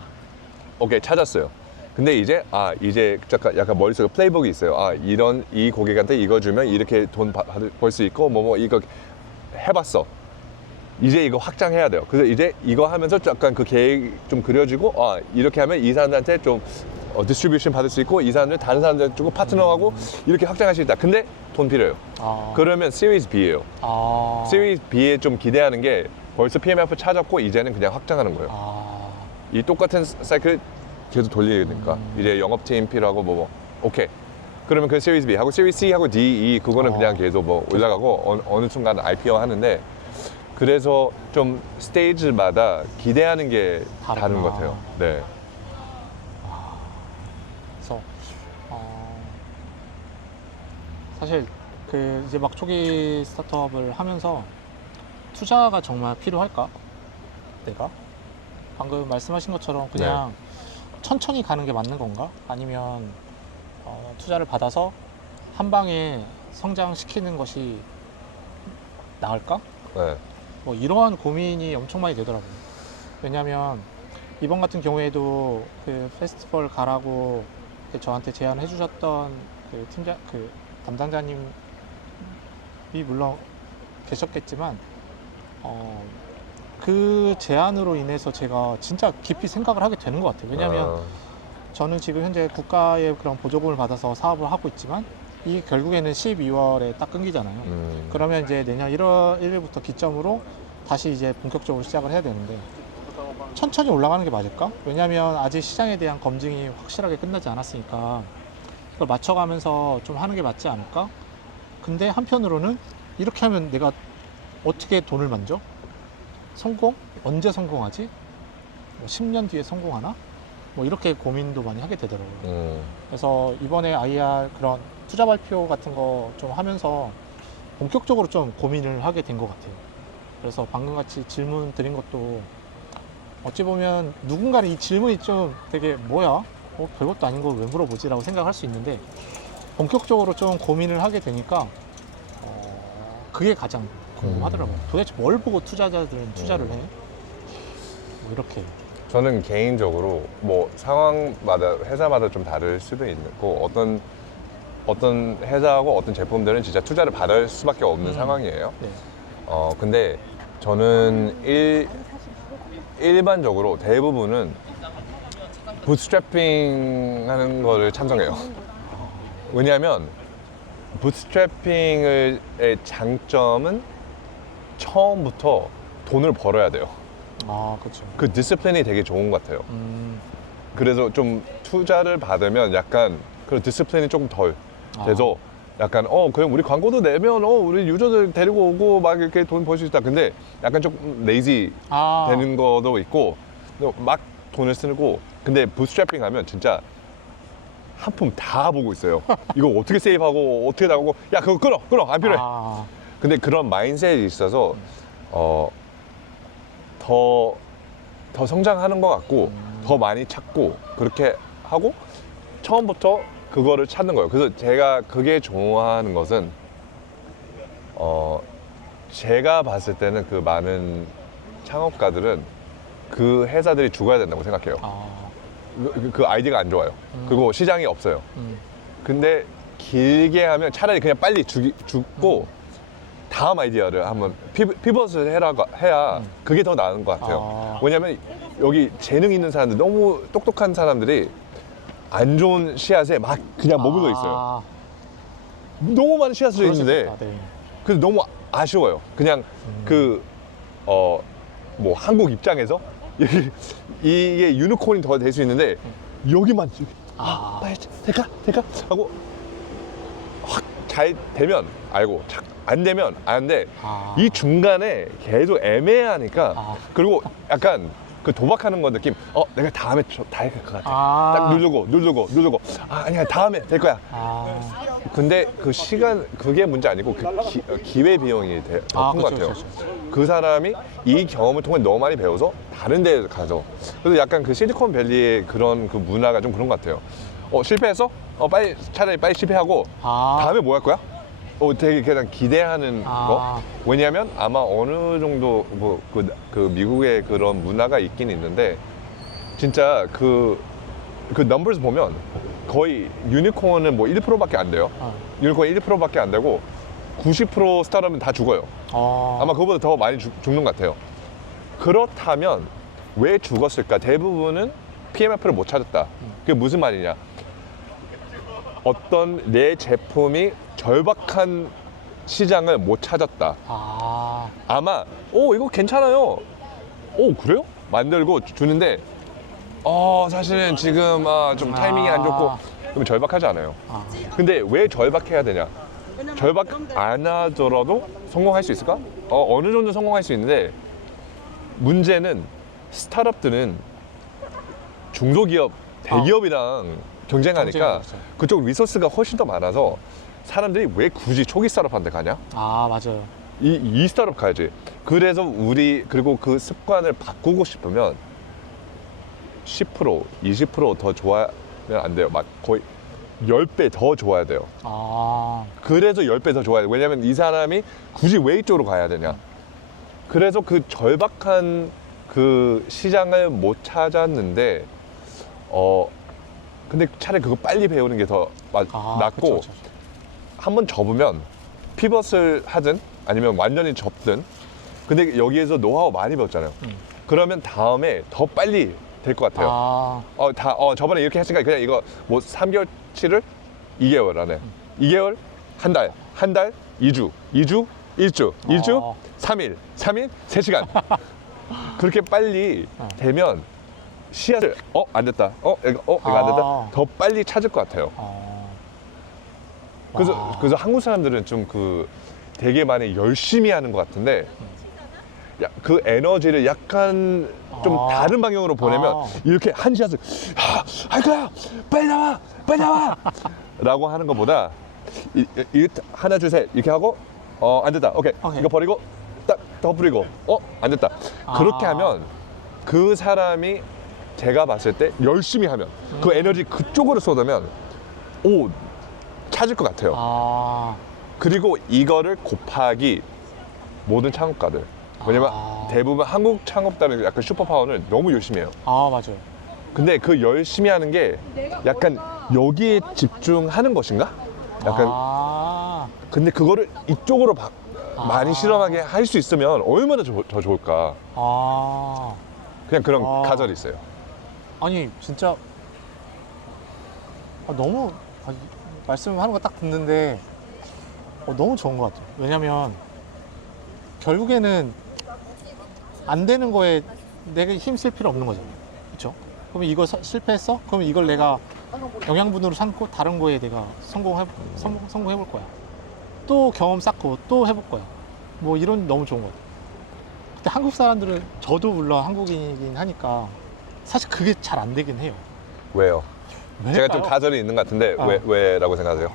오케이 찾았어요. 근데 이제 이제 약간 머릿속에 플레이북이 있어요. 이런 이 고객한테 이거 주면 이렇게 돈 벌 수 있고 뭐 이거 해봤어. 이제 이거 확장해야 돼요. 그래서 이제 이거 하면서 약간 그 계획 좀 그려지고 이렇게 하면 이 사람들한테 좀 디스트리뷰션 받을 수 있고 이 사람들 다른 사람들 주고 파트너하고 이렇게 확장할 수 있다. 근데 돈 필요해요. 그러면 시리즈 B예요. 시리즈 B에 좀 기대하는 게 벌써 PMF 찾았고 이제는 그냥 확장하는 거예요. 이 똑같은 사이클 계속 돌리니까 이제 영업팀 필요하고 뭐 오케이. 그러면 그 시리즈 B 하고 시리즈 C 하고 D, E 그거는 그냥 계속 뭐 올라가고 어느 순간 IPO 하는데 그래서 좀 스테이지마다 기대하는 게 다른 것 같아요. 네. 그래서 사실 그 이제 막 초기 스타트업을 하면서 투자가 정말 필요할까? 내가 방금 말씀하신 것처럼 그냥 천천히 가는 게 맞는 건가? 아니면 투자를 받아서 한 방에 성장시키는 것이 나을까? 네. 뭐 이러한 고민이 엄청 많이 되더라고요. 왜냐하면 이번 같은 경우에도 그 페스티벌 가라고 저한테 제안해 주셨던 그 담당자님이 물론 계셨겠지만 그 제안으로 인해서 제가 진짜 깊이 생각을 하게 되는 것 같아요. 왜냐하면 저는 지금 현재 국가의 그런 보조금을 받아서 사업을 하고 있지만 이 결국에는 12월에 딱 끊기잖아요. 그러면 이제 내년 1월 1일부터 기점으로 다시 이제 본격적으로 시작을 해야 되는데 천천히 올라가는 게 맞을까? 왜냐하면 아직 시장에 대한 검증이 확실하게 끝나지 않았으니까 그걸 맞춰가면서 좀 하는 게 맞지 않을까? 근데 한편으로는 이렇게 하면 내가 어떻게 돈을 만져? 성공? 언제 성공하지? 뭐 10년 뒤에 성공하나? 뭐 이렇게 고민도 많이 하게 되더라고요. 그래서 이번에 IR 그런 투자 발표 같은 거 좀 하면서 본격적으로 좀 고민을 하게 된 것 같아요. 그래서 방금 같이 질문 드린 것도 어찌 보면 누군가는 이 질문이 좀 되게 뭐야? 별것도 아닌 걸 왜 물어보지? 라고 생각할 수 있는데 본격적으로 좀 고민을 하게 되니까 그게 가장 궁금하더라고요. 도대체 뭘 보고 투자자들은 투자를 해? 뭐 이렇게. 저는 개인적으로 뭐 상황마다 회사마다 좀 다를 수도 있고 어떤 회사하고 어떤 제품들은 진짜 투자를 받을 수밖에 없는 상황이에요. 네. 근데 저는 일반적으로 대부분은 부트스트래핑 하는 거를 찬성해요. 왜냐하면 부트스트래핑의 장점은 처음부터 돈을 벌어야 돼요. 그렇죠. 그 디스플린이 되게 좋은 것 같아요. 그래서 좀 투자를 받으면 약간 그런 디스플린이 조금 덜 돼서 약간 그냥 우리 광고도 내면 우리 유저들 데리고 오고 막 이렇게 돈 벌 수 있다. 근데 약간 조금 레이지 되는 것도 있고 막 돈을 쓰고 근데 부트스트래핑 하면 진짜 한 푼 다 보고 있어요. 이거 어떻게 세이브하고 어떻게 나가고 야 그거 끊어 안 필요해. 근데 그런 마인드셋이 있어서 더 성장하는 것 같고 더 많이 찾고 그렇게 하고 처음부터 그거를 찾는 거예요. 그래서 제가 그게 좋아하는 것은 제가 봤을 때는 그 많은 창업가들은 그 회사들이 죽어야 된다고 생각해요. 그 아이디어가 안 좋아요. 그리고 시장이 없어요. 근데 길게 하면 차라리 그냥 빨리 죽고 다음 아이디어를 한번 피벗을 해야 그게 더 나은 것 같아요. 왜냐면 여기 재능 있는 사람들, 너무 똑똑한 사람들이 안 좋은 씨앗에 막 그냥 머물러 있어요. 너무 많은 씨앗이 있는데 네. 그래서 너무 아쉬워요. 그냥 뭐 한국 입장에서 이게 유니콘이 더 될 수 있는데 여기만 빨리 될까 하고 확 잘 되면 알고 안 되면 안 돼. 이 중간에 계속 애매하니까 그리고 약간 그 도박하는 거 느낌. 내가 다음에 다 할 것 같아. 딱 누르고 아니야 다음에 될 거야. 근데 그 시간 그게 문제 아니고 그 기회 비용이 더 큰 것 같아요. 그 사람이 이 경험을 통해 너무 많이 배워서 다른 데 가서 그래서 약간 그 실리콘밸리의 그런 그 문화가 좀 그런 것 같아요. 실패했어? 차라리 빨리 실패하고 다음에 뭐 할 거야? 되게 그냥 기대하는 거. 왜냐하면 아마 어느 정도 그 미국의 그런 문화가 있긴 있는데 진짜 그 넘버스 보면 거의 유니콘은 뭐 1%밖에 안 돼요. 유니콘 1%밖에 안 되고 90% 스타트업은 다 죽어요. 아마 그거보다 더 많이 죽는 것 같아요. 그렇다면 왜 죽었을까? 대부분은 PMF를 못 찾았다. 그게 무슨 말이냐? 어떤 내 제품이 절박한 시장을 못 찾았다. 아마 이거 괜찮아요. 그래요? 만들고 주는데 사실은 지금 좀 타이밍이 안 좋고 그럼 절박하지 않아요. 근데 왜 절박해야 되냐? 절박 안 하더라도 성공할 수 있을까? 어느 정도 성공할 수 있는데 문제는 스타트업들은 중소기업, 대기업이랑 경쟁하니까 그쪽 리소스가 훨씬 더 많아서 사람들이 왜 굳이 초기 스타트업한테 가냐? 맞아요. 이 스타트업 가야지. 그래서 그리고 그 습관을 바꾸고 싶으면 10%, 20%더 좋아하면 안 돼요. 막 거의 10배 더 좋아야 돼요. 그래서 10배 더 좋아야 돼요. 왜냐면 이 사람이 굳이 왜 이쪽으로 가야 되냐. 그래서 그 절박한 그 시장을 못 찾았는데 근데 차라리 그거 빨리 배우는 게 더 낫고 그쵸. 한번 접으면 피벗을 하든 아니면 완전히 접든 근데 여기에서 노하우 많이 배웠잖아요. 그러면 다음에 더 빨리 될 것 같아요. 저번에 이렇게 했으니까 그냥 이거 뭐 3개월치를 2개월 안에 2개월, 한 달, 2주, 1주, 3일, 3시간 그렇게 빨리 되면 씨앗을 안 됐다. 이거 안 됐다. 더 빨리 찾을 것 같아요. 그래서 한국 사람들은 좀 되게 많이 열심히 하는 것 같은데 그 에너지를 약간 좀 다른 방향으로 보내면 이렇게 한 씨앗을 할 거야 빨리 나와 라고 하는 것보다 하나 둘 셋 이렇게 하고 안 됐다 오케이. 이거 버리고 딱 더 뿌리고 안 됐다. 그렇게 하면 그 사람이 제가 봤을 때 열심히 하면 그 에너지 그쪽으로 쏟으면 찾을 것 같아요. 그리고 이거를 곱하기 모든 창업가들 왜냐면 대부분 한국 창업가들은 약간 슈퍼파워는 너무 열심히 해요. 맞아요. 근데 그 열심히 하는 게 약간 여기에 집중하는 것인가? 약간 근데 그거를 이쪽으로 많이 실험하게 할 수 있으면 얼마나 더 좋을까? 그냥 그런 가설이 있어요. 아니 진짜 너무 말씀하는 거 딱 듣는데 너무 좋은 것 같아요. 왜냐면 결국에는 안 되는 거에 내가 힘쓸 필요 없는 거잖아요. 그렇죠? 그럼 이거 실패했어? 그럼 이걸 내가 영양분으로 삼고 다른 거에 내가 성공해 볼 거야. 또 경험 쌓고 또 해볼 거야. 뭐 이런 너무 좋은 것 같아요. 근데 한국 사람들은 저도 물론 한국인이긴 하니까 사실 그게 잘 안 되긴 해요. 왜요? 제가 좀 왜일까요? 가설이 있는 것 같은데 왜라고 생각하세요?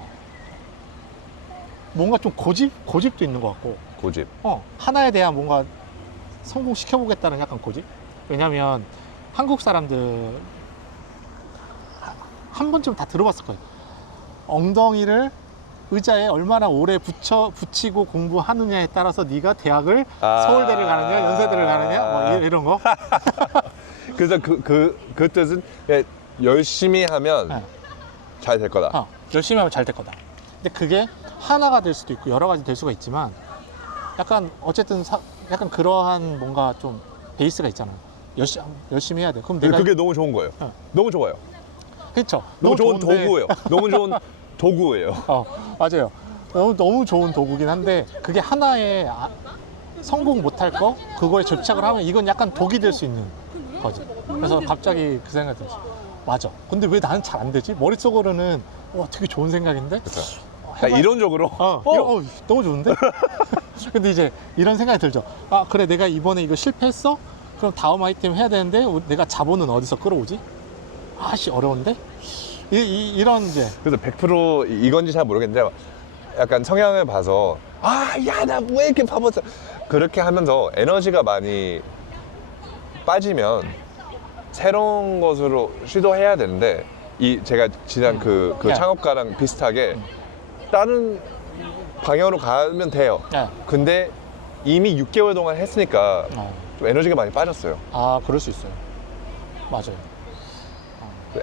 뭔가 좀 고집도 있는 것 같고 고집. 하나에 대한 뭔가 성공시켜보겠다는 약간 고집? 왜냐면 한국 사람들 한 번쯤 다 들어봤을 거예요. 엉덩이를 의자에 얼마나 오래 붙이고 공부하느냐에 따라서 네가 대학을 서울대를 가느냐 연세대를 가느냐 뭐 이런 거. 그래서 그 뜻은 그냥 열심히 하면 네. 잘 될 거다. 열심히 하면 잘 될 거다. 근데 그게 하나가 될 수도 있고 여러 가지 될 수가 있지만 약간 어쨌든 약간 그러한 뭔가 좀 베이스가 있잖아요. 열심히 해야 돼. 그럼 내가 그게 너무 좋은 거예요. 너무 좋아요. 그렇죠. 너무 좋은 좋은데, 도구예요. 너무 좋은 도구예요. 맞아요. 너무 좋은 도구긴 한데 그게 하나의 성공 못할 거 그거에 접착을 하면 이건 약간 독이 될 수 있는 거지. 그래서 갑자기 그 생각이 들었어. 맞아. 근데 왜 나는 잘 안 되지? 머릿속으로는 되게 좋은 생각인데. 그렇죠. 이론적으로. 너무 좋은데? 근데 이제 이런 생각이 들죠. 그래 내가 이번에 이거 실패했어? 그럼 다음 아이템 해야 되는데 내가 자본은 어디서 끌어오지? 어려운데? 이런 이제. 그래서 100% 이건지 잘 모르겠는데 약간 성향을 봐서 야 나 왜 이렇게 바보지? 그렇게 하면서 에너지가 많이 빠지면 새로운 것으로 시도해야 되는데 제가 지난 그 네. 창업가랑 비슷하게 다른 방향으로 가면 돼요. 네. 근데 이미 6개월 동안 했으니까 좀 에너지가 많이 빠졌어요. 그럴 수 있어요. 맞아요.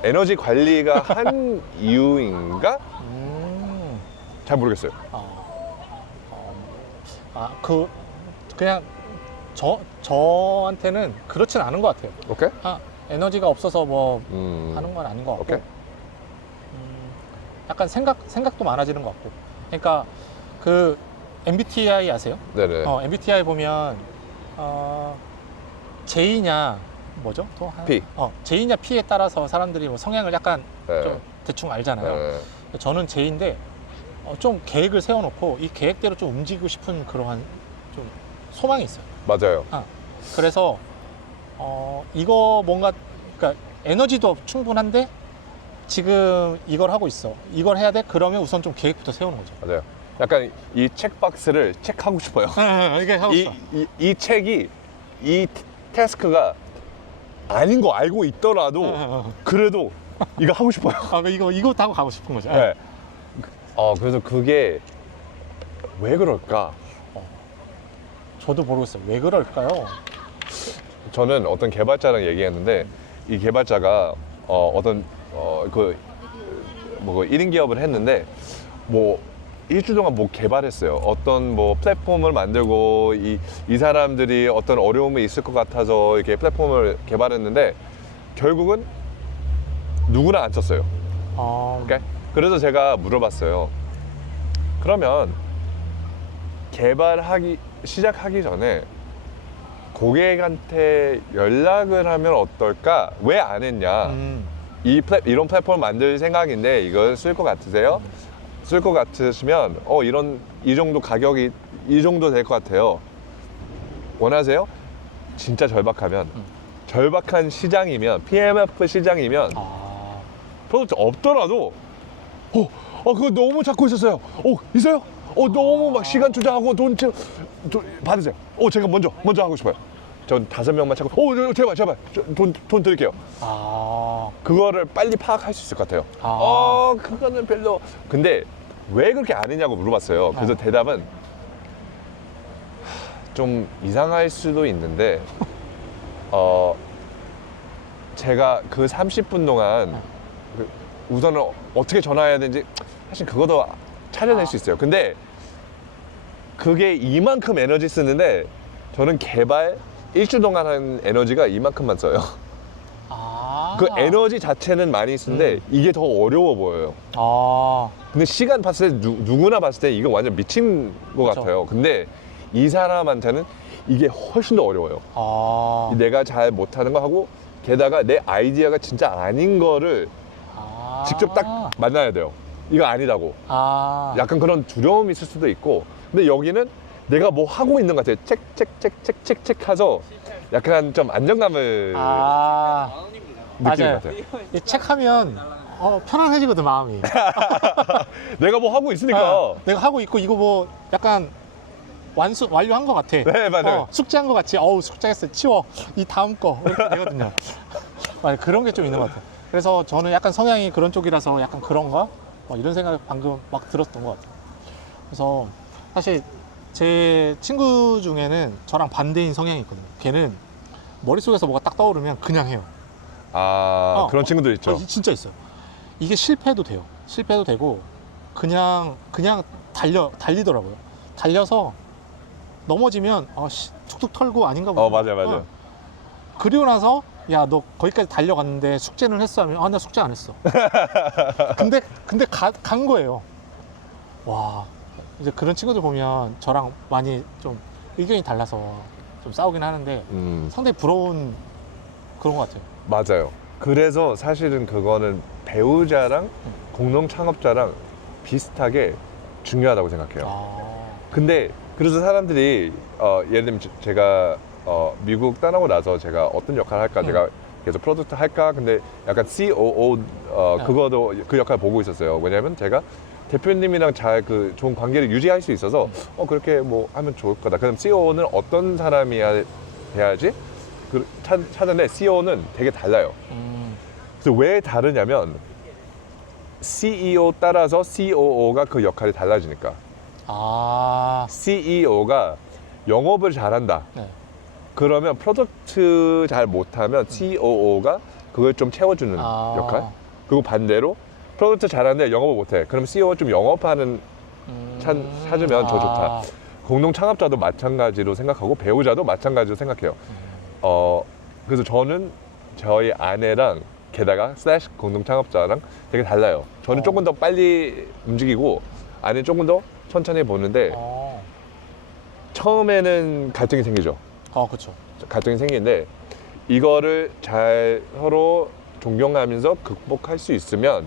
에너지 관리가 한 이유인가? 잘 모르겠어요. 그냥 저한테는 그렇진 않은 것 같아요. 오케이? 에너지가 없어서 뭐 하는 건 아닌 것 같고. 오케이. 약간 생각도 많아지는 것 같고. 그러니까 그 MBTI 아세요? 네네. MBTI 보면 J냐 뭐죠? 또 P. J냐 P에 따라서 사람들이 뭐 성향을 약간 네. 좀 대충 알잖아요. 네. 저는 J인데 좀 계획을 세워놓고 이 계획대로 좀 움직이고 싶은 그러한 좀 소망이 있어요. 맞아요. 그래서 이거 뭔가 그러니까 에너지도 충분한데 지금 이걸 하고 있어. 이걸 해야 돼? 그러면 우선 좀 계획부터 세우는 거죠. 맞아요. 약간 이 책박스를 체크하고 싶어요. 이게 하고 있어. 이 책이 이 태스크가 아닌 거 알고 있더라도 그래도 이거 하고 싶어요. 이거 하고 가고 싶은 거죠. 네. 그래서 그게 왜 그럴까? 저도 모르겠어요. 왜 그럴까요? 저는 어떤 개발자랑 얘기했는데 이 개발자가 어떤 그 1인 기업을 했는데 뭐 일주일 동안 뭐 개발했어요. 어떤 뭐 플랫폼을 만들고 이 사람들이 어떤 어려움이 있을 것 같아서 이렇게 플랫폼을 개발했는데 결국은 누구나 안 썼어요. 오케이? 그래서 제가 물어봤어요. 그러면 시작하기 전에 고객한테 연락을 하면 어떨까? 왜 안 했냐? 이런 플랫폼 만들 생각인데 이걸 쓸 것 같으세요? 쓸 것 같으시면 이 정도 가격이 이 정도 될 것 같아요. 원하세요? 진짜 절박한 시장이면 PMF 시장이면 프로젝트 없더라도 그거 너무 찾고 있었어요. 있어요? 너무 막 시간 투자하고 돈 받으세요. 제가 먼저 하고 싶어요. 전 5명만 찾고 제발 돈 드릴게요. 그거를 빨리 파악할 수 있을 것 같아요. 그거는 별로. 근데 왜 그렇게 안 했냐고 물어봤어요. 그래서 대답은 좀 이상할 수도 있는데 제가 그 30분 동안 우선은 어떻게 전화해야 되는지 사실 그것도 찾아낼 수 있어요. 근데 그게 이만큼 에너지 쓰는데 저는 개발 일주일 동안 한 에너지가 이만큼만 써요. 그 에너지 자체는 많이 쓰는데 이게 더 어려워 보여요. 근데 시간 봤을 때 누구나 봤을 때 이거 완전 미친 것 그쵸. 같아요. 근데 이 사람한테는 이게 훨씬 더 어려워요. 내가 잘 못하는 거 하고 게다가 내 아이디어가 진짜 아닌 거를 직접 딱 만나야 돼요. 이거 아니라고. 약간 그런 두려움이 있을 수도 있고. 근데 여기는 내가 뭐 하고 있는 것 같아요. 책 해서 약간 좀 안정감을 느끼는 것 같아요. 이 책하면 편안해지거든 마음이. 내가 뭐 하고 있으니까. 내가 하고 있고 이거 뭐 약간 완료한 것 같아. 네, 맞아요. 숙제한 것 같이. 어우, 숙제했어. 치워. 이 다음 거. 이렇게 되거든요. 맞아요. 그런 게 좀 있는 것 같아요. 그래서 저는 약간 성향이 그런 쪽이라서 약간 그런가? 이런 생각이 방금 막 들었던 것 같아요. 그래서 사실 제 친구 중에는 저랑 반대인 성향이 있거든요. 걔는 머릿속에서 뭐가 딱 떠오르면 그냥 해요. 그런 친구들 있죠. 진짜 있어요. 이게 실패해도 돼요. 실패해도 되고 그냥 달리더라고요. 달려서 넘어지면 툭툭 털고 아닌가 보다. 맞아요. 그리고 나서 야, 너 거기까지 달려갔는데 숙제는 했어 하면 나 숙제 안 했어. 근데 간 거예요. 와, 이제 그런 친구들 보면 저랑 많이 좀 의견이 달라서 좀 싸우긴 하는데 상당히 부러운 그런 것 같아요. 맞아요. 그래서 사실은 그거는 배우자랑 공동 창업자랑 비슷하게 중요하다고 생각해요. 근데 그래서 사람들이 예를 들면 제가 미국 떠나고 나서 제가 어떤 역할을 할까, 제가 계속 프로덕트 할까, 근데 약간 COO 그거도 그 역할 보고 있었어요. 왜냐면 제가 대표님이랑 잘 그 좋은 관계를 유지할 수 있어서 그렇게 뭐 하면 좋을 거다. 그럼 COO는 어떤 사람이 돼야지 찾았는데 CEO는 되게 달라요. 그래서 왜 다르냐면 CEO 따라서 COO가 그 역할이 달라지니까. CEO가 영업을 잘한다. 네. 그러면 프로덕트 잘 못하면 COO가 그걸 좀 채워주는 역할. 그리고 반대로 프로덕트 잘하는데 영업을 못해. 그럼 CEO가 좀 영업하는 찾으면 더 좋다. 공동 창업자도 마찬가지로 생각하고 배우자도 마찬가지로 생각해요. 그래서 저는 저희 아내랑 게다가 슬래시 공동 창업자랑 되게 달라요. 저는 조금 더 빨리 움직이고 아내는 조금 더 천천히 보는데 처음에는 갈등이 생기죠. 그렇죠. 갈등이 생기는데 이거를 잘 서로 존경하면서 극복할 수 있으면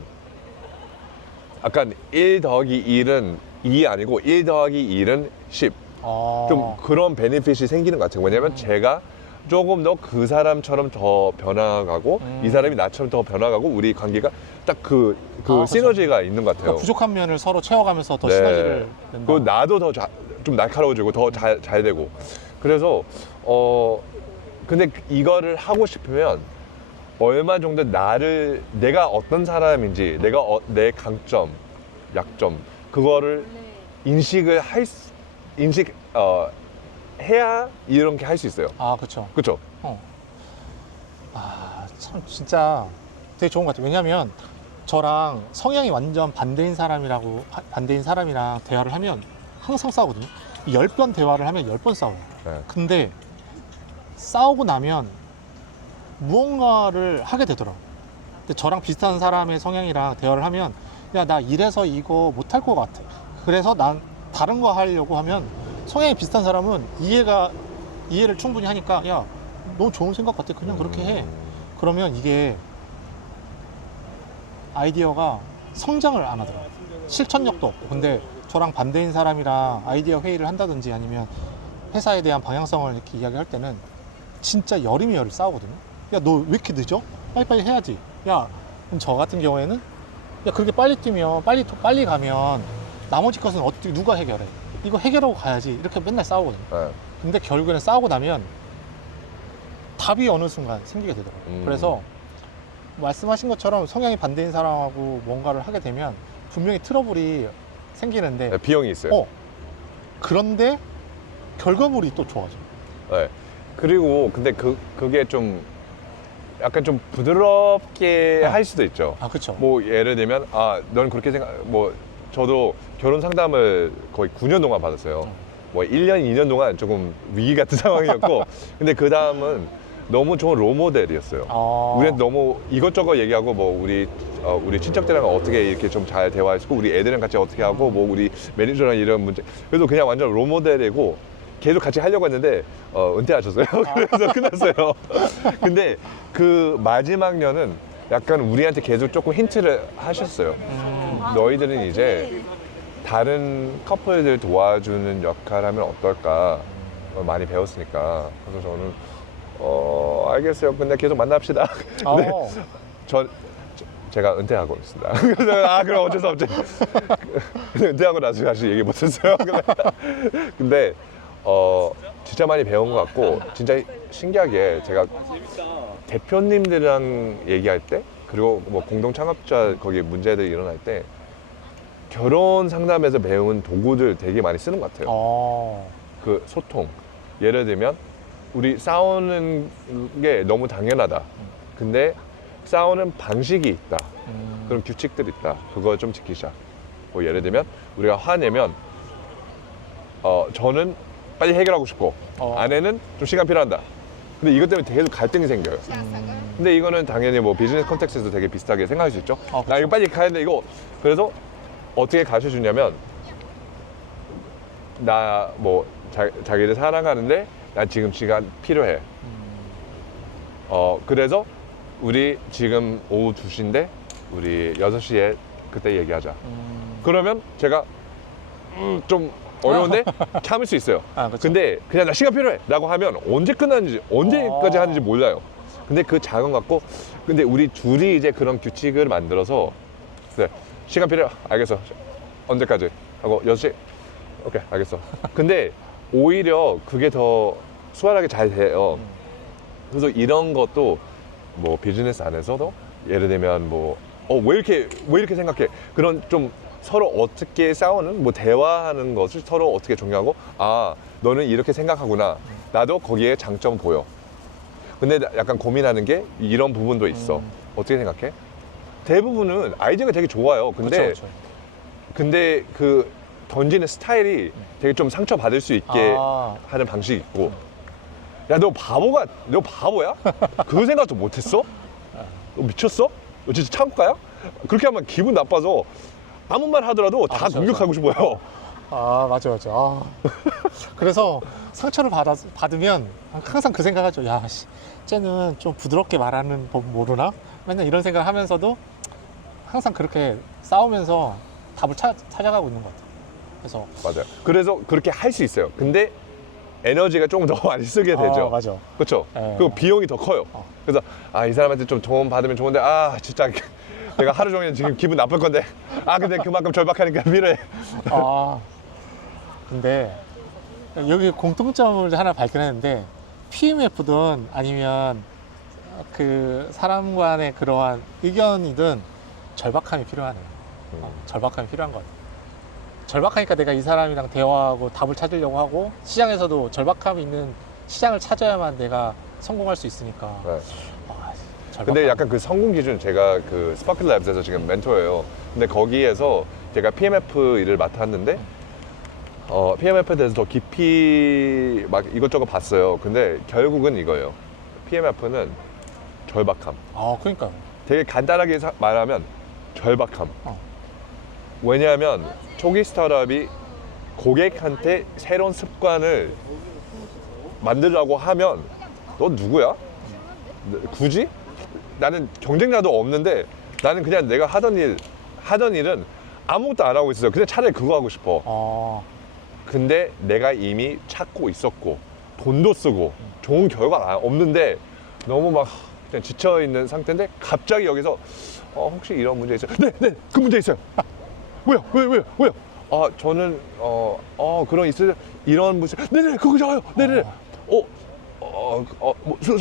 약간 1 더하기 1은 2이 아니고 1 더하기 1은 10. 좀 그런 베네핏이 생기는 것 같아요. 왜냐면 제가 조금 더 그 사람처럼 더 변화가고 이 사람이 나처럼 더 변화가고 우리 관계가 딱 그 시너지가 있는 것 같아요. 그러니까 부족한 면을 서로 채워가면서 더 네. 시너지를 낸다. 그리고 나도 더 좀 날카로워지고 더 잘 되고. 그래서 근데 이거를 하고 싶으면 얼마 정도 내가 어떤 사람인지, 내 강점, 약점 그거를 해야 이렇게 할 수 있어요. 그렇죠. 그렇죠? 참 진짜 되게 좋은 것 같아요. 왜냐하면 저랑 성향이 완전 반대인 사람이랑 대화를 하면 항상 싸우거든요. 10번 대화를 하면 10번 싸워요. 네. 근데 싸우고 나면 무언가를 하게 되더라고요. 근데 저랑 비슷한 사람의 성향이랑 대화를 하면 야, 나 이래서 이거 못할 것 같아. 그래서 난 다른 거 하려고 하면 성향이 비슷한 사람은 이해를 충분히 하니까 야, 너무 좋은 생각 같아. 그냥 그렇게 해. 그러면 이게 아이디어가 성장을 안 하더라고요. 실천력도 없고. 근데 저랑 반대인 사람이랑 아이디어 회의를 한다든지 아니면 회사에 대한 방향성을 이렇게 이야기할 때는 진짜 열이면 열이 싸우거든요. 야, 너 왜 이렇게 늦어? 빨리빨리 해야지. 야, 그럼 저 같은 경우에는 야, 그렇게 빨리 뛰면 빨리 가면 나머지 것은 어떻게 누가 해결해? 이거 해결하고 가야지. 이렇게 맨날 싸우거든요. 네. 근데 결국에는 싸우고 나면 답이 어느 순간 생기게 되더라고요. 그래서 말씀하신 것처럼 성향이 반대인 사람하고 뭔가를 하게 되면 분명히 트러블이 생기는데 네, 비용이 있어요. 그런데 결과물이 또 좋아져요. 네. 그리고 근데 그게 좀 약간 좀 부드럽게 할 수도 있죠. 그렇죠. 뭐 예를 들면 넌 그렇게 뭐 저도 결혼 상담을 거의 9년 동안 받았어요. 뭐 1년, 2년 동안 조금 위기 같은 상황이었고 근데 그 다음은 너무 좋은 롤모델이었어요. 우리한테 너무 이것저것 얘기하고 뭐 우리 친척들이랑 어떻게 이렇게 좀 잘 대화했고 우리 애들이랑 같이 어떻게 하고 뭐 우리 매니저랑 이런 문제 그래도 그냥 완전 롤모델이고 계속 같이 하려고 했는데 은퇴하셨어요. 그래서 끝났어요. 근데 그 마지막 년은 약간 우리한테 계속 조금 힌트를 하셨어요. 너희들은 이제 다른 커플들 도와주는 역할을 하면 어떨까 많이 배웠으니까. 그래서 저는 알겠어요. 근데 계속 만납시다. 네. 제가 은퇴하고 있습니다. 그래서 그럼 어쩔 수 없지. 은퇴하고 나서 다시 얘기 못했어요. 근데 진짜 많이 배운 것 같고 진짜 신기하게 제가 대표님들이랑 얘기할 때 그리고 뭐 공동 창업자 거기 문제들이 일어날 때 결혼 상담에서 배운 도구들 되게 많이 쓰는 것 같아요. 그 소통. 예를 들면 우리 싸우는 게 너무 당연하다. 근데 싸우는 방식이 있다. 그런 규칙들이 있다. 그거 좀 지키자. 뭐 예를 들면 우리가 화내면 저는 빨리 해결하고 싶고 아내는 좀 시간 필요한다. 근데 이것 때문에 계속 갈등이 생겨요. 근데 이거는 당연히 뭐 비즈니스 컨텍스트에서 되게 비슷하게 생각할 수 있죠. 나 이거 빨리 가야 돼 이거. 그래서 어떻게 가르쳐 주냐면 나 뭐 자기를 사랑하는데 난 지금 시간 필요해. 그래서 우리 지금 오후 2시인데 우리 6시에 그때 얘기하자. 그러면 제가 좀 어려운데 참을 수 있어요. 근데 그냥 나 시간 필요해 라고 하면 언제 끝나는지 언제까지 하는지 몰라요. 근데 그 자금 갖고 근데 우리 둘이 이제 그런 규칙을 만들어서 네, 시간 필요해 알겠어 언제까지 하고 6시 오케이 알겠어. 근데 오히려 그게 더 수월하게 잘 돼요. 그래서 이런 것도 뭐 비즈니스 안에서도 예를 들면 뭐 왜 이렇게 생각해 그런 좀 서로 어떻게 싸우는 뭐 대화하는 것을 서로 어떻게 중요하고 너는 이렇게 생각하구나 나도 거기에 장점 보여. 근데 약간 고민하는 게 이런 부분도 있어. 어떻게 생각해? 대부분은 아이디어가 되게 좋아요. 근데 그쵸. 근데 그 던지는 스타일이 되게 좀 상처받을 수 있게 하는 방식이 있고 야 너 바보야? 그 생각도 못했어? 너 미쳤어? 너 진짜 창고가야? 그렇게 하면 기분 나빠서 아무 말 하더라도 다 맞아, 공격하고 싶어요. 맞아. 그래서 상처를 받으면 항상 그 생각하죠. 야, 쟤는 좀 부드럽게 말하는 법 모르나? 맨날 이런 생각을 하면서도 항상 그렇게 싸우면서 답을 찾아가고 있는 것 같아요. 그래서 맞아요. 그래서 그렇게 할 수 있어요. 근데 에너지가 조금 더 많이 쓰게 되죠. 맞아. 그렇죠. 네. 그리고 비용이 더 커요. 그래서 이 사람한테 좀 도움 받으면 좋은데 진짜 내가 하루 종일 지금 기분 나쁠 건데 근데 그만큼 절박하니까 필요해. 근데 여기 공통점을 하나 발견했는데 PMF든 아니면 그 사람 간의 그러한 의견이든 절박함이 필요하네요. 절박함이 필요한 것 같아요. 절박하니까 내가 이 사람이랑 대화하고 답을 찾으려고 하고 시장에서도 절박함이 있는 시장을 찾아야만 내가 성공할 수 있으니까. 네. 절박함. 근데 약간 그 성공 기준 제가 그 스파클 랩스에서 지금 멘토예요. 근데 거기에서 제가 PMF 일을 맡았는데 PMF에 대해서 더 깊이 막 이것저것 봤어요. 근데 결국은 이거예요. PMF는 절박함. 그러니까요. 되게 간단하게 말하면 절박함. 왜냐하면 초기 스타트업이 고객한테 새로운 습관을 만들려고 하면 너 누구야? 굳이? 나는 경쟁자도 없는데 나는 그냥 내가 하던 일은 아무것도 안 하고 있어요. 그냥 차라리 그거 하고 싶어. 근데 내가 이미 찾고 있었고 돈도 쓰고 좋은 결과가 없는데 너무 막 그냥 지쳐있는 상태인데 갑자기 여기서 혹시 이런 문제 있어요? 네, 그 문제 있어요. 왜요? 저는 그런 있어요. 이런 문제. 네네, 그거 좋아요. 네네.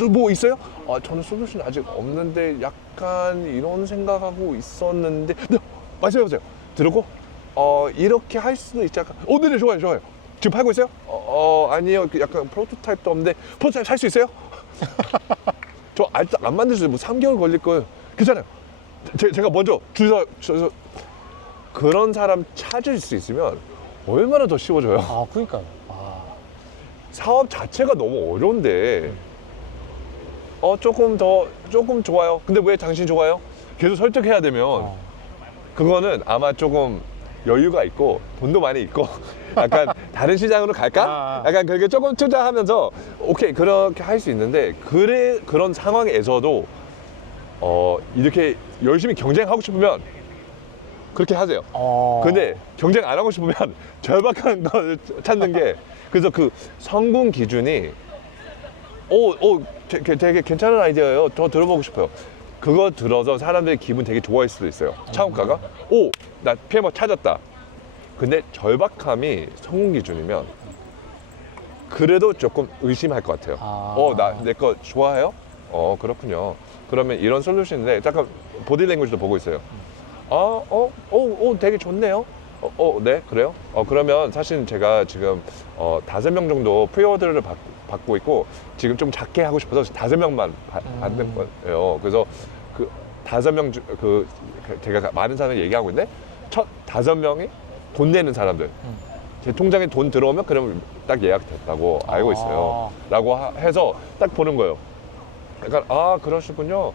뭐 있어요? 저는 솔루션 아직 없는데 약간 이런 생각하고 있었는데. 네, 맞아요. 들었고 이렇게 할 수도 있지 않을까? 네네, 좋아요. 지금 팔고 있어요? 아니요. 약간 프로토타입도 없는데 프로토타입 살 수 있어요? 저 아직도 안 만들었어요. 뭐 3개월 걸릴 거예요. 괜찮아요. 제가 먼저 주소 그런 사람 찾을 수 있으면 얼마나 더 쉬워져요. 그러니까요. 사업 자체가 너무 어려운데 조금 좋아요. 근데 왜 당신 좋아요? 계속 설득해야 되면 그거는 아마 조금 여유가 있고 돈도 많이 있고 약간 다른 시장으로 갈까? 약간 그렇게 조금 투자하면서 오케이 그렇게 할 수 있는데 그런 상황에서도 이렇게 열심히 경쟁하고 싶으면 그렇게 하세요. 근데 경쟁 안 하고 싶으면 절박한 걸 찾는 게 그래서 그 성공 기준이 되게 괜찮은 아이디어예요. 더 들어보고 싶어요. 그거 들어서 사람들이 기분 되게 좋아할 수도 있어요. 창업가가 나 PMF 찾았다. 근데 절박함이 성공 기준이면 그래도 조금 의심할 것 같아요. 내 거 좋아해요? 그렇군요. 그러면 이런 솔루션인데 잠깐 보디 랭귀지도 보고 있어요. 되게 좋네요. 네, 그래요? 그러면 사실 제가 지금 5명 정도 프리오더를 받고 있고 지금 좀 작게 하고 싶어서 5명만 받는 거예요. 그래서 그 5명 제가 많은 사람을 얘기하고 있는데 첫 5명이 돈 내는 사람들. 제 통장에 돈 들어오면 그러면 딱 예약됐다고 알고 있어요. 라고 해서 딱 보는 거예요. 약간 그러시군요.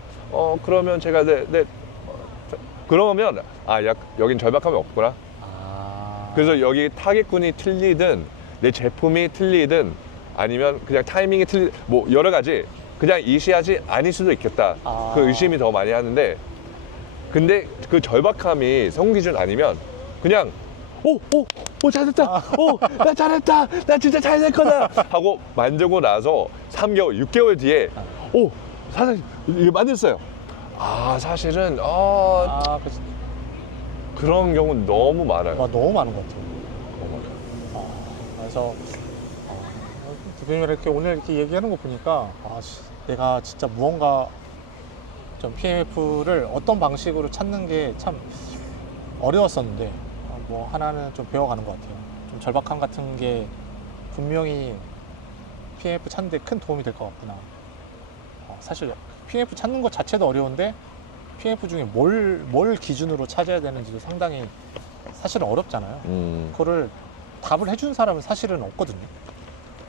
그러면 제가 그러면 여긴 절박함이 없구나. 그래서 여기 타겟군이 틀리든 내 제품이 틀리든 아니면 그냥 타이밍이 뭐 여러 가지 그냥 이시하지 아닐 수도 있겠다. 그 의심이 더 많이 하는데 근데 그 절박함이 성공 기준 아니면 그냥 잘했다. 나 잘했다. 나 진짜 잘 될 거다. 하고 만들고 나서 3개월, 6개월 뒤에 사장님 이거 만들었어요. 사실은 그런 경우 너무 많아요. 너무 많은 것 같아요. 그래서 대표님이랑 이렇게 오늘 이렇게 얘기하는 거 보니까 내가 진짜 무언가 좀 PMF를 어떤 방식으로 찾는 게 참 어려웠었는데 뭐 하나는 좀 배워가는 것 같아요. 좀 절박함 같은 게 분명히 PMF 찾는 데 큰 도움이 될 것 같구나. 사실 PMF 찾는 것 자체도 어려운데 PMF 중에 뭘 기준으로 찾아야 되는지도 상당히 사실은 어렵잖아요. 그거를 답을 해준 사람은 사실은 없거든요.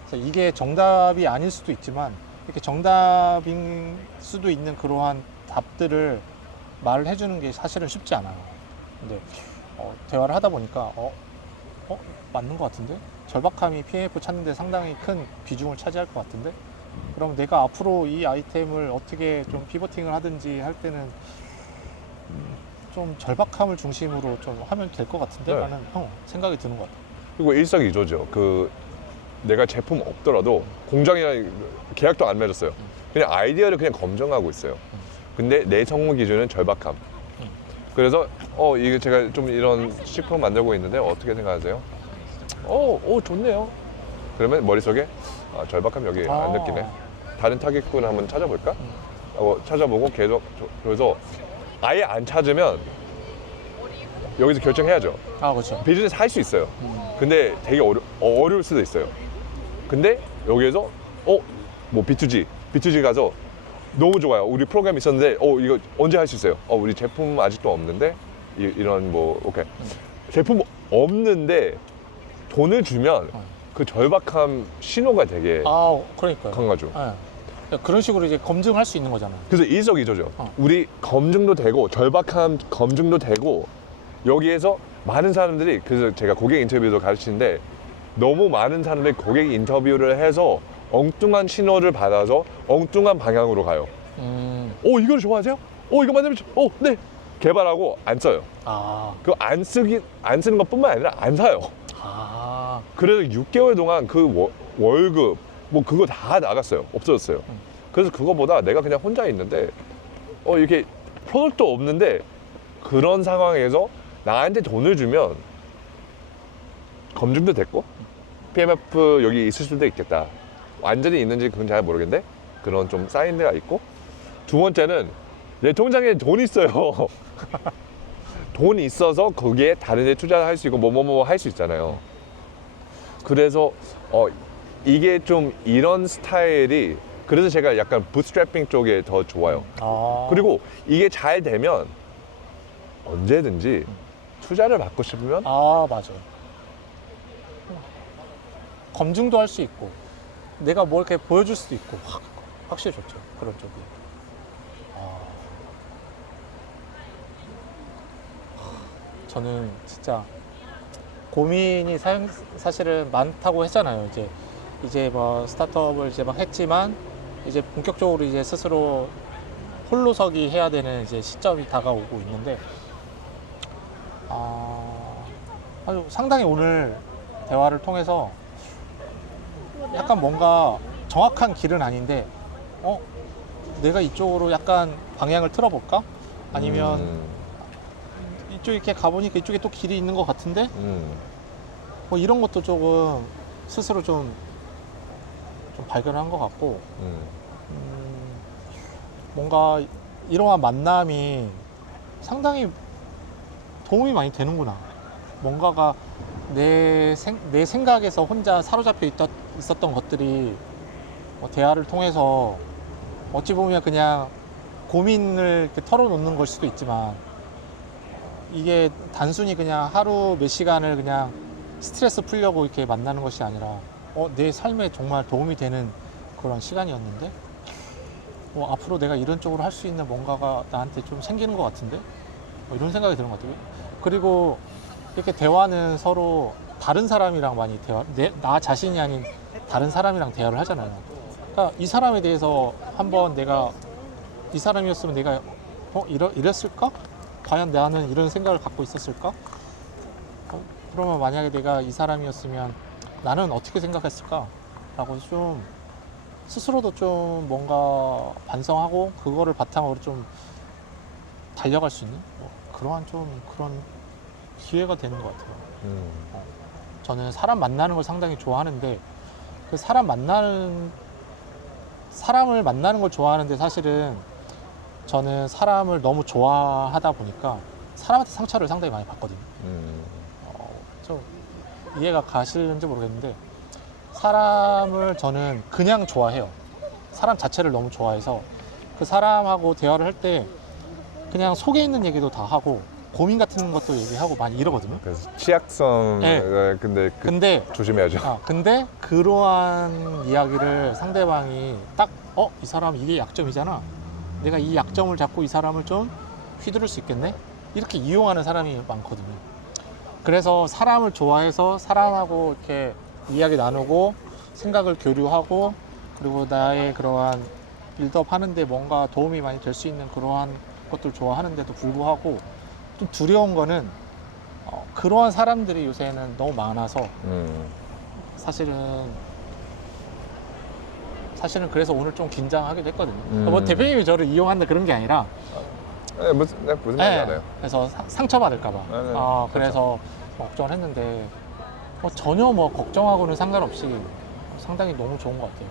그래서 이게 정답이 아닐 수도 있지만 이렇게 정답인 수도 있는 그러한 답들을 말을 해주는 게 사실은 쉽지 않아요. 근데 대화를 하다 보니까 맞는 것 같은데? 절박함이 PMF 찾는 데 상당히 큰 비중을 차지할 것 같은데? 그럼 내가 앞으로 이 아이템을 어떻게 좀 피버팅을 하든지 할 때는 좀 절박함을 중심으로 좀 하면 될 것 같은데? 네. 라는 생각이 드는 것 같아요. 그리고 일석이조죠. 내가 제품 없더라도 공장이랑 계약도 안 맺었어요. 그냥 아이디어를 그냥 검증하고 있어요. 근데 내 성공 기준은 절박함. 그래서 이게 제가 좀 이런 식품 만들고 있는데 어떻게 생각하세요? 좋네요. 그러면 머릿속에 절박함 여기 안 느끼네. 다른 타겟군 한번 찾아볼까? 하고 찾아보고 계속 그래서 아예 안 찾으면 여기서 결정해야죠. 그렇죠. 비즈니스 할 수 있어요. 근데 되게 어려울 수도 있어요. 근데 여기에서 뭐 B2G 가서 너무 좋아요. 우리 프로그램 있었는데 이거 언제 할 수 있어요? 우리 제품 아직도 없는데 이런 뭐 오케이. 제품 없는데 돈을 주면 그 절박함 신호가 되게 그러니까요. 강하죠. 네. 그런 식으로 이제 검증할 수 있는 거잖아요. 그래서 일석이조죠. 우리 검증도 되고 절박함 검증도 되고 여기에서 많은 사람들이 그래서 제가 고객 인터뷰도 가르치는데 너무 많은 사람들이 고객 인터뷰를 해서 엉뚱한 신호를 받아서 엉뚱한 방향으로 가요. 이걸 좋아하세요? 이거 만들면 네. 개발하고 안 써요. 그거 안 쓰는 것뿐만 아니라 안 사요. 그래서 6개월 동안 그 월급 뭐 그거 다 나갔어요. 없어졌어요. 그래서 그거보다 내가 그냥 혼자 있는데 이렇게 프로덕트도 없는데 그런 상황에서 나한테 돈을 주면 검증도 됐고 PMF 여기 있을 수도 있겠다. 완전히 있는지 그건 잘 모르겠는데 그런 좀 쌓인 데가 있고 두 번째는 내 통장에 돈이 있어요. 돈이 있어서 거기에 다른 데 투자할 수 있고 뭐뭐뭐 할 수 있잖아요. 그래서 이게 좀 이런 스타일이 그래서 제가 약간 부트스트래핑 쪽에 더 좋아요. 그리고 이게 잘 되면 언제든지 투자를 받고 싶으면 맞아요. 검증도 할 수 있고 내가 뭘 이렇게 보여줄 수도 있고 확실히 좋죠. 그런 쪽이. 저는 진짜 고민이 사실은 많다고 했잖아요. 이제 뭐 스타트업을 이제 막 했지만 이제 본격적으로 이제 스스로 홀로서기 해야 되는 이제 시점이 다가오고 있는데 아주 상당히 오늘 대화를 통해서 약간 뭔가 정확한 길은 아닌데 내가 이쪽으로 약간 방향을 틀어볼까? 아니면 이쪽 이렇게 가보니까 이쪽에 또 길이 있는 것 같은데 뭐 이런 것도 조금 스스로 좀 좀 발견한 것 같고 뭔가 이러한 만남이 상당히 도움이 많이 되는구나. 뭔가가 내 생각에서 혼자 사로잡혀 있었던 것들이 대화를 통해서 어찌 보면 그냥 고민을 이렇게 털어놓는 걸 수도 있지만 이게 단순히 그냥 하루 몇 시간을 그냥 스트레스 풀려고 이렇게 만나는 것이 아니라 내 삶에 정말 도움이 되는 그런 시간이었는데 앞으로 내가 이런 쪽으로 할 수 있는 뭔가가 나한테 좀 생기는 것 같은데 이런 생각이 드는 것 같아요. 그리고 이렇게 대화는 서로 다른 사람이랑 많이 나 자신이 아닌 다른 사람이랑 대화를 하잖아요. 그러니까 이 사람에 대해서 한번 내가 이 사람이었으면 내가 이랬을까? 과연 나는 이런 생각을 갖고 있었을까? 그러면 만약에 내가 이 사람이었으면 나는 어떻게 생각했을까? 라고 좀 스스로도 좀 뭔가 반성하고 그거를 바탕으로 좀 달려갈 수 있는 그러한 그런 기회가 되는 것 같아요. 저는 사람 만나는 걸 상당히 좋아하는데 그 사람을 만나는 걸 좋아하는데 사실은 저는 사람을 너무 좋아하다 보니까 사람한테 상처를 상당히 많이 받거든요. 좀 이해가 가실는지 모르겠는데 사람을 저는 그냥 좋아해요. 사람 자체를 너무 좋아해서 그 사람하고 대화를 할 때 그냥 속에 있는 얘기도 다 하고 고민 같은 것도 얘기하고 많이 이러거든요. 그래서 취약성 네. 근데 조심해야죠. 근데 그러한 이야기를 상대방이 딱 이 사람 이게 약점이잖아. 내가 이 약점을 잡고 이 사람을 좀 휘두를 수 있겠네? 이렇게 이용하는 사람이 많거든요. 그래서 사람을 좋아해서 사람하고 이렇게 이야기 나누고 생각을 교류하고 그리고 나의 그러한 빌드업 하는데 뭔가 도움이 많이 될 수 있는 그러한 것들 좋아하는데도 불구하고 좀 두려운 거는 그러한 사람들이 요새는 너무 많아서 사실은 그래서 오늘 좀 긴장하기도 했거든요. 뭐 대표님이 저를 이용한다 그런 게 아니라 무슨 말인지 알아요. 그래서 상처받을까봐 그래서 걱정을 했는데 전혀 걱정하고는 상관없이 상당히 너무 좋은 것 같아요.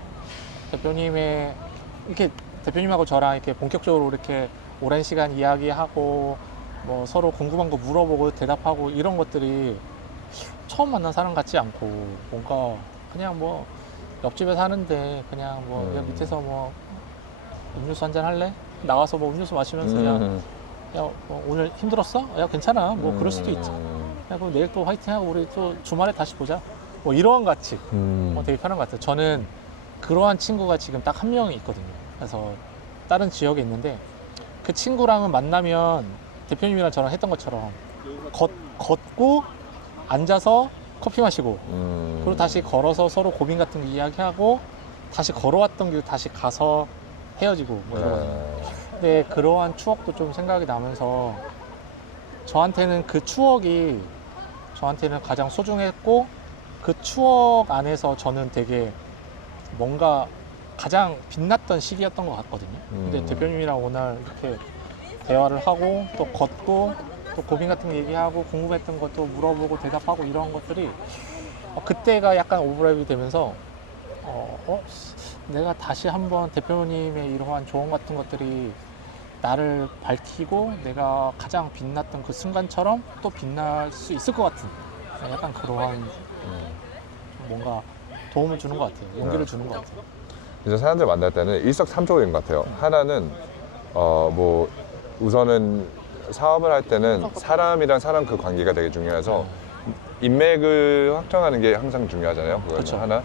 대표님하고 저랑 이렇게 본격적으로 이렇게 오랜 시간 이야기하고 서로 궁금한 거 물어보고 대답하고 이런 것들이 처음 만난 사람 같지 않고 뭔가 그냥 옆집에 사는데 그냥 여기 밑에서 음료수 한잔 할래? 나와서 음료수 마시면서 야, 오늘 힘들었어? 야, 괜찮아. 그럴 수도 있지. 야, 그럼 내일 또 화이팅하고 우리 또 주말에 다시 보자. 이런 같이 되게 편한 것 같아요. 저는 그러한 친구가 지금 딱 한 명이 있거든요. 그래서 다른 지역에 있는데 그 친구랑은 만나면 대표님이랑 저랑 했던 것처럼 걷고 앉아서 커피 마시고 그리고 다시 걸어서 서로 고민 같은 거 이야기하고 다시 걸어왔던 길 다시 가서 헤어지고 근데 그러한 추억도 좀 생각이 나면서 저한테는 그 추억이 저한테는 가장 소중했고 그 추억 안에서 저는 되게 뭔가 가장 빛났던 시기였던 것 같거든요. 근데 대표님이랑 오늘 이렇게 대화를 하고 또 걷고 또 고민 같은 거 얘기하고 궁금했던 것도 물어보고 대답하고 이런 것들이 그때가 약간 오버랩이 되면서 내가 다시 한번 대표님의 이러한 조언 같은 것들이 나를 밝히고 내가 가장 빛났던 그 순간처럼 또 빛날 수 있을 것 같은 약간 그러한 뭔가 도움을 주는 것 같아요. 용기를 주는 것 같아요. 이제 사람들 만날 때는 일석삼조인 것 같아요. 하나는 우선은 사업을 할 때는 사람이랑 사람 그 관계가 되게 중요해서 인맥을 확정하는 게 항상 중요하잖아요. 그렇죠. 하나.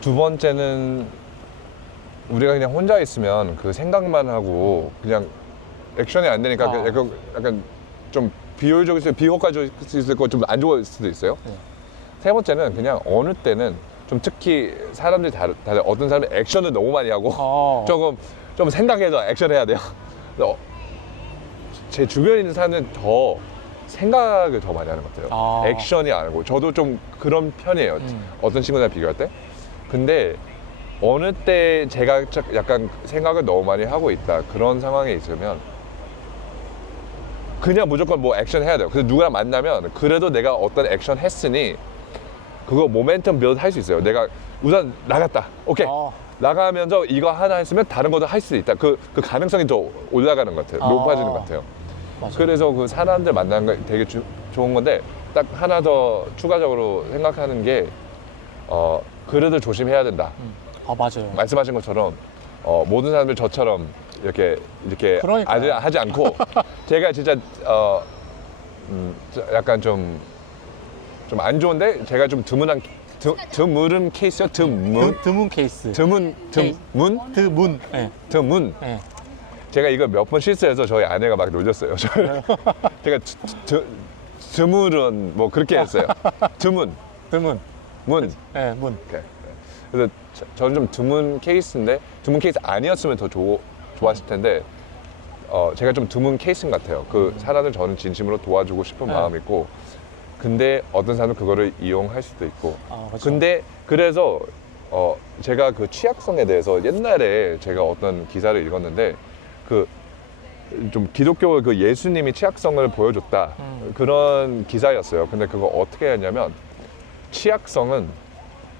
두 번째는 우리가 그냥 혼자 있으면 그 생각만 하고 그냥 액션이 안 되니까 약간 좀 비효율적일 수 있고 비효과적일 수 있고 좀 안 좋을 수도 있어요. 세 번째는 그냥 어느 때는 좀 특히 사람들이 다들 어떤 사람은 액션을 너무 많이 하고 좀 생각해서 액션해야 돼요. 제 주변에 있는 사람들은 더 생각을 더 많이 하는 것 같아요. 액션이 아니고 저도 좀 그런 편이에요. 어떤 친구들이랑 비교할 때. 근데 어느 때 제가 약간 생각을 너무 많이 하고 있다 그런 상황에 있으면 그냥 무조건 액션 해야 돼요. 그래서 누구랑 만나면 그래도 내가 어떤 액션 했으니 그거 모멘텀 빌드 할 수 있어요. 내가 우선 나갔다. 오케이. 나가면서 이거 하나 했으면 다른 것도 할 수 있다. 그 가능성이 더 올라가는 것 같아요. 높아지는 것 같아요. 맞아. 그래서 그 사람들 만나는 거 되게 좋은 건데 딱 하나 더 추가적으로 생각하는 게 그래도 조심해야 된다. 맞아요. 말씀하신 것처럼 모든 사람들 저처럼 이렇게 그러니까요. 하지 않고 제가 진짜 약간 좀 안 좋은데 제가 좀 드문한 케이스요. 드문 케이스. 드문. 네. 드문. 네. 제가 이거 몇 번 실수해서 저희 아내가 막 놀렸어요. 제가 드물은 뭐 그렇게 했어요. 드문. 문. 네, 문. 오케이. 그래서 저는 좀 드문 케이스인데 드문 케이스 아니었으면 더 좋았을 텐데 제가 좀 드문 케이스인 것 같아요. 그 사람을 저는 진심으로 도와주고 싶은 마음이 있고 근데 어떤 사람은 그거를 이용할 수도 있고 그렇죠. 근데 그래서 제가 그 취약성에 대해서 옛날에 제가 어떤 기사를 읽었는데 그 좀 기독교 그 예수님이 취약성을 보여줬다 그런 기사였어요. 근데 그거 어떻게 했냐면 취약성은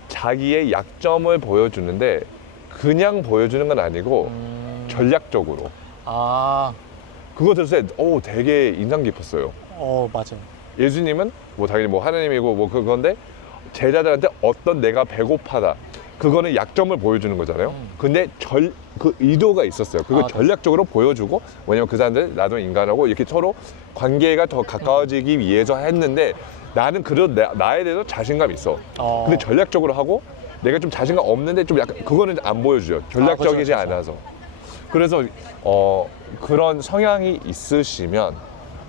자기의 약점을 보여주는데 그냥 보여주는 건 아니고 전략적으로 그거 들었을 때 되게 인상 깊었어요. 맞아요. 예수님은 뭐 당연히 뭐 하나님이고 뭐 그건데 제자들한테 어떤 내가 배고파다 그거는 약점을 보여주는 거잖아요. 근데 그 의도가 있었어요. 그거 전략적으로 보여주고 왜냐면 그 사람들 나도 인간하고 이렇게 서로 관계가 더 가까워지기 위해서 했는데 나는 그래도 나에 대해서 자신감이 있어. 근데 전략적으로 하고 내가 좀 자신감 없는데 좀 약간 그거는 안 보여줘요. 전략적이지 그렇죠. 않아서. 그래서 그런 성향이 있으시면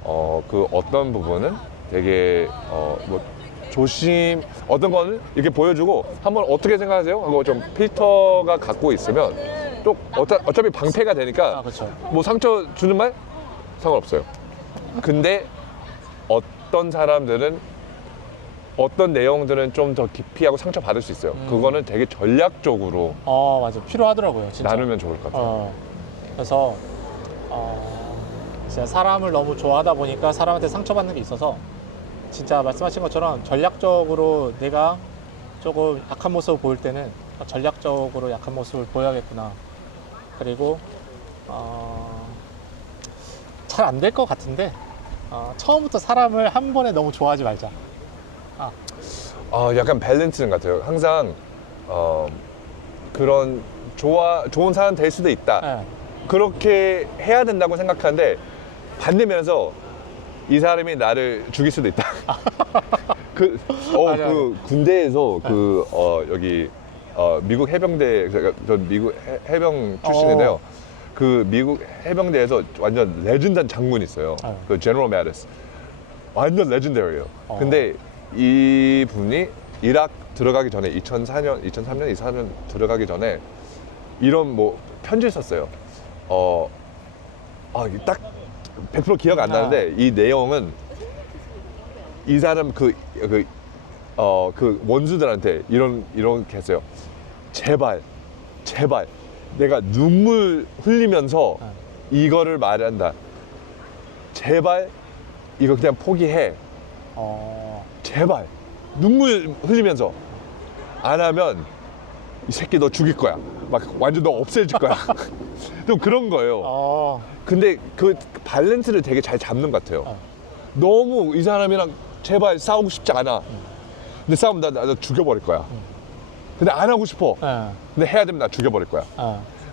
그 어떤 부분은 되게 뭐 어떤 거는 이렇게 보여주고 한번 어떻게 생각하세요? 하고 좀 필터가 갖고 있으면 또 어차피 방패가 되니까 그렇죠. 뭐 상처 주는 말 상관없어요. 근데 어떤 사람들은 어떤 내용들은 좀 더 깊이 하고 상처 받을 수 있어요. 그거는 되게 전략적으로 맞아. 필요하더라고요. 진짜. 나누면 좋을 것 같아요. 그래서 진짜 사람을 너무 좋아하다 보니까 사람한테 상처받는 게 있어서 진짜 말씀하신 것처럼 전략적으로 내가 조금 약한 모습을 보일 때는 전략적으로 약한 모습을 보여야겠구나. 그리고 잘 안 될 것 같은데 처음부터 사람을 한 번에 너무 좋아하지 말자. 약간 밸런스인 것 같아요. 항상 그런 좋은 사람 될 수도 있다. 네. 그렇게 해야 된다고 생각하는데 반대면에서 이 사람이 나를 죽일 수도 있다. 맞아요. 그 군대에서 여기 미국 해병대 저 미국 해병 출신인데요. 그 미국 해병대에서 완전 레전드한 장군이 있어요. 그 제너럴 매티스. 완전 레전더리예요. 근데 이 분이 이라크 들어가기 전에 2003년 2004년 들어가기 전에 이런 뭐 편지를 썼어요. 딱 100% 기억 안 나는데 이 내용은 이 사람 그 원수들한테 이렇게 했어요. 제발 내가 눈물 흘리면서 이거를 말한다. 제발 이거 그냥 포기해. 제발 눈물 흘리면서 안 하면 이 새끼 너 죽일 거야. 막 완전 너 없애질 거야. 좀 그런 거예요. 근데 그 밸런스를 되게 잘 잡는 것 같아요. 너무 이 사람이랑 제발 싸우고 싶지 않아. 근데 싸우면 나 죽여버릴 거야. 근데 안 하고 싶어. 근데 해야 되면 나 죽여버릴 거야.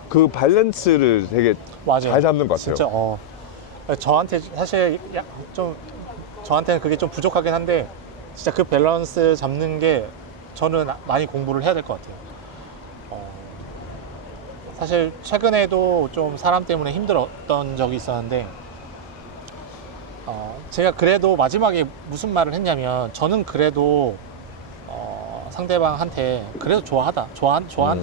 그 밸런스를 되게 맞아요. 잘 잡는 것 같아요. 진짜 저한테 사실 좀 저한테는 그게 좀 부족하긴 한데 진짜 그 밸런스 잡는 게 저는 많이 공부를 해야 될 것 같아요. 사실 최근에도 좀 사람 때문에 힘들었던 적이 있었는데 제가 그래도 마지막에 무슨 말을 했냐면 저는 그래도 상대방한테 그래도 좋아한다.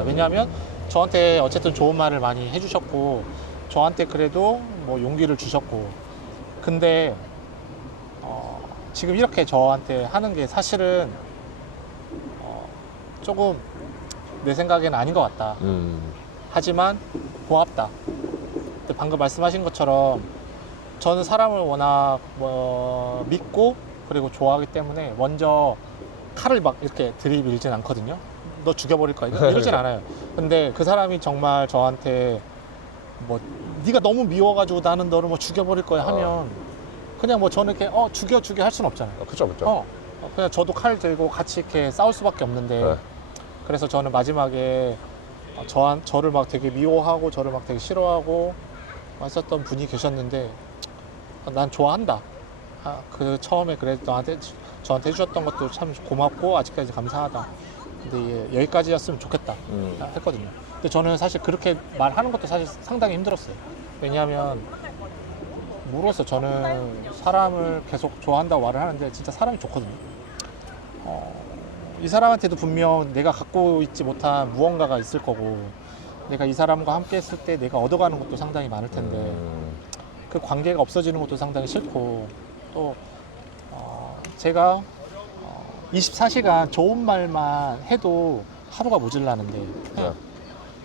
왜냐하면 저한테 어쨌든 좋은 말을 많이 해주셨고 저한테 그래도 뭐 용기를 주셨고 근데 지금 이렇게 저한테 하는 게 사실은 조금 내 생각에는 아닌 것 같다. 하지만 고맙다. 근데 방금 말씀하신 것처럼 저는 사람을 워낙 믿고 그리고 좋아하기 때문에 먼저 칼을 막 이렇게 들이밀진 않거든요. 너 죽여버릴 거야 이러진 않아요. 근데 그 사람이 정말 저한테 뭐 네가 너무 미워가지고 나는 너를 뭐 죽여버릴 거야 하면 그냥 뭐 저는 이렇게 죽여 할 수는 없잖아요. 그쵸 그쵸. 그냥 저도 칼 들고 같이 이렇게 싸울 수밖에 없는데 네. 그래서 저는 마지막에 저를 막 되게 미워하고 저를 막 되게 싫어하고 했었던 분이 계셨는데 난 좋아한다. 그 처음에 그래 저한테 해주셨던 것도 참 고맙고 아직까지 감사하다. 근데 여기까지였으면 좋겠다 했거든요. 근데 저는 사실 그렇게 말하는 것도 사실 상당히 힘들었어요. 왜냐하면 모르겠어요. 저는 사람을 계속 좋아한다고 말을 하는데 진짜 사람이 좋거든요. 이 사람한테도 분명 내가 갖고 있지 못한 무언가가 있을 거고 내가 이 사람과 함께 했을 때 내가 얻어가는 것도 상당히 많을 텐데 그 관계가 없어지는 것도 상당히 싫고 또 제가 24시간 좋은 말만 해도 하루가 모질라는데 네.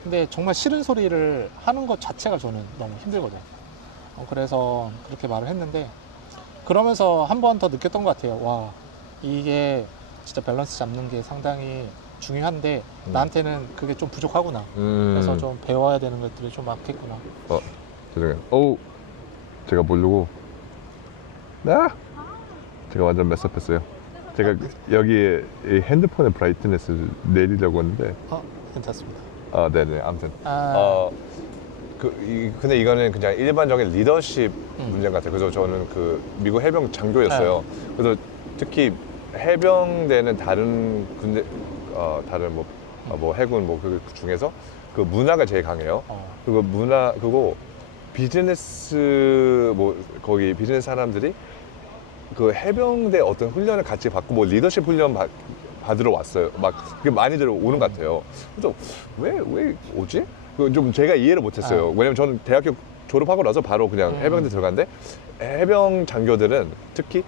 근데 정말 싫은 소리를 하는 것 자체가 저는 너무 힘들거든요. 그래서 그렇게 말을 했는데 그러면서 한 번 더 느꼈던 것 같아요. 와, 이게 진짜 밸런스 잡는 게 상당히 중요한데 나한테는 그게 좀 부족하구나. 그래서 좀 배워야 되는 것들이 좀 많겠구나. 죄송해요. 제가 모르고 제가 완전 메스업했어요. 제가 여기에 이 핸드폰의 브라이트니스를 내리려고 했는데 괜찮습니다. 네네. 아무튼 근데 이거는 그냥 일반적인 리더십 문제 같아요. 그래서 저는 그 미국 해병 장교였어요. 그래서 특히 해병대는 다른 군대 다른 뭐 해군 그 중에서 그 문화가 제일 강해요. 그리고 그거 비즈니스 거기 비즈니스 사람들이 그 해병대 어떤 훈련을 같이 받고 뭐 리더십 훈련 받으러 왔어요. 막 그게 많이들 오는 것 같아요. 그래서 왜 오지? 좀 제가 이해를 못했어요. 왜냐면 저는 대학교 졸업하고 나서 바로 그냥 해병대 들어갔는데 해병 장교들은 특히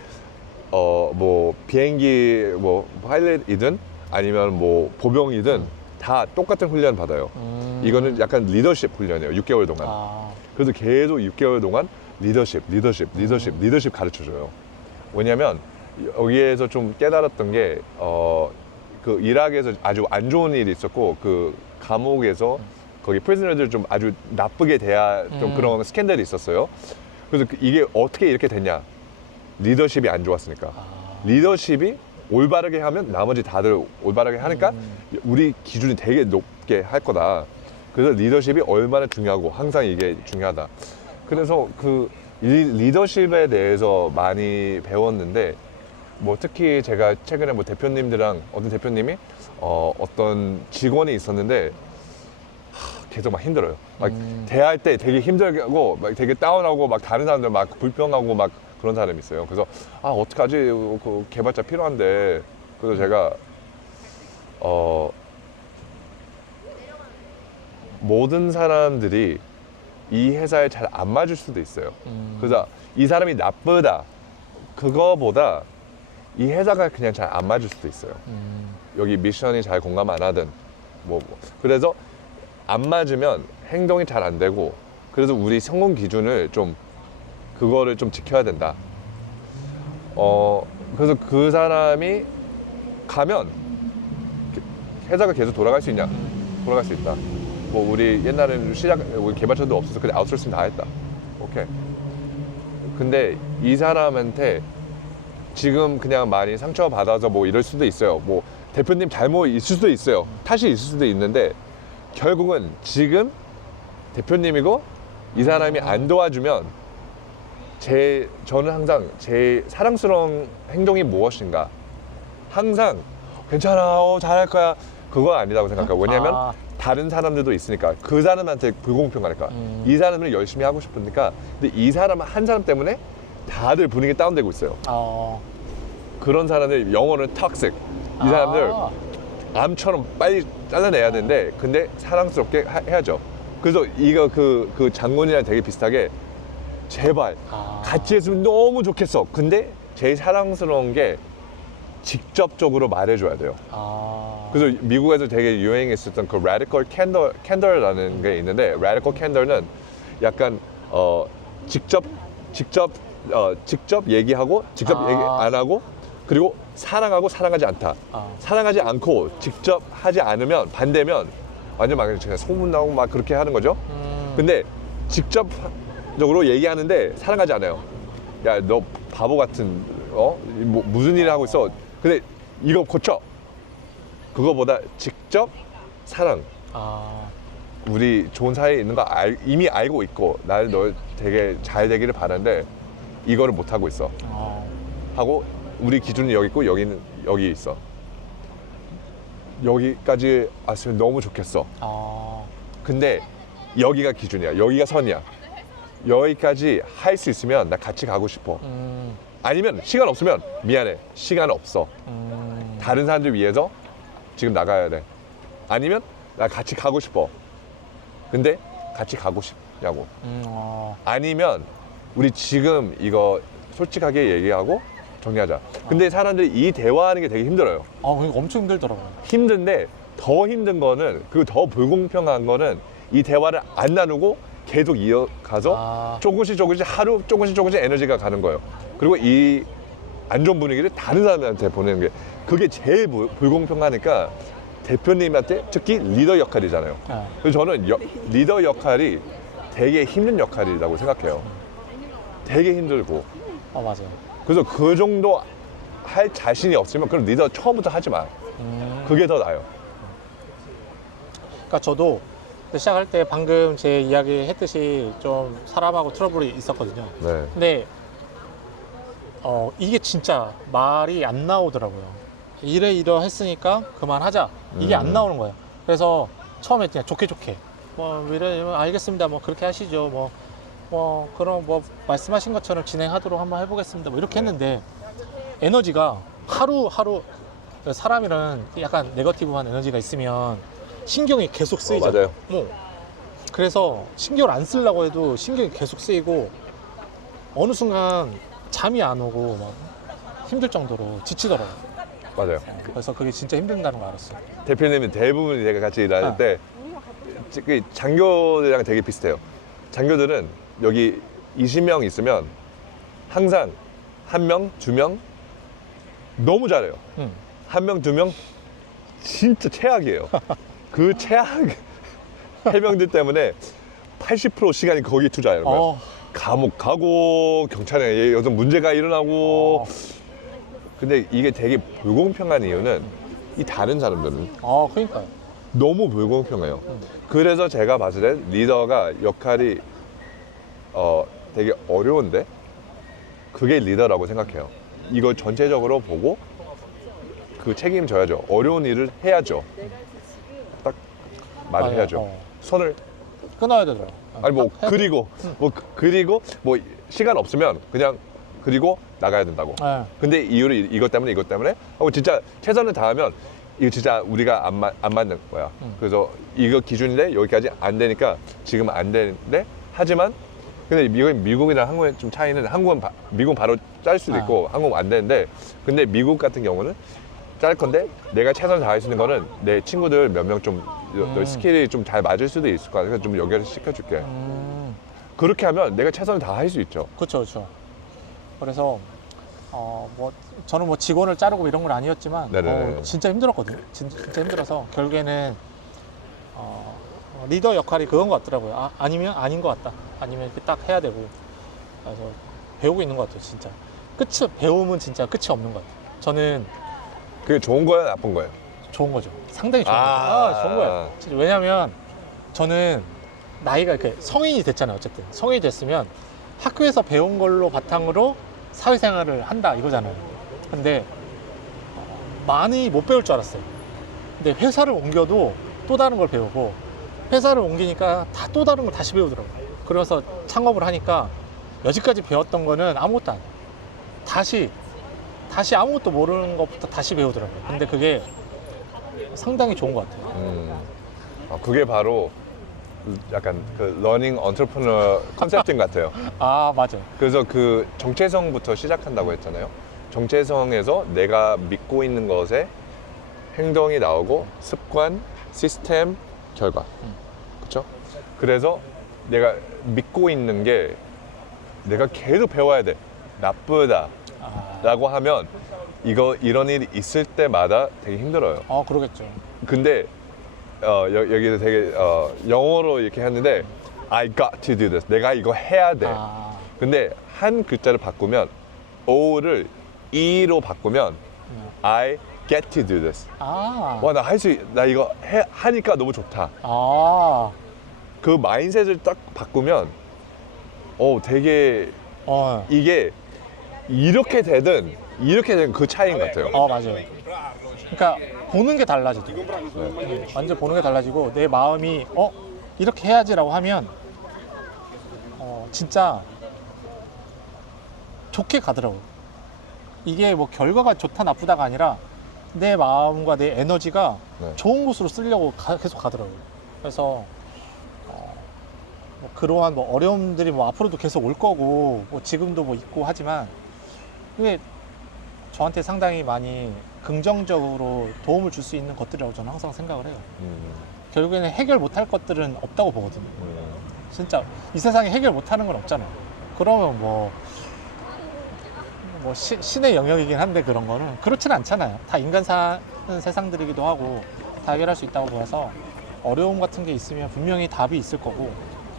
뭐 비행기 뭐 파일럿이든 아니면 뭐 보병이든 다 똑같은 훈련 받아요. 이거는 약간 리더십 훈련이에요. 6개월 동안. 그래서 계속 6개월 동안 리더십 가르쳐줘요. 왜냐면 여기에서 좀 깨달았던 게 그 이라크에서 아주 안 좋은 일이 있었고 그 감옥에서 거기 프리즈너들 좀 아주 나쁘게 좀 그런 스캔들이 있었어요. 그래서 이게 어떻게 이렇게 됐냐? 리더십이 안 좋았으니까. 리더십이 올바르게 하면 나머지 다들 올바르게 하니까 우리 기준이 되게 높게 할 거다. 그래서 리더십이 얼마나 중요하고 항상 이게 중요하다. 그래서 그 리더십에 대해서 많이 배웠는데 뭐 특히 제가 최근에 뭐 대표님들랑 어떤 대표님이 어떤 직원이 있었는데 계속 막 힘들어요. 막 대할 때 되게 힘들게 하고 막 되게 다운하고 막 다른 사람들 막 불평하고 막 그런 사람이 있어요. 그래서 어떡하지? 그 개발자 필요한데. 그래서 제가 모든 사람들이 이 회사에 잘 안 맞을 수도 있어요. 그래서 이 사람이 나쁘다 그거보다 이 회사가 그냥 잘 안 맞을 수도 있어요. 여기 미션이 잘 공감 안 하든 그래서 안 맞으면 행동이 잘 안 되고 그래서 우리 성공 기준을 그거를 좀 지켜야 된다. 그래서 그 사람이 가면 회사가 계속 돌아갈 수 있냐? 돌아갈 수 있다. 뭐 우리 옛날에는 우리 개발자도 없어서 그냥 아웃소싱 다 했다. 오케이. 근데 이 사람한테 지금 그냥 많이 상처받아서 뭐 이럴 수도 있어요. 뭐 대표님 잘못 있을 수도 있어요. 탓이 있을 수도 있는데 결국은 지금 대표님이고 이 사람이 안 도와주면 저는 항상 제 사랑스러운 행동이 무엇인가 항상 괜찮아 잘할 거야 그거 아니라고 생각해요. 왜냐면 다른 사람들도 있으니까 그 사람한테 불공평하니까 이 사람을 열심히 하고 싶으니까 근데 이 사람 한 사람 때문에 다들 분위기 다운되고 있어요. 그런 사람들 영어는 toxic 이 사람들 암처럼 빨리 잘라내야 되는데 근데 사랑스럽게 해야죠. 그래서 이거 그 장군이랑 되게 비슷하게 제발 같이 했으면 너무 좋겠어. 근데 제일 사랑스러운 게 직접적으로 말해줘야 돼요. 그래서 미국에서 되게 유행했었던 그 radical candor라는 게 있는데 radical candor는 약간 직접 얘기하고 직접 얘기 안 하고 그리고 사랑하고 사랑하지 않다. 아. 사랑하지 않고 직접 하지 않으면 반대면 완전 막 제가 소문나고 막 그렇게 하는 거죠. 근데 직접적으로 얘기하는데 사랑하지 않아요. 야, 너 바보 같은 무슨 일을 하고 있어. 근데 이거 고쳐. 그거보다 직접 사랑. 아. 우리 좋은 사이에 있는 거 이미 알고 있고 나를 너 되게 잘 되기를 바라는데 이거를 못 하고 있어. 하고 우리 기준은 여기 있고 여기는 여기 있어. 여기까지 왔으면 너무 좋겠어. 근데 여기가 기준이야. 여기가 선이야. 여기까지 할 수 있으면 나 같이 가고 싶어. 아니면 시간 없으면 미안해. 시간 없어. 다른 사람들 위해서 지금 나가야 돼. 아니면 나 같이 가고 싶어. 근데 같이 가고 싶냐고. 아니면 우리 지금 이거 솔직하게 얘기하고 정리하자. 근데 사람들이 이 대화하는 게 되게 힘들어요. 그러니까 엄청 힘들더라고요. 힘든데 더 힘든 거는 그 더 불공평한 거는 이 대화를 안 나누고 계속 이어가서 조금씩 하루 조금씩 에너지가 가는 거예요. 그리고 이 안 좋은 분위기를 다른 사람한테 보내는 게 그게 제일 불공평하니까 대표님한테 특히 리더 역할이잖아요. 그래서 저는 리더 역할이 되게 힘든 역할이라고 생각해요. 되게 힘들고. 맞아요. 그래서 그 정도 할 자신이 없으면 그럼 리더 처음부터 하지 마. 그게 더 나아요. 그러니까 저도 시작할 때 방금 제 이야기 했듯이 좀 사람하고 트러블이 있었거든요. 네. 근데 이게 진짜 말이 안 나오더라고요. 이러했으니까 그만하자. 이게 안 나오는 거예요. 그래서 처음에 그냥 좋게 이러면 알겠습니다. 뭐 그렇게 하시죠. 그럼 말씀하신 것처럼 진행하도록 한번 해보겠습니다. 이렇게 했는데 에너지가 하루 사람이란 약간 네거티브한 에너지가 있으면 신경이 계속 쓰이잖아요. 맞아요. 그래서 신경을 안 쓰려고 해도 신경이 계속 쓰이고 어느 순간 잠이 안 오고 막 힘들 정도로 지치더라고요. 맞아요. 그래서 그게 진짜 힘든다는 거 알았어요. 대표님은 대부분 제가 같이 일할 때 장교들이랑 되게 비슷해요. 장교들은 여기 20명 있으면 항상 1명, 2명 너무 잘해요. 1명, 2명 진짜 최악이에요. 그 최악 해병들 때문에 80% 시간이 거기에 투자해요. 감옥 가고 경찰에 여기서 문제가 일어나고. 근데 이게 되게 불공평한 이유는 이 다른 사람들은 그러니까요. 너무 불공평해요. 그래서 제가 봤을 때 리더가 역할이 되게 어려운데 그게 리더라고 생각해요. 이걸 전체적으로 보고 그 책임져야죠. 어려운 일을 해야죠. 딱 말을 해야죠. 손을 끊어야 되더라고요. 아니 그리고 시간 없으면 그냥 그리고 나가야 된다고. 근데 이유를 이것 때문에 하고 진짜 최선을 다하면 이거 진짜 우리가 안 맞는 거야. 그래서 이거 기준인데 여기까지 안 되니까 지금 안 되는데 하지만 근데 미국이랑 한국의 좀 차이는 미국은 바로 짤 수도 있고 한국은 안 되는데 근데 미국 같은 경우는 짤 건데 내가 최선을 다할 수 있는 거는 내 친구들 몇 명 좀 스킬이 좀 잘 맞을 수도 있을 거야. 그래서 좀 연결을 시켜줄게. 그렇게 하면 내가 최선을 다할 수 있죠. 그렇죠. 그래서 저는 직원을 자르고 이런 건 아니었지만 진짜 힘들었거든요. 진짜 힘들어서 결국에는 리더 역할이 그건 것 같더라고요. 아니면 아닌 것 같다. 아니면 이렇게 딱 해야 되고. 그래서 배우고 있는 것 같아요. 진짜 배움은 진짜 끝이 없는 것 같아요. 저는 그게 좋은 거야, 나쁜 거예요? 좋은 거죠. 상당히 좋은 거죠. 좋은 거예요. 진짜 왜냐면 저는 나이가 이렇게 성인이 됐잖아요. 어쨌든 성인이 됐으면 학교에서 배운 걸로 바탕으로 사회생활을 한다 이거잖아요. 근데 많이 못 배울 줄 알았어요. 근데 회사를 옮겨도 또 다른 걸 배우고 회사를 옮기니까 또 다른 걸 다시 배우더라고요. 그래서 창업을 하니까 여지까지 배웠던 거는 아무것도 안 해요. 다시 아무것도 모르는 것부터 다시 배우더라고요. 근데 그게 상당히 좋은 것 같아요. 그게 바로 약간 그 러닝 언터프너 컨셉팅 같아요. 맞아요. 그래서 그 정체성부터 시작한다고 했잖아요. 정체성에서 내가 믿고 있는 것에 행동이 나오고 습관, 시스템, 결과. 그렇죠? 그래서 내가 믿고 있는 게 내가 계속 배워야 돼. 나쁘다. 라고 하면 이런 일이 있을 때마다 되게 힘들어요. 그러겠죠. 근데 여기서 되게 영어로 이렇게 했는데 I got to do this. 내가 이거 해야 돼. 근데 한 글자를 바꾸면 O를 E로 바꾸면 I get to do this. 와, 나 이거 하니까 너무 좋다. 그 마인셋을 딱 바꾸면 되게 이게 이렇게 되든 그 차이인 것 같아요. 맞아요. 그러니까 보는 게 달라지죠. 완전 보는 게 달라지고 내 마음이 이렇게 해야지라고 하면 진짜 좋게 가더라고요. 이게 뭐 결과가 좋다 나쁘다가 아니라 내 마음과 내 에너지가 네. 좋은 곳으로 쓰려고 계속 가더라고요. 그래서 뭐 그러한 뭐 어려움들이 뭐 앞으로도 계속 올 거고 뭐 지금도 뭐 있고 하지만 이게 저한테 상당히 많이 긍정적으로 도움을 줄 수 있는 것들이라고 저는 항상 생각을 해요. 결국에는 해결 못할 것들은 없다고 보거든요. 진짜 이 세상에 해결 못하는 건 없잖아요. 그러면 뭐 신의 영역이긴 한데 그런 거는 그렇지는 않잖아요. 다 인간 사는 세상들이기도 하고 다 해결할 수 있다고 보여서 어려움 같은 게 있으면 분명히 답이 있을 거고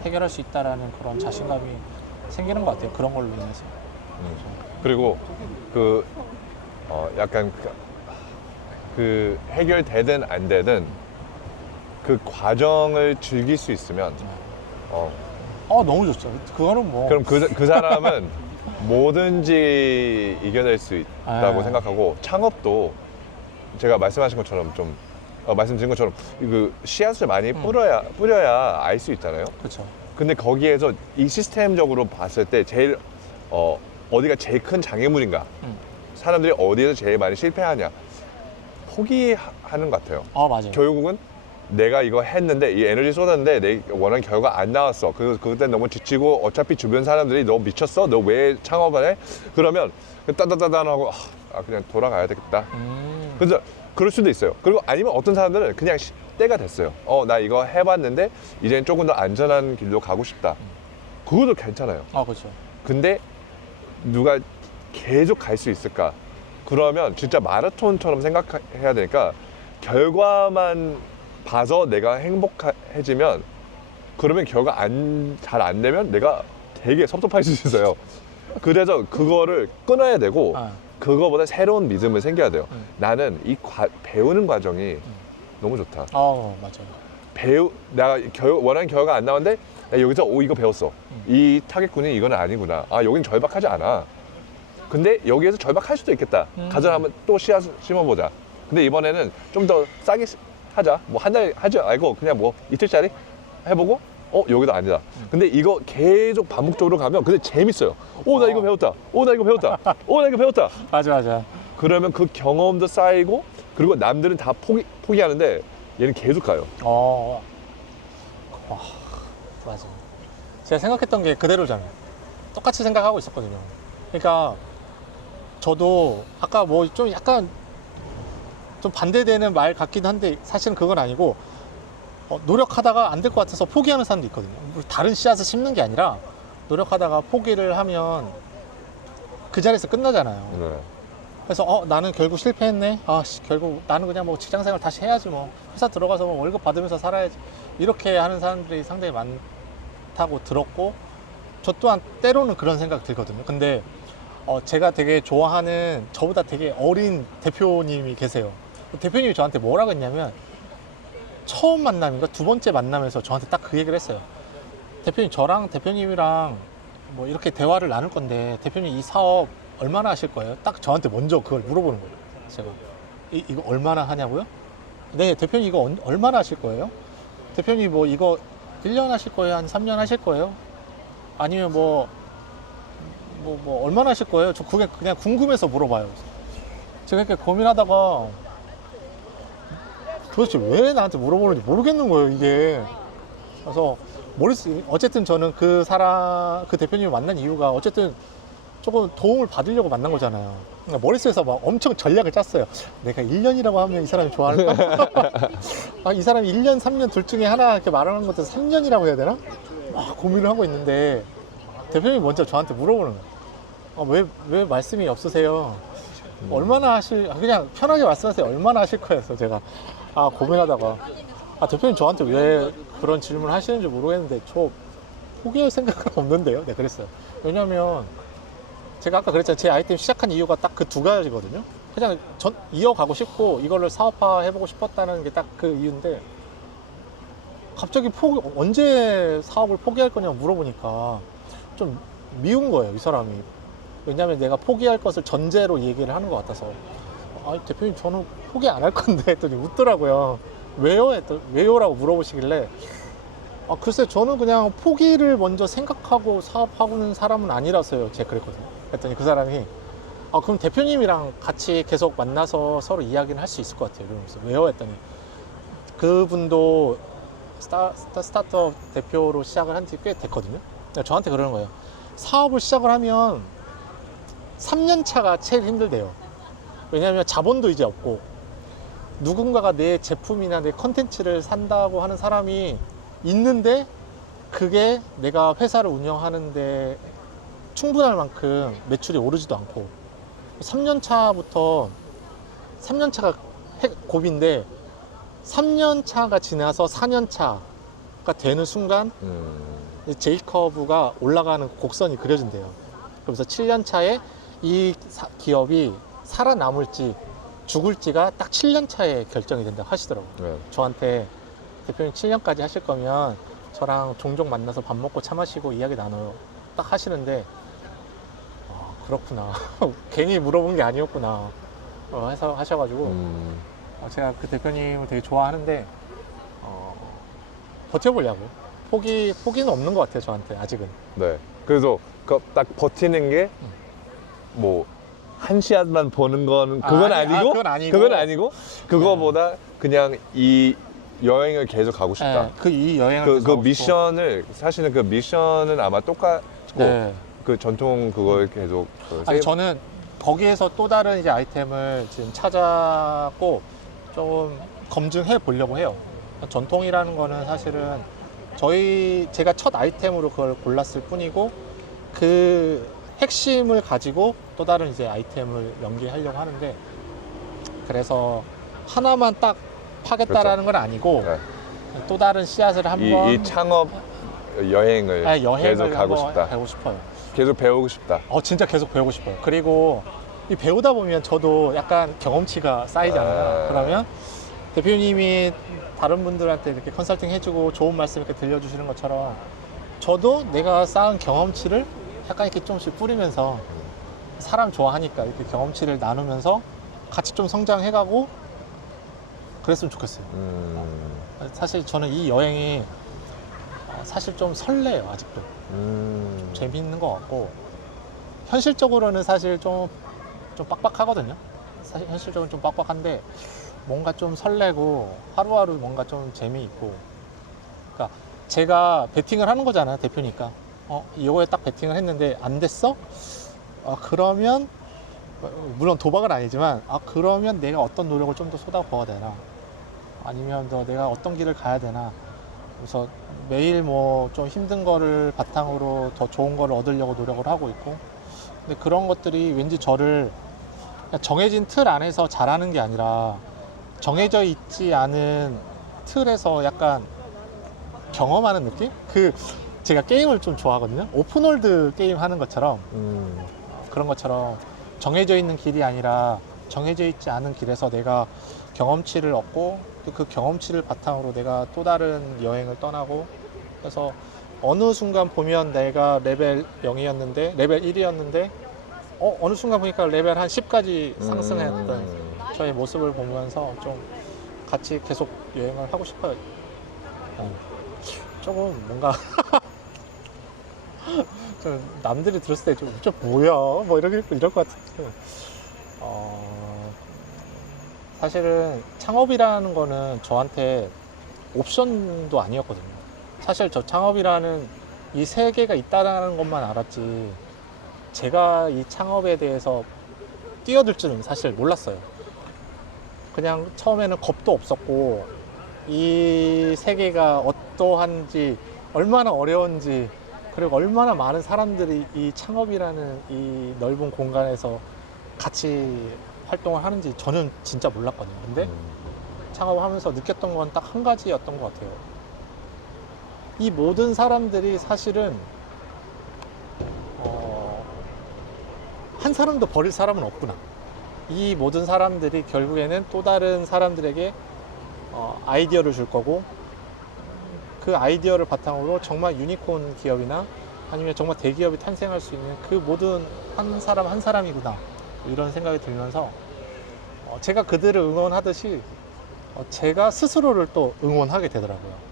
해결할 수 있다라는 그런 자신감이 생기는 것 같아요. 그런 걸로 인해서. 그리고 약간 그 해결되든 안 되든 그 과정을 즐길 수 있으면 너무 좋죠. 그거는 뭐 그럼 그 사람은 뭐든지 이겨낼 수 있다고 생각하고 창업도 제가 말씀하신 것처럼 좀 말씀드린 것처럼 그 씨앗을 많이 뿌려야 알 수 있잖아요. 그렇죠. 근데 거기에서 이 시스템적으로 봤을 때 제일 어디가 제일 큰 장애물인가? 사람들이 어디에서 제일 많이 실패하냐? 포기하는 것 같아요. 맞아요. 결국은 내가 이거 했는데 이 에너지 쏟았는데 내 원하는 결과 안 나왔어. 그때 너무 지치고 어차피 주변 사람들이 너 미쳤어? 너 왜 창업을 해? 그러면 따다다다하고 그냥 돌아가야 되겠다. 그래서 그럴 수도 있어요. 그리고 아니면 어떤 사람들은 그냥 때가 됐어요. 나 이거 해봤는데 이제는 조금 더 안전한 길로 가고 싶다. 그것도 괜찮아요. 그렇죠. 근데 누가 계속 갈 수 있을까? 그러면 진짜 마라톤처럼 생각해야 되니까 결과만 봐서 내가 행복해지면 그러면 결과 잘 안 되면 내가 되게 섭섭할 수 있어요. 그래서 그거를 끊어야 되고 그거보다 새로운 믿음을 생겨야 돼요. 나는 이 배우는 과정이 너무 좋다. 맞아요. 내가 원하는 결과가 안 나왔는데 여기서 이거 배웠어. 이 타겟군이 이거는 아니구나. 여긴 절박하지 않아. 근데 여기에서 절박할 수도 있겠다. 가서 한번 또 씨앗 심어보자. 근데 이번에는 좀 더 싸게 하자. 뭐 한 달 하지 말고 그냥 뭐 이틀짜리 해보고 여기도 아니다. 근데 이거 계속 반복적으로 가면 근데 재밌어요. 나 이거 배웠다. 나 이거 배웠다. 나 이거 배웠다. 맞아. 그러면 그 경험도 쌓이고 그리고 남들은 다 포기하는데 얘는 계속 가요. 맞아. 제가 생각했던 게 그대로잖아요. 똑같이 생각하고 있었거든요. 그러니까 저도 아까 뭐 좀 약간 좀 반대되는 말 같기도 한데 사실은 그건 아니고 노력하다가 안 될 것 같아서 포기하는 사람도 있거든요. 다른 씨앗을 심는 게 아니라 노력하다가 포기를 하면 그 자리에서 끝나잖아요. 네. 그래서 나는 결국 실패했네. 결국 나는 그냥 뭐 직장생활 다시 해야지 뭐 회사 들어가서 뭐 월급 받으면서 살아야지 이렇게 하는 사람들이 상당히 많다고 들었고 저 또한 때로는 그런 생각 들거든요. 근데 제가 되게 좋아하는 저보다 되게 어린 대표님이 계세요. 대표님이 저한테 뭐라고 했냐면 처음 만남인가 두 번째 만남에서 저한테 딱 그 얘기를 했어요. 대표님 저랑 대표님이랑 뭐 이렇게 대화를 나눌 건데 대표님 이 사업 얼마나 하실 거예요? 딱 저한테 먼저 그걸 물어보는 거예요. 제가 이거 얼마나 하냐고요? 네, 대표님 이거 얼마나 하실 거예요? 대표님 뭐 이거 1년 하실 거예요? 한 3년 하실 거예요? 아니면 뭐 얼마나 하실 거예요? 저 그게 그냥 궁금해서 물어봐요. 제가 이렇게 고민하다가 도대체 왜 나한테 물어보는지 모르겠는 거예요, 이게. 그래서 어쨌든 저는 그 대표님을 만난 이유가 어쨌든 조금 도움을 받으려고 만난 거잖아요. 그러니까 머릿속에서 막 엄청 전략을 짰어요. 내가 1년이라고 하면 이 사람이 좋아할까? 이 사람이 1년, 3년 둘 중에 하나 이렇게 말하는 것도 3년이라고 해야 되나? 막 고민을 하고 있는데 대표님이 먼저 저한테 물어보는 거예요. 왜 말씀이 없으세요? 얼마나 그냥 편하게 말씀하세요. 얼마나 하실 거예요? 그래서 제가 고민하다가 대표님 저한테 왜 그런 질문을 하시는지 모르겠는데 저 포기할 생각은 없는데요. 네, 그랬어요. 왜냐면 제가 아까 그랬잖아요. 제 아이템 시작한 이유가 딱 그 두 가지거든요. 그냥 이어가고 싶고 이거를 사업화 해보고 싶었다는 게 딱 그 이유인데 갑자기 언제 사업을 포기할 거냐고 물어보니까 좀 미운 거예요, 이 사람이. 왜냐면 내가 포기할 것을 전제로 얘기를 하는 것 같아서. 대표님 저는 포기 안 할 건데 했더니 웃더라고요. 왜요? 왜요라고 물어보시길래 글쎄 저는 그냥 포기를 먼저 생각하고 사업하고는 사람은 아니라서요. 제가 그랬거든요. 그랬더니 그 사람이 그럼 대표님이랑 같이 계속 만나서 서로 이야기는 할 수 있을 것 같아요. 그러면서 왜요? 했더니 그분도 스타트업 대표로 시작을 한 지 꽤 됐거든요. 저한테 그러는 거예요. 사업을 시작을 하면 3년 차가 제일 힘들대요. 왜냐하면 자본도 이제 없고 누군가가 내 제품이나 내 컨텐츠를 산다고 하는 사람이 있는데 그게 내가 회사를 운영하는데 충분할 만큼 매출이 오르지도 않고 3년 차부터 3년 차가 고비인데 3년 차가 지나서 4년 차가 되는 순간 J커브가 올라가는 곡선이 그려진대요. 그래서 7년 차에 이 기업이 살아남을지 죽을지가 딱 7년 차에 결정이 된다고 하시더라고요. 네. 저한테 대표님 7년까지 하실 거면 저랑 종종 만나서 밥 먹고 차 마시고 이야기 나눠요. 딱 하시는데 그렇구나. 괜히 물어본 게 아니었구나. 해서 하셔가지고 제가 그 대표님을 되게 좋아하는데 버텨보려고. 포기는 없는 것 같아요, 저한테 아직은. 네. 그래서 딱 버티는 게 뭐 한 씨앗만 보는 건 그건 아니고 그건 아니고 그거보다 그냥 이 여행을 계속 가고 싶다. 이 여행을 그 미션을 사실은 그 미션은 아마 똑같고 그 전통 그걸 계속 저는 거기에서 또 다른 이제 아이템을 지금 찾았고 좀 검증해 보려고 해요. 전통이라는 거는 사실은 제가 첫 아이템으로 그걸 골랐을 뿐이고 그 핵심을 가지고 또 다른 이제 아이템을 연기하려고 하는데 그래서 하나만 딱 파겠다라는 건 아니고 또 다른 씨앗을 한번 이 창업 여행을 계속 가고 싶다. 가고 싶어요. 계속 배우고 싶다. 진짜 계속 배우고 싶어요. 그리고 이 배우다 보면 저도 약간 경험치가 쌓이잖아요. 그러면 대표님이 다른 분들한테 이렇게 컨설팅 해주고 좋은 말씀 이렇게 들려주시는 것처럼 저도 내가 쌓은 경험치를 약간 이렇게 조금씩 뿌리면서 사람 좋아하니까 이렇게 경험치를 나누면서 같이 좀 성장해가고 그랬으면 좋겠어요. 사실 저는 이 여행이 사실 좀 설레요, 아직도. 좀 재밌는 것 같고 현실적으로는 사실 좀 빡빡하거든요. 사실 현실적으로는 좀 빡빡한데 뭔가 좀 설레고 하루하루 뭔가 좀 재미있고 그러니까 제가 베팅을 하는 거잖아요, 대표니까. 이거에 딱 베팅을 했는데 안 됐어? 그러면 물론 도박은 아니지만 그러면 내가 어떤 노력을 좀 더 쏟아부어야 되나 아니면 내가 어떤 길을 가야 되나 그래서 매일 뭐 좀 힘든 거를 바탕으로 더 좋은 거를 얻으려고 노력을 하고 있고 근데 그런 것들이 왠지 저를 정해진 틀 안에서 잘하는 게 아니라 정해져 있지 않은 틀에서 약간 경험하는 느낌? 제가 게임을 좀 좋아하거든요. 오픈월드 게임 하는 것처럼 그런 것처럼 정해져 있는 길이 아니라 정해져 있지 않은 길에서 내가 경험치를 얻고 또 그 경험치를 바탕으로 내가 또 다른 여행을 떠나고 그래서 어느 순간 보면 내가 레벨 0이었는데 레벨 1이었는데 어느 순간 보니까 레벨 한 10까지 상승했던 저의 모습을 보면서 좀 같이 계속 여행을 하고 싶어요. 조금 뭔가 좀 남들이 들었을 때 좀 뭐야 뭐 이럴 것 같은데 사실은 창업이라는 거는 저한테 옵션도 아니었거든요. 사실 저 창업이라는 이 세계가 있다는 것만 알았지 제가 이 창업에 대해서 뛰어들 줄은 사실 몰랐어요. 그냥 처음에는 겁도 없었고 이 세계가 어떠한지 얼마나 어려운지 그리고 얼마나 많은 사람들이 이 창업이라는 이 넓은 공간에서 같이 활동을 하는지 저는 진짜 몰랐거든요. 근데 창업을 하면서 느꼈던 건 딱 한 가지였던 것 같아요. 이 모든 사람들이 사실은 한 사람도 버릴 사람은 없구나. 이 모든 사람들이 결국에는 또 다른 사람들에게 아이디어를 줄 거고, 그 아이디어를 바탕으로 정말 유니콘 기업이나 아니면 정말 대기업이 탄생할 수 있는 그 모든 한 사람 한 사람이구나, 이런 생각이 들면서 제가 그들을 응원하듯이 제가 스스로를 또 응원하게 되더라고요.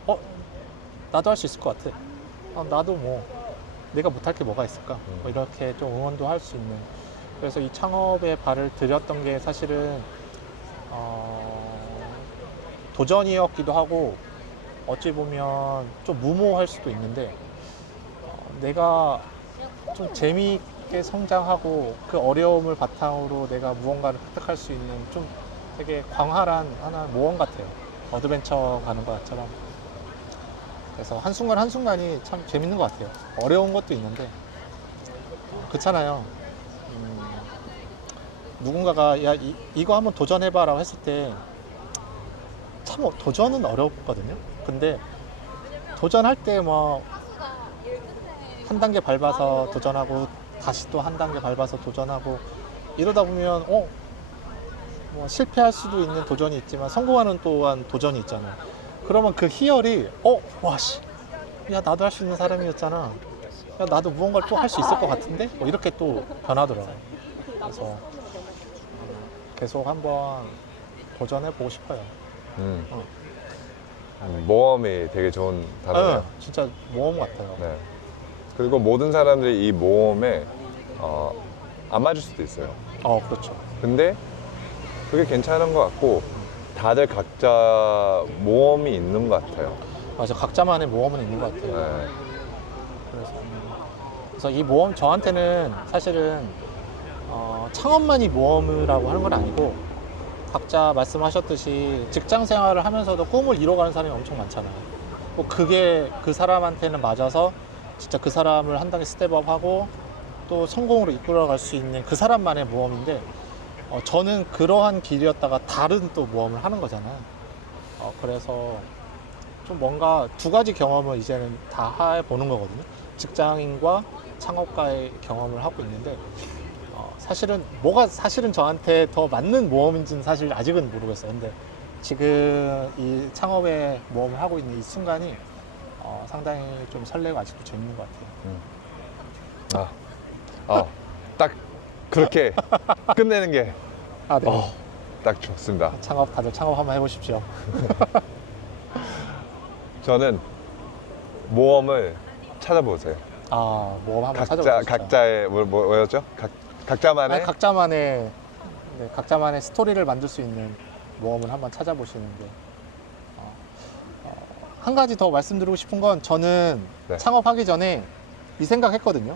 나도 할 수 있을 것 같아. 나도 뭐 내가 못할 게 뭐가 있을까, 뭐 이렇게 좀 응원도 할 수 있는. 그래서 이 창업에 발을 들였던 게 사실은 도전이었기도 하고, 어찌 보면 좀 무모할 수도 있는데, 내가 좀 재미있게 성장하고 그 어려움을 바탕으로 내가 무언가를 획득할 수 있는 좀 되게 광활한 하나 모험 같아요. 어드벤처 가는 것처럼. 그래서 한순간 한순간이 참 재밌는 것 같아요. 어려운 것도 있는데, 그렇잖아요. 누군가가 야 이거 한번 도전해봐 라고 했을 때 참 도전은 어렵거든요. 근데 도전할 때 뭐 한 단계 밟아서 도전하고 다시 또 한 단계 밟아서 도전하고 이러다 보면 뭐 실패할 수도 있는 도전이 있지만 성공하는 또한 도전이 있잖아요. 그러면 그 희열이 와씨, 야 나도 할 수 있는 사람이었잖아, 야 나도 무언가를 또 할 수 있을 것 같은데, 뭐 이렇게 또 변하더라고요. 그래서 계속 한번 도전해 보고 싶어요. 모험이 되게 좋은 단어예요. 진짜 모험 같아요. 네. 그리고 모든 사람들이 이 모험에 안 맞을 수도 있어요. 그렇죠. 근데 그게 괜찮은 것 같고, 다들 각자 모험이 있는 것 같아요. 맞아, 각자만의 모험은 있는 것 같아요. 네. 그래서 이 모험, 저한테는 사실은 창업만이 모험이라고 하는 건 아니고, 각자 말씀하셨듯이 직장 생활을 하면서도 꿈을 이뤄가는 사람이 엄청 많잖아요. 뭐 그게 그 사람한테는 맞아서 진짜 그 사람을 한 단계 스텝업하고 또 성공으로 이끌어갈 수 있는 그 사람만의 모험인데, 저는 그러한 길이었다가 다른 또 모험을 하는 거잖아요. 그래서 좀 뭔가 두 가지 경험을 이제는 다 해보는 거거든요. 직장인과 창업가의 경험을 하고 있는데, 사실은 뭐가 사실은 저한테 더 맞는 모험인지는 사실 아직은 모르겠어요. 근데 지금 이 창업의 모험을 하고 있는 이 순간이 상당히 좀 설레고 아직도 재밌는 것 같아요. 딱 그렇게 끝내는 게 네. 딱 좋습니다. 다들 창업 한번 해보십시오. 저는 모험을 찾아보세요. 모험 한번 찾아보세요. 각자의 뭐였죠? 각자만의 각자만의 스토리를 만들 수 있는 모험을 한번 찾아보시는 게. 한 가지 더 말씀드리고 싶은 건, 저는 네. 창업하기 전에 이 생각했거든요.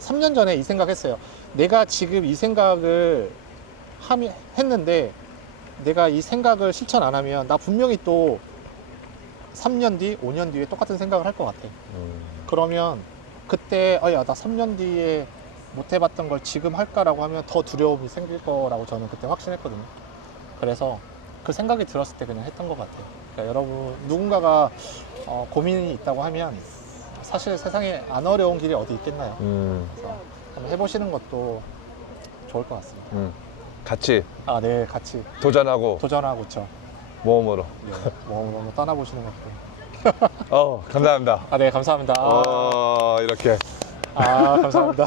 3년 전에 이 생각했어요. 내가 지금 이 생각을 했는데 내가 이 생각을 실천 안 하면 나 분명히 또 3년 뒤, 5년 뒤에 똑같은 생각을 할 것 같아. 그러면 그때 나 3년 뒤에 못 해봤던 걸 지금 할까라고 하면 더 두려움이 생길 거라고 저는 그때 확신했거든요. 그래서 그 생각이 들었을 때 그냥 했던 것 같아요. 그러니까 여러분, 누군가가 고민이 있다고 하면 사실 세상에 안 어려운 길이 어디 있겠나요? 그래서 한번 해보시는 것도 좋을 것 같습니다. 같이 네, 같이 도전하고 그쵸. 모험으로. 모험으로 한번 떠나보시는 것도. 감사합니다. 네, 감사합니다. 이렇게 감사합니다.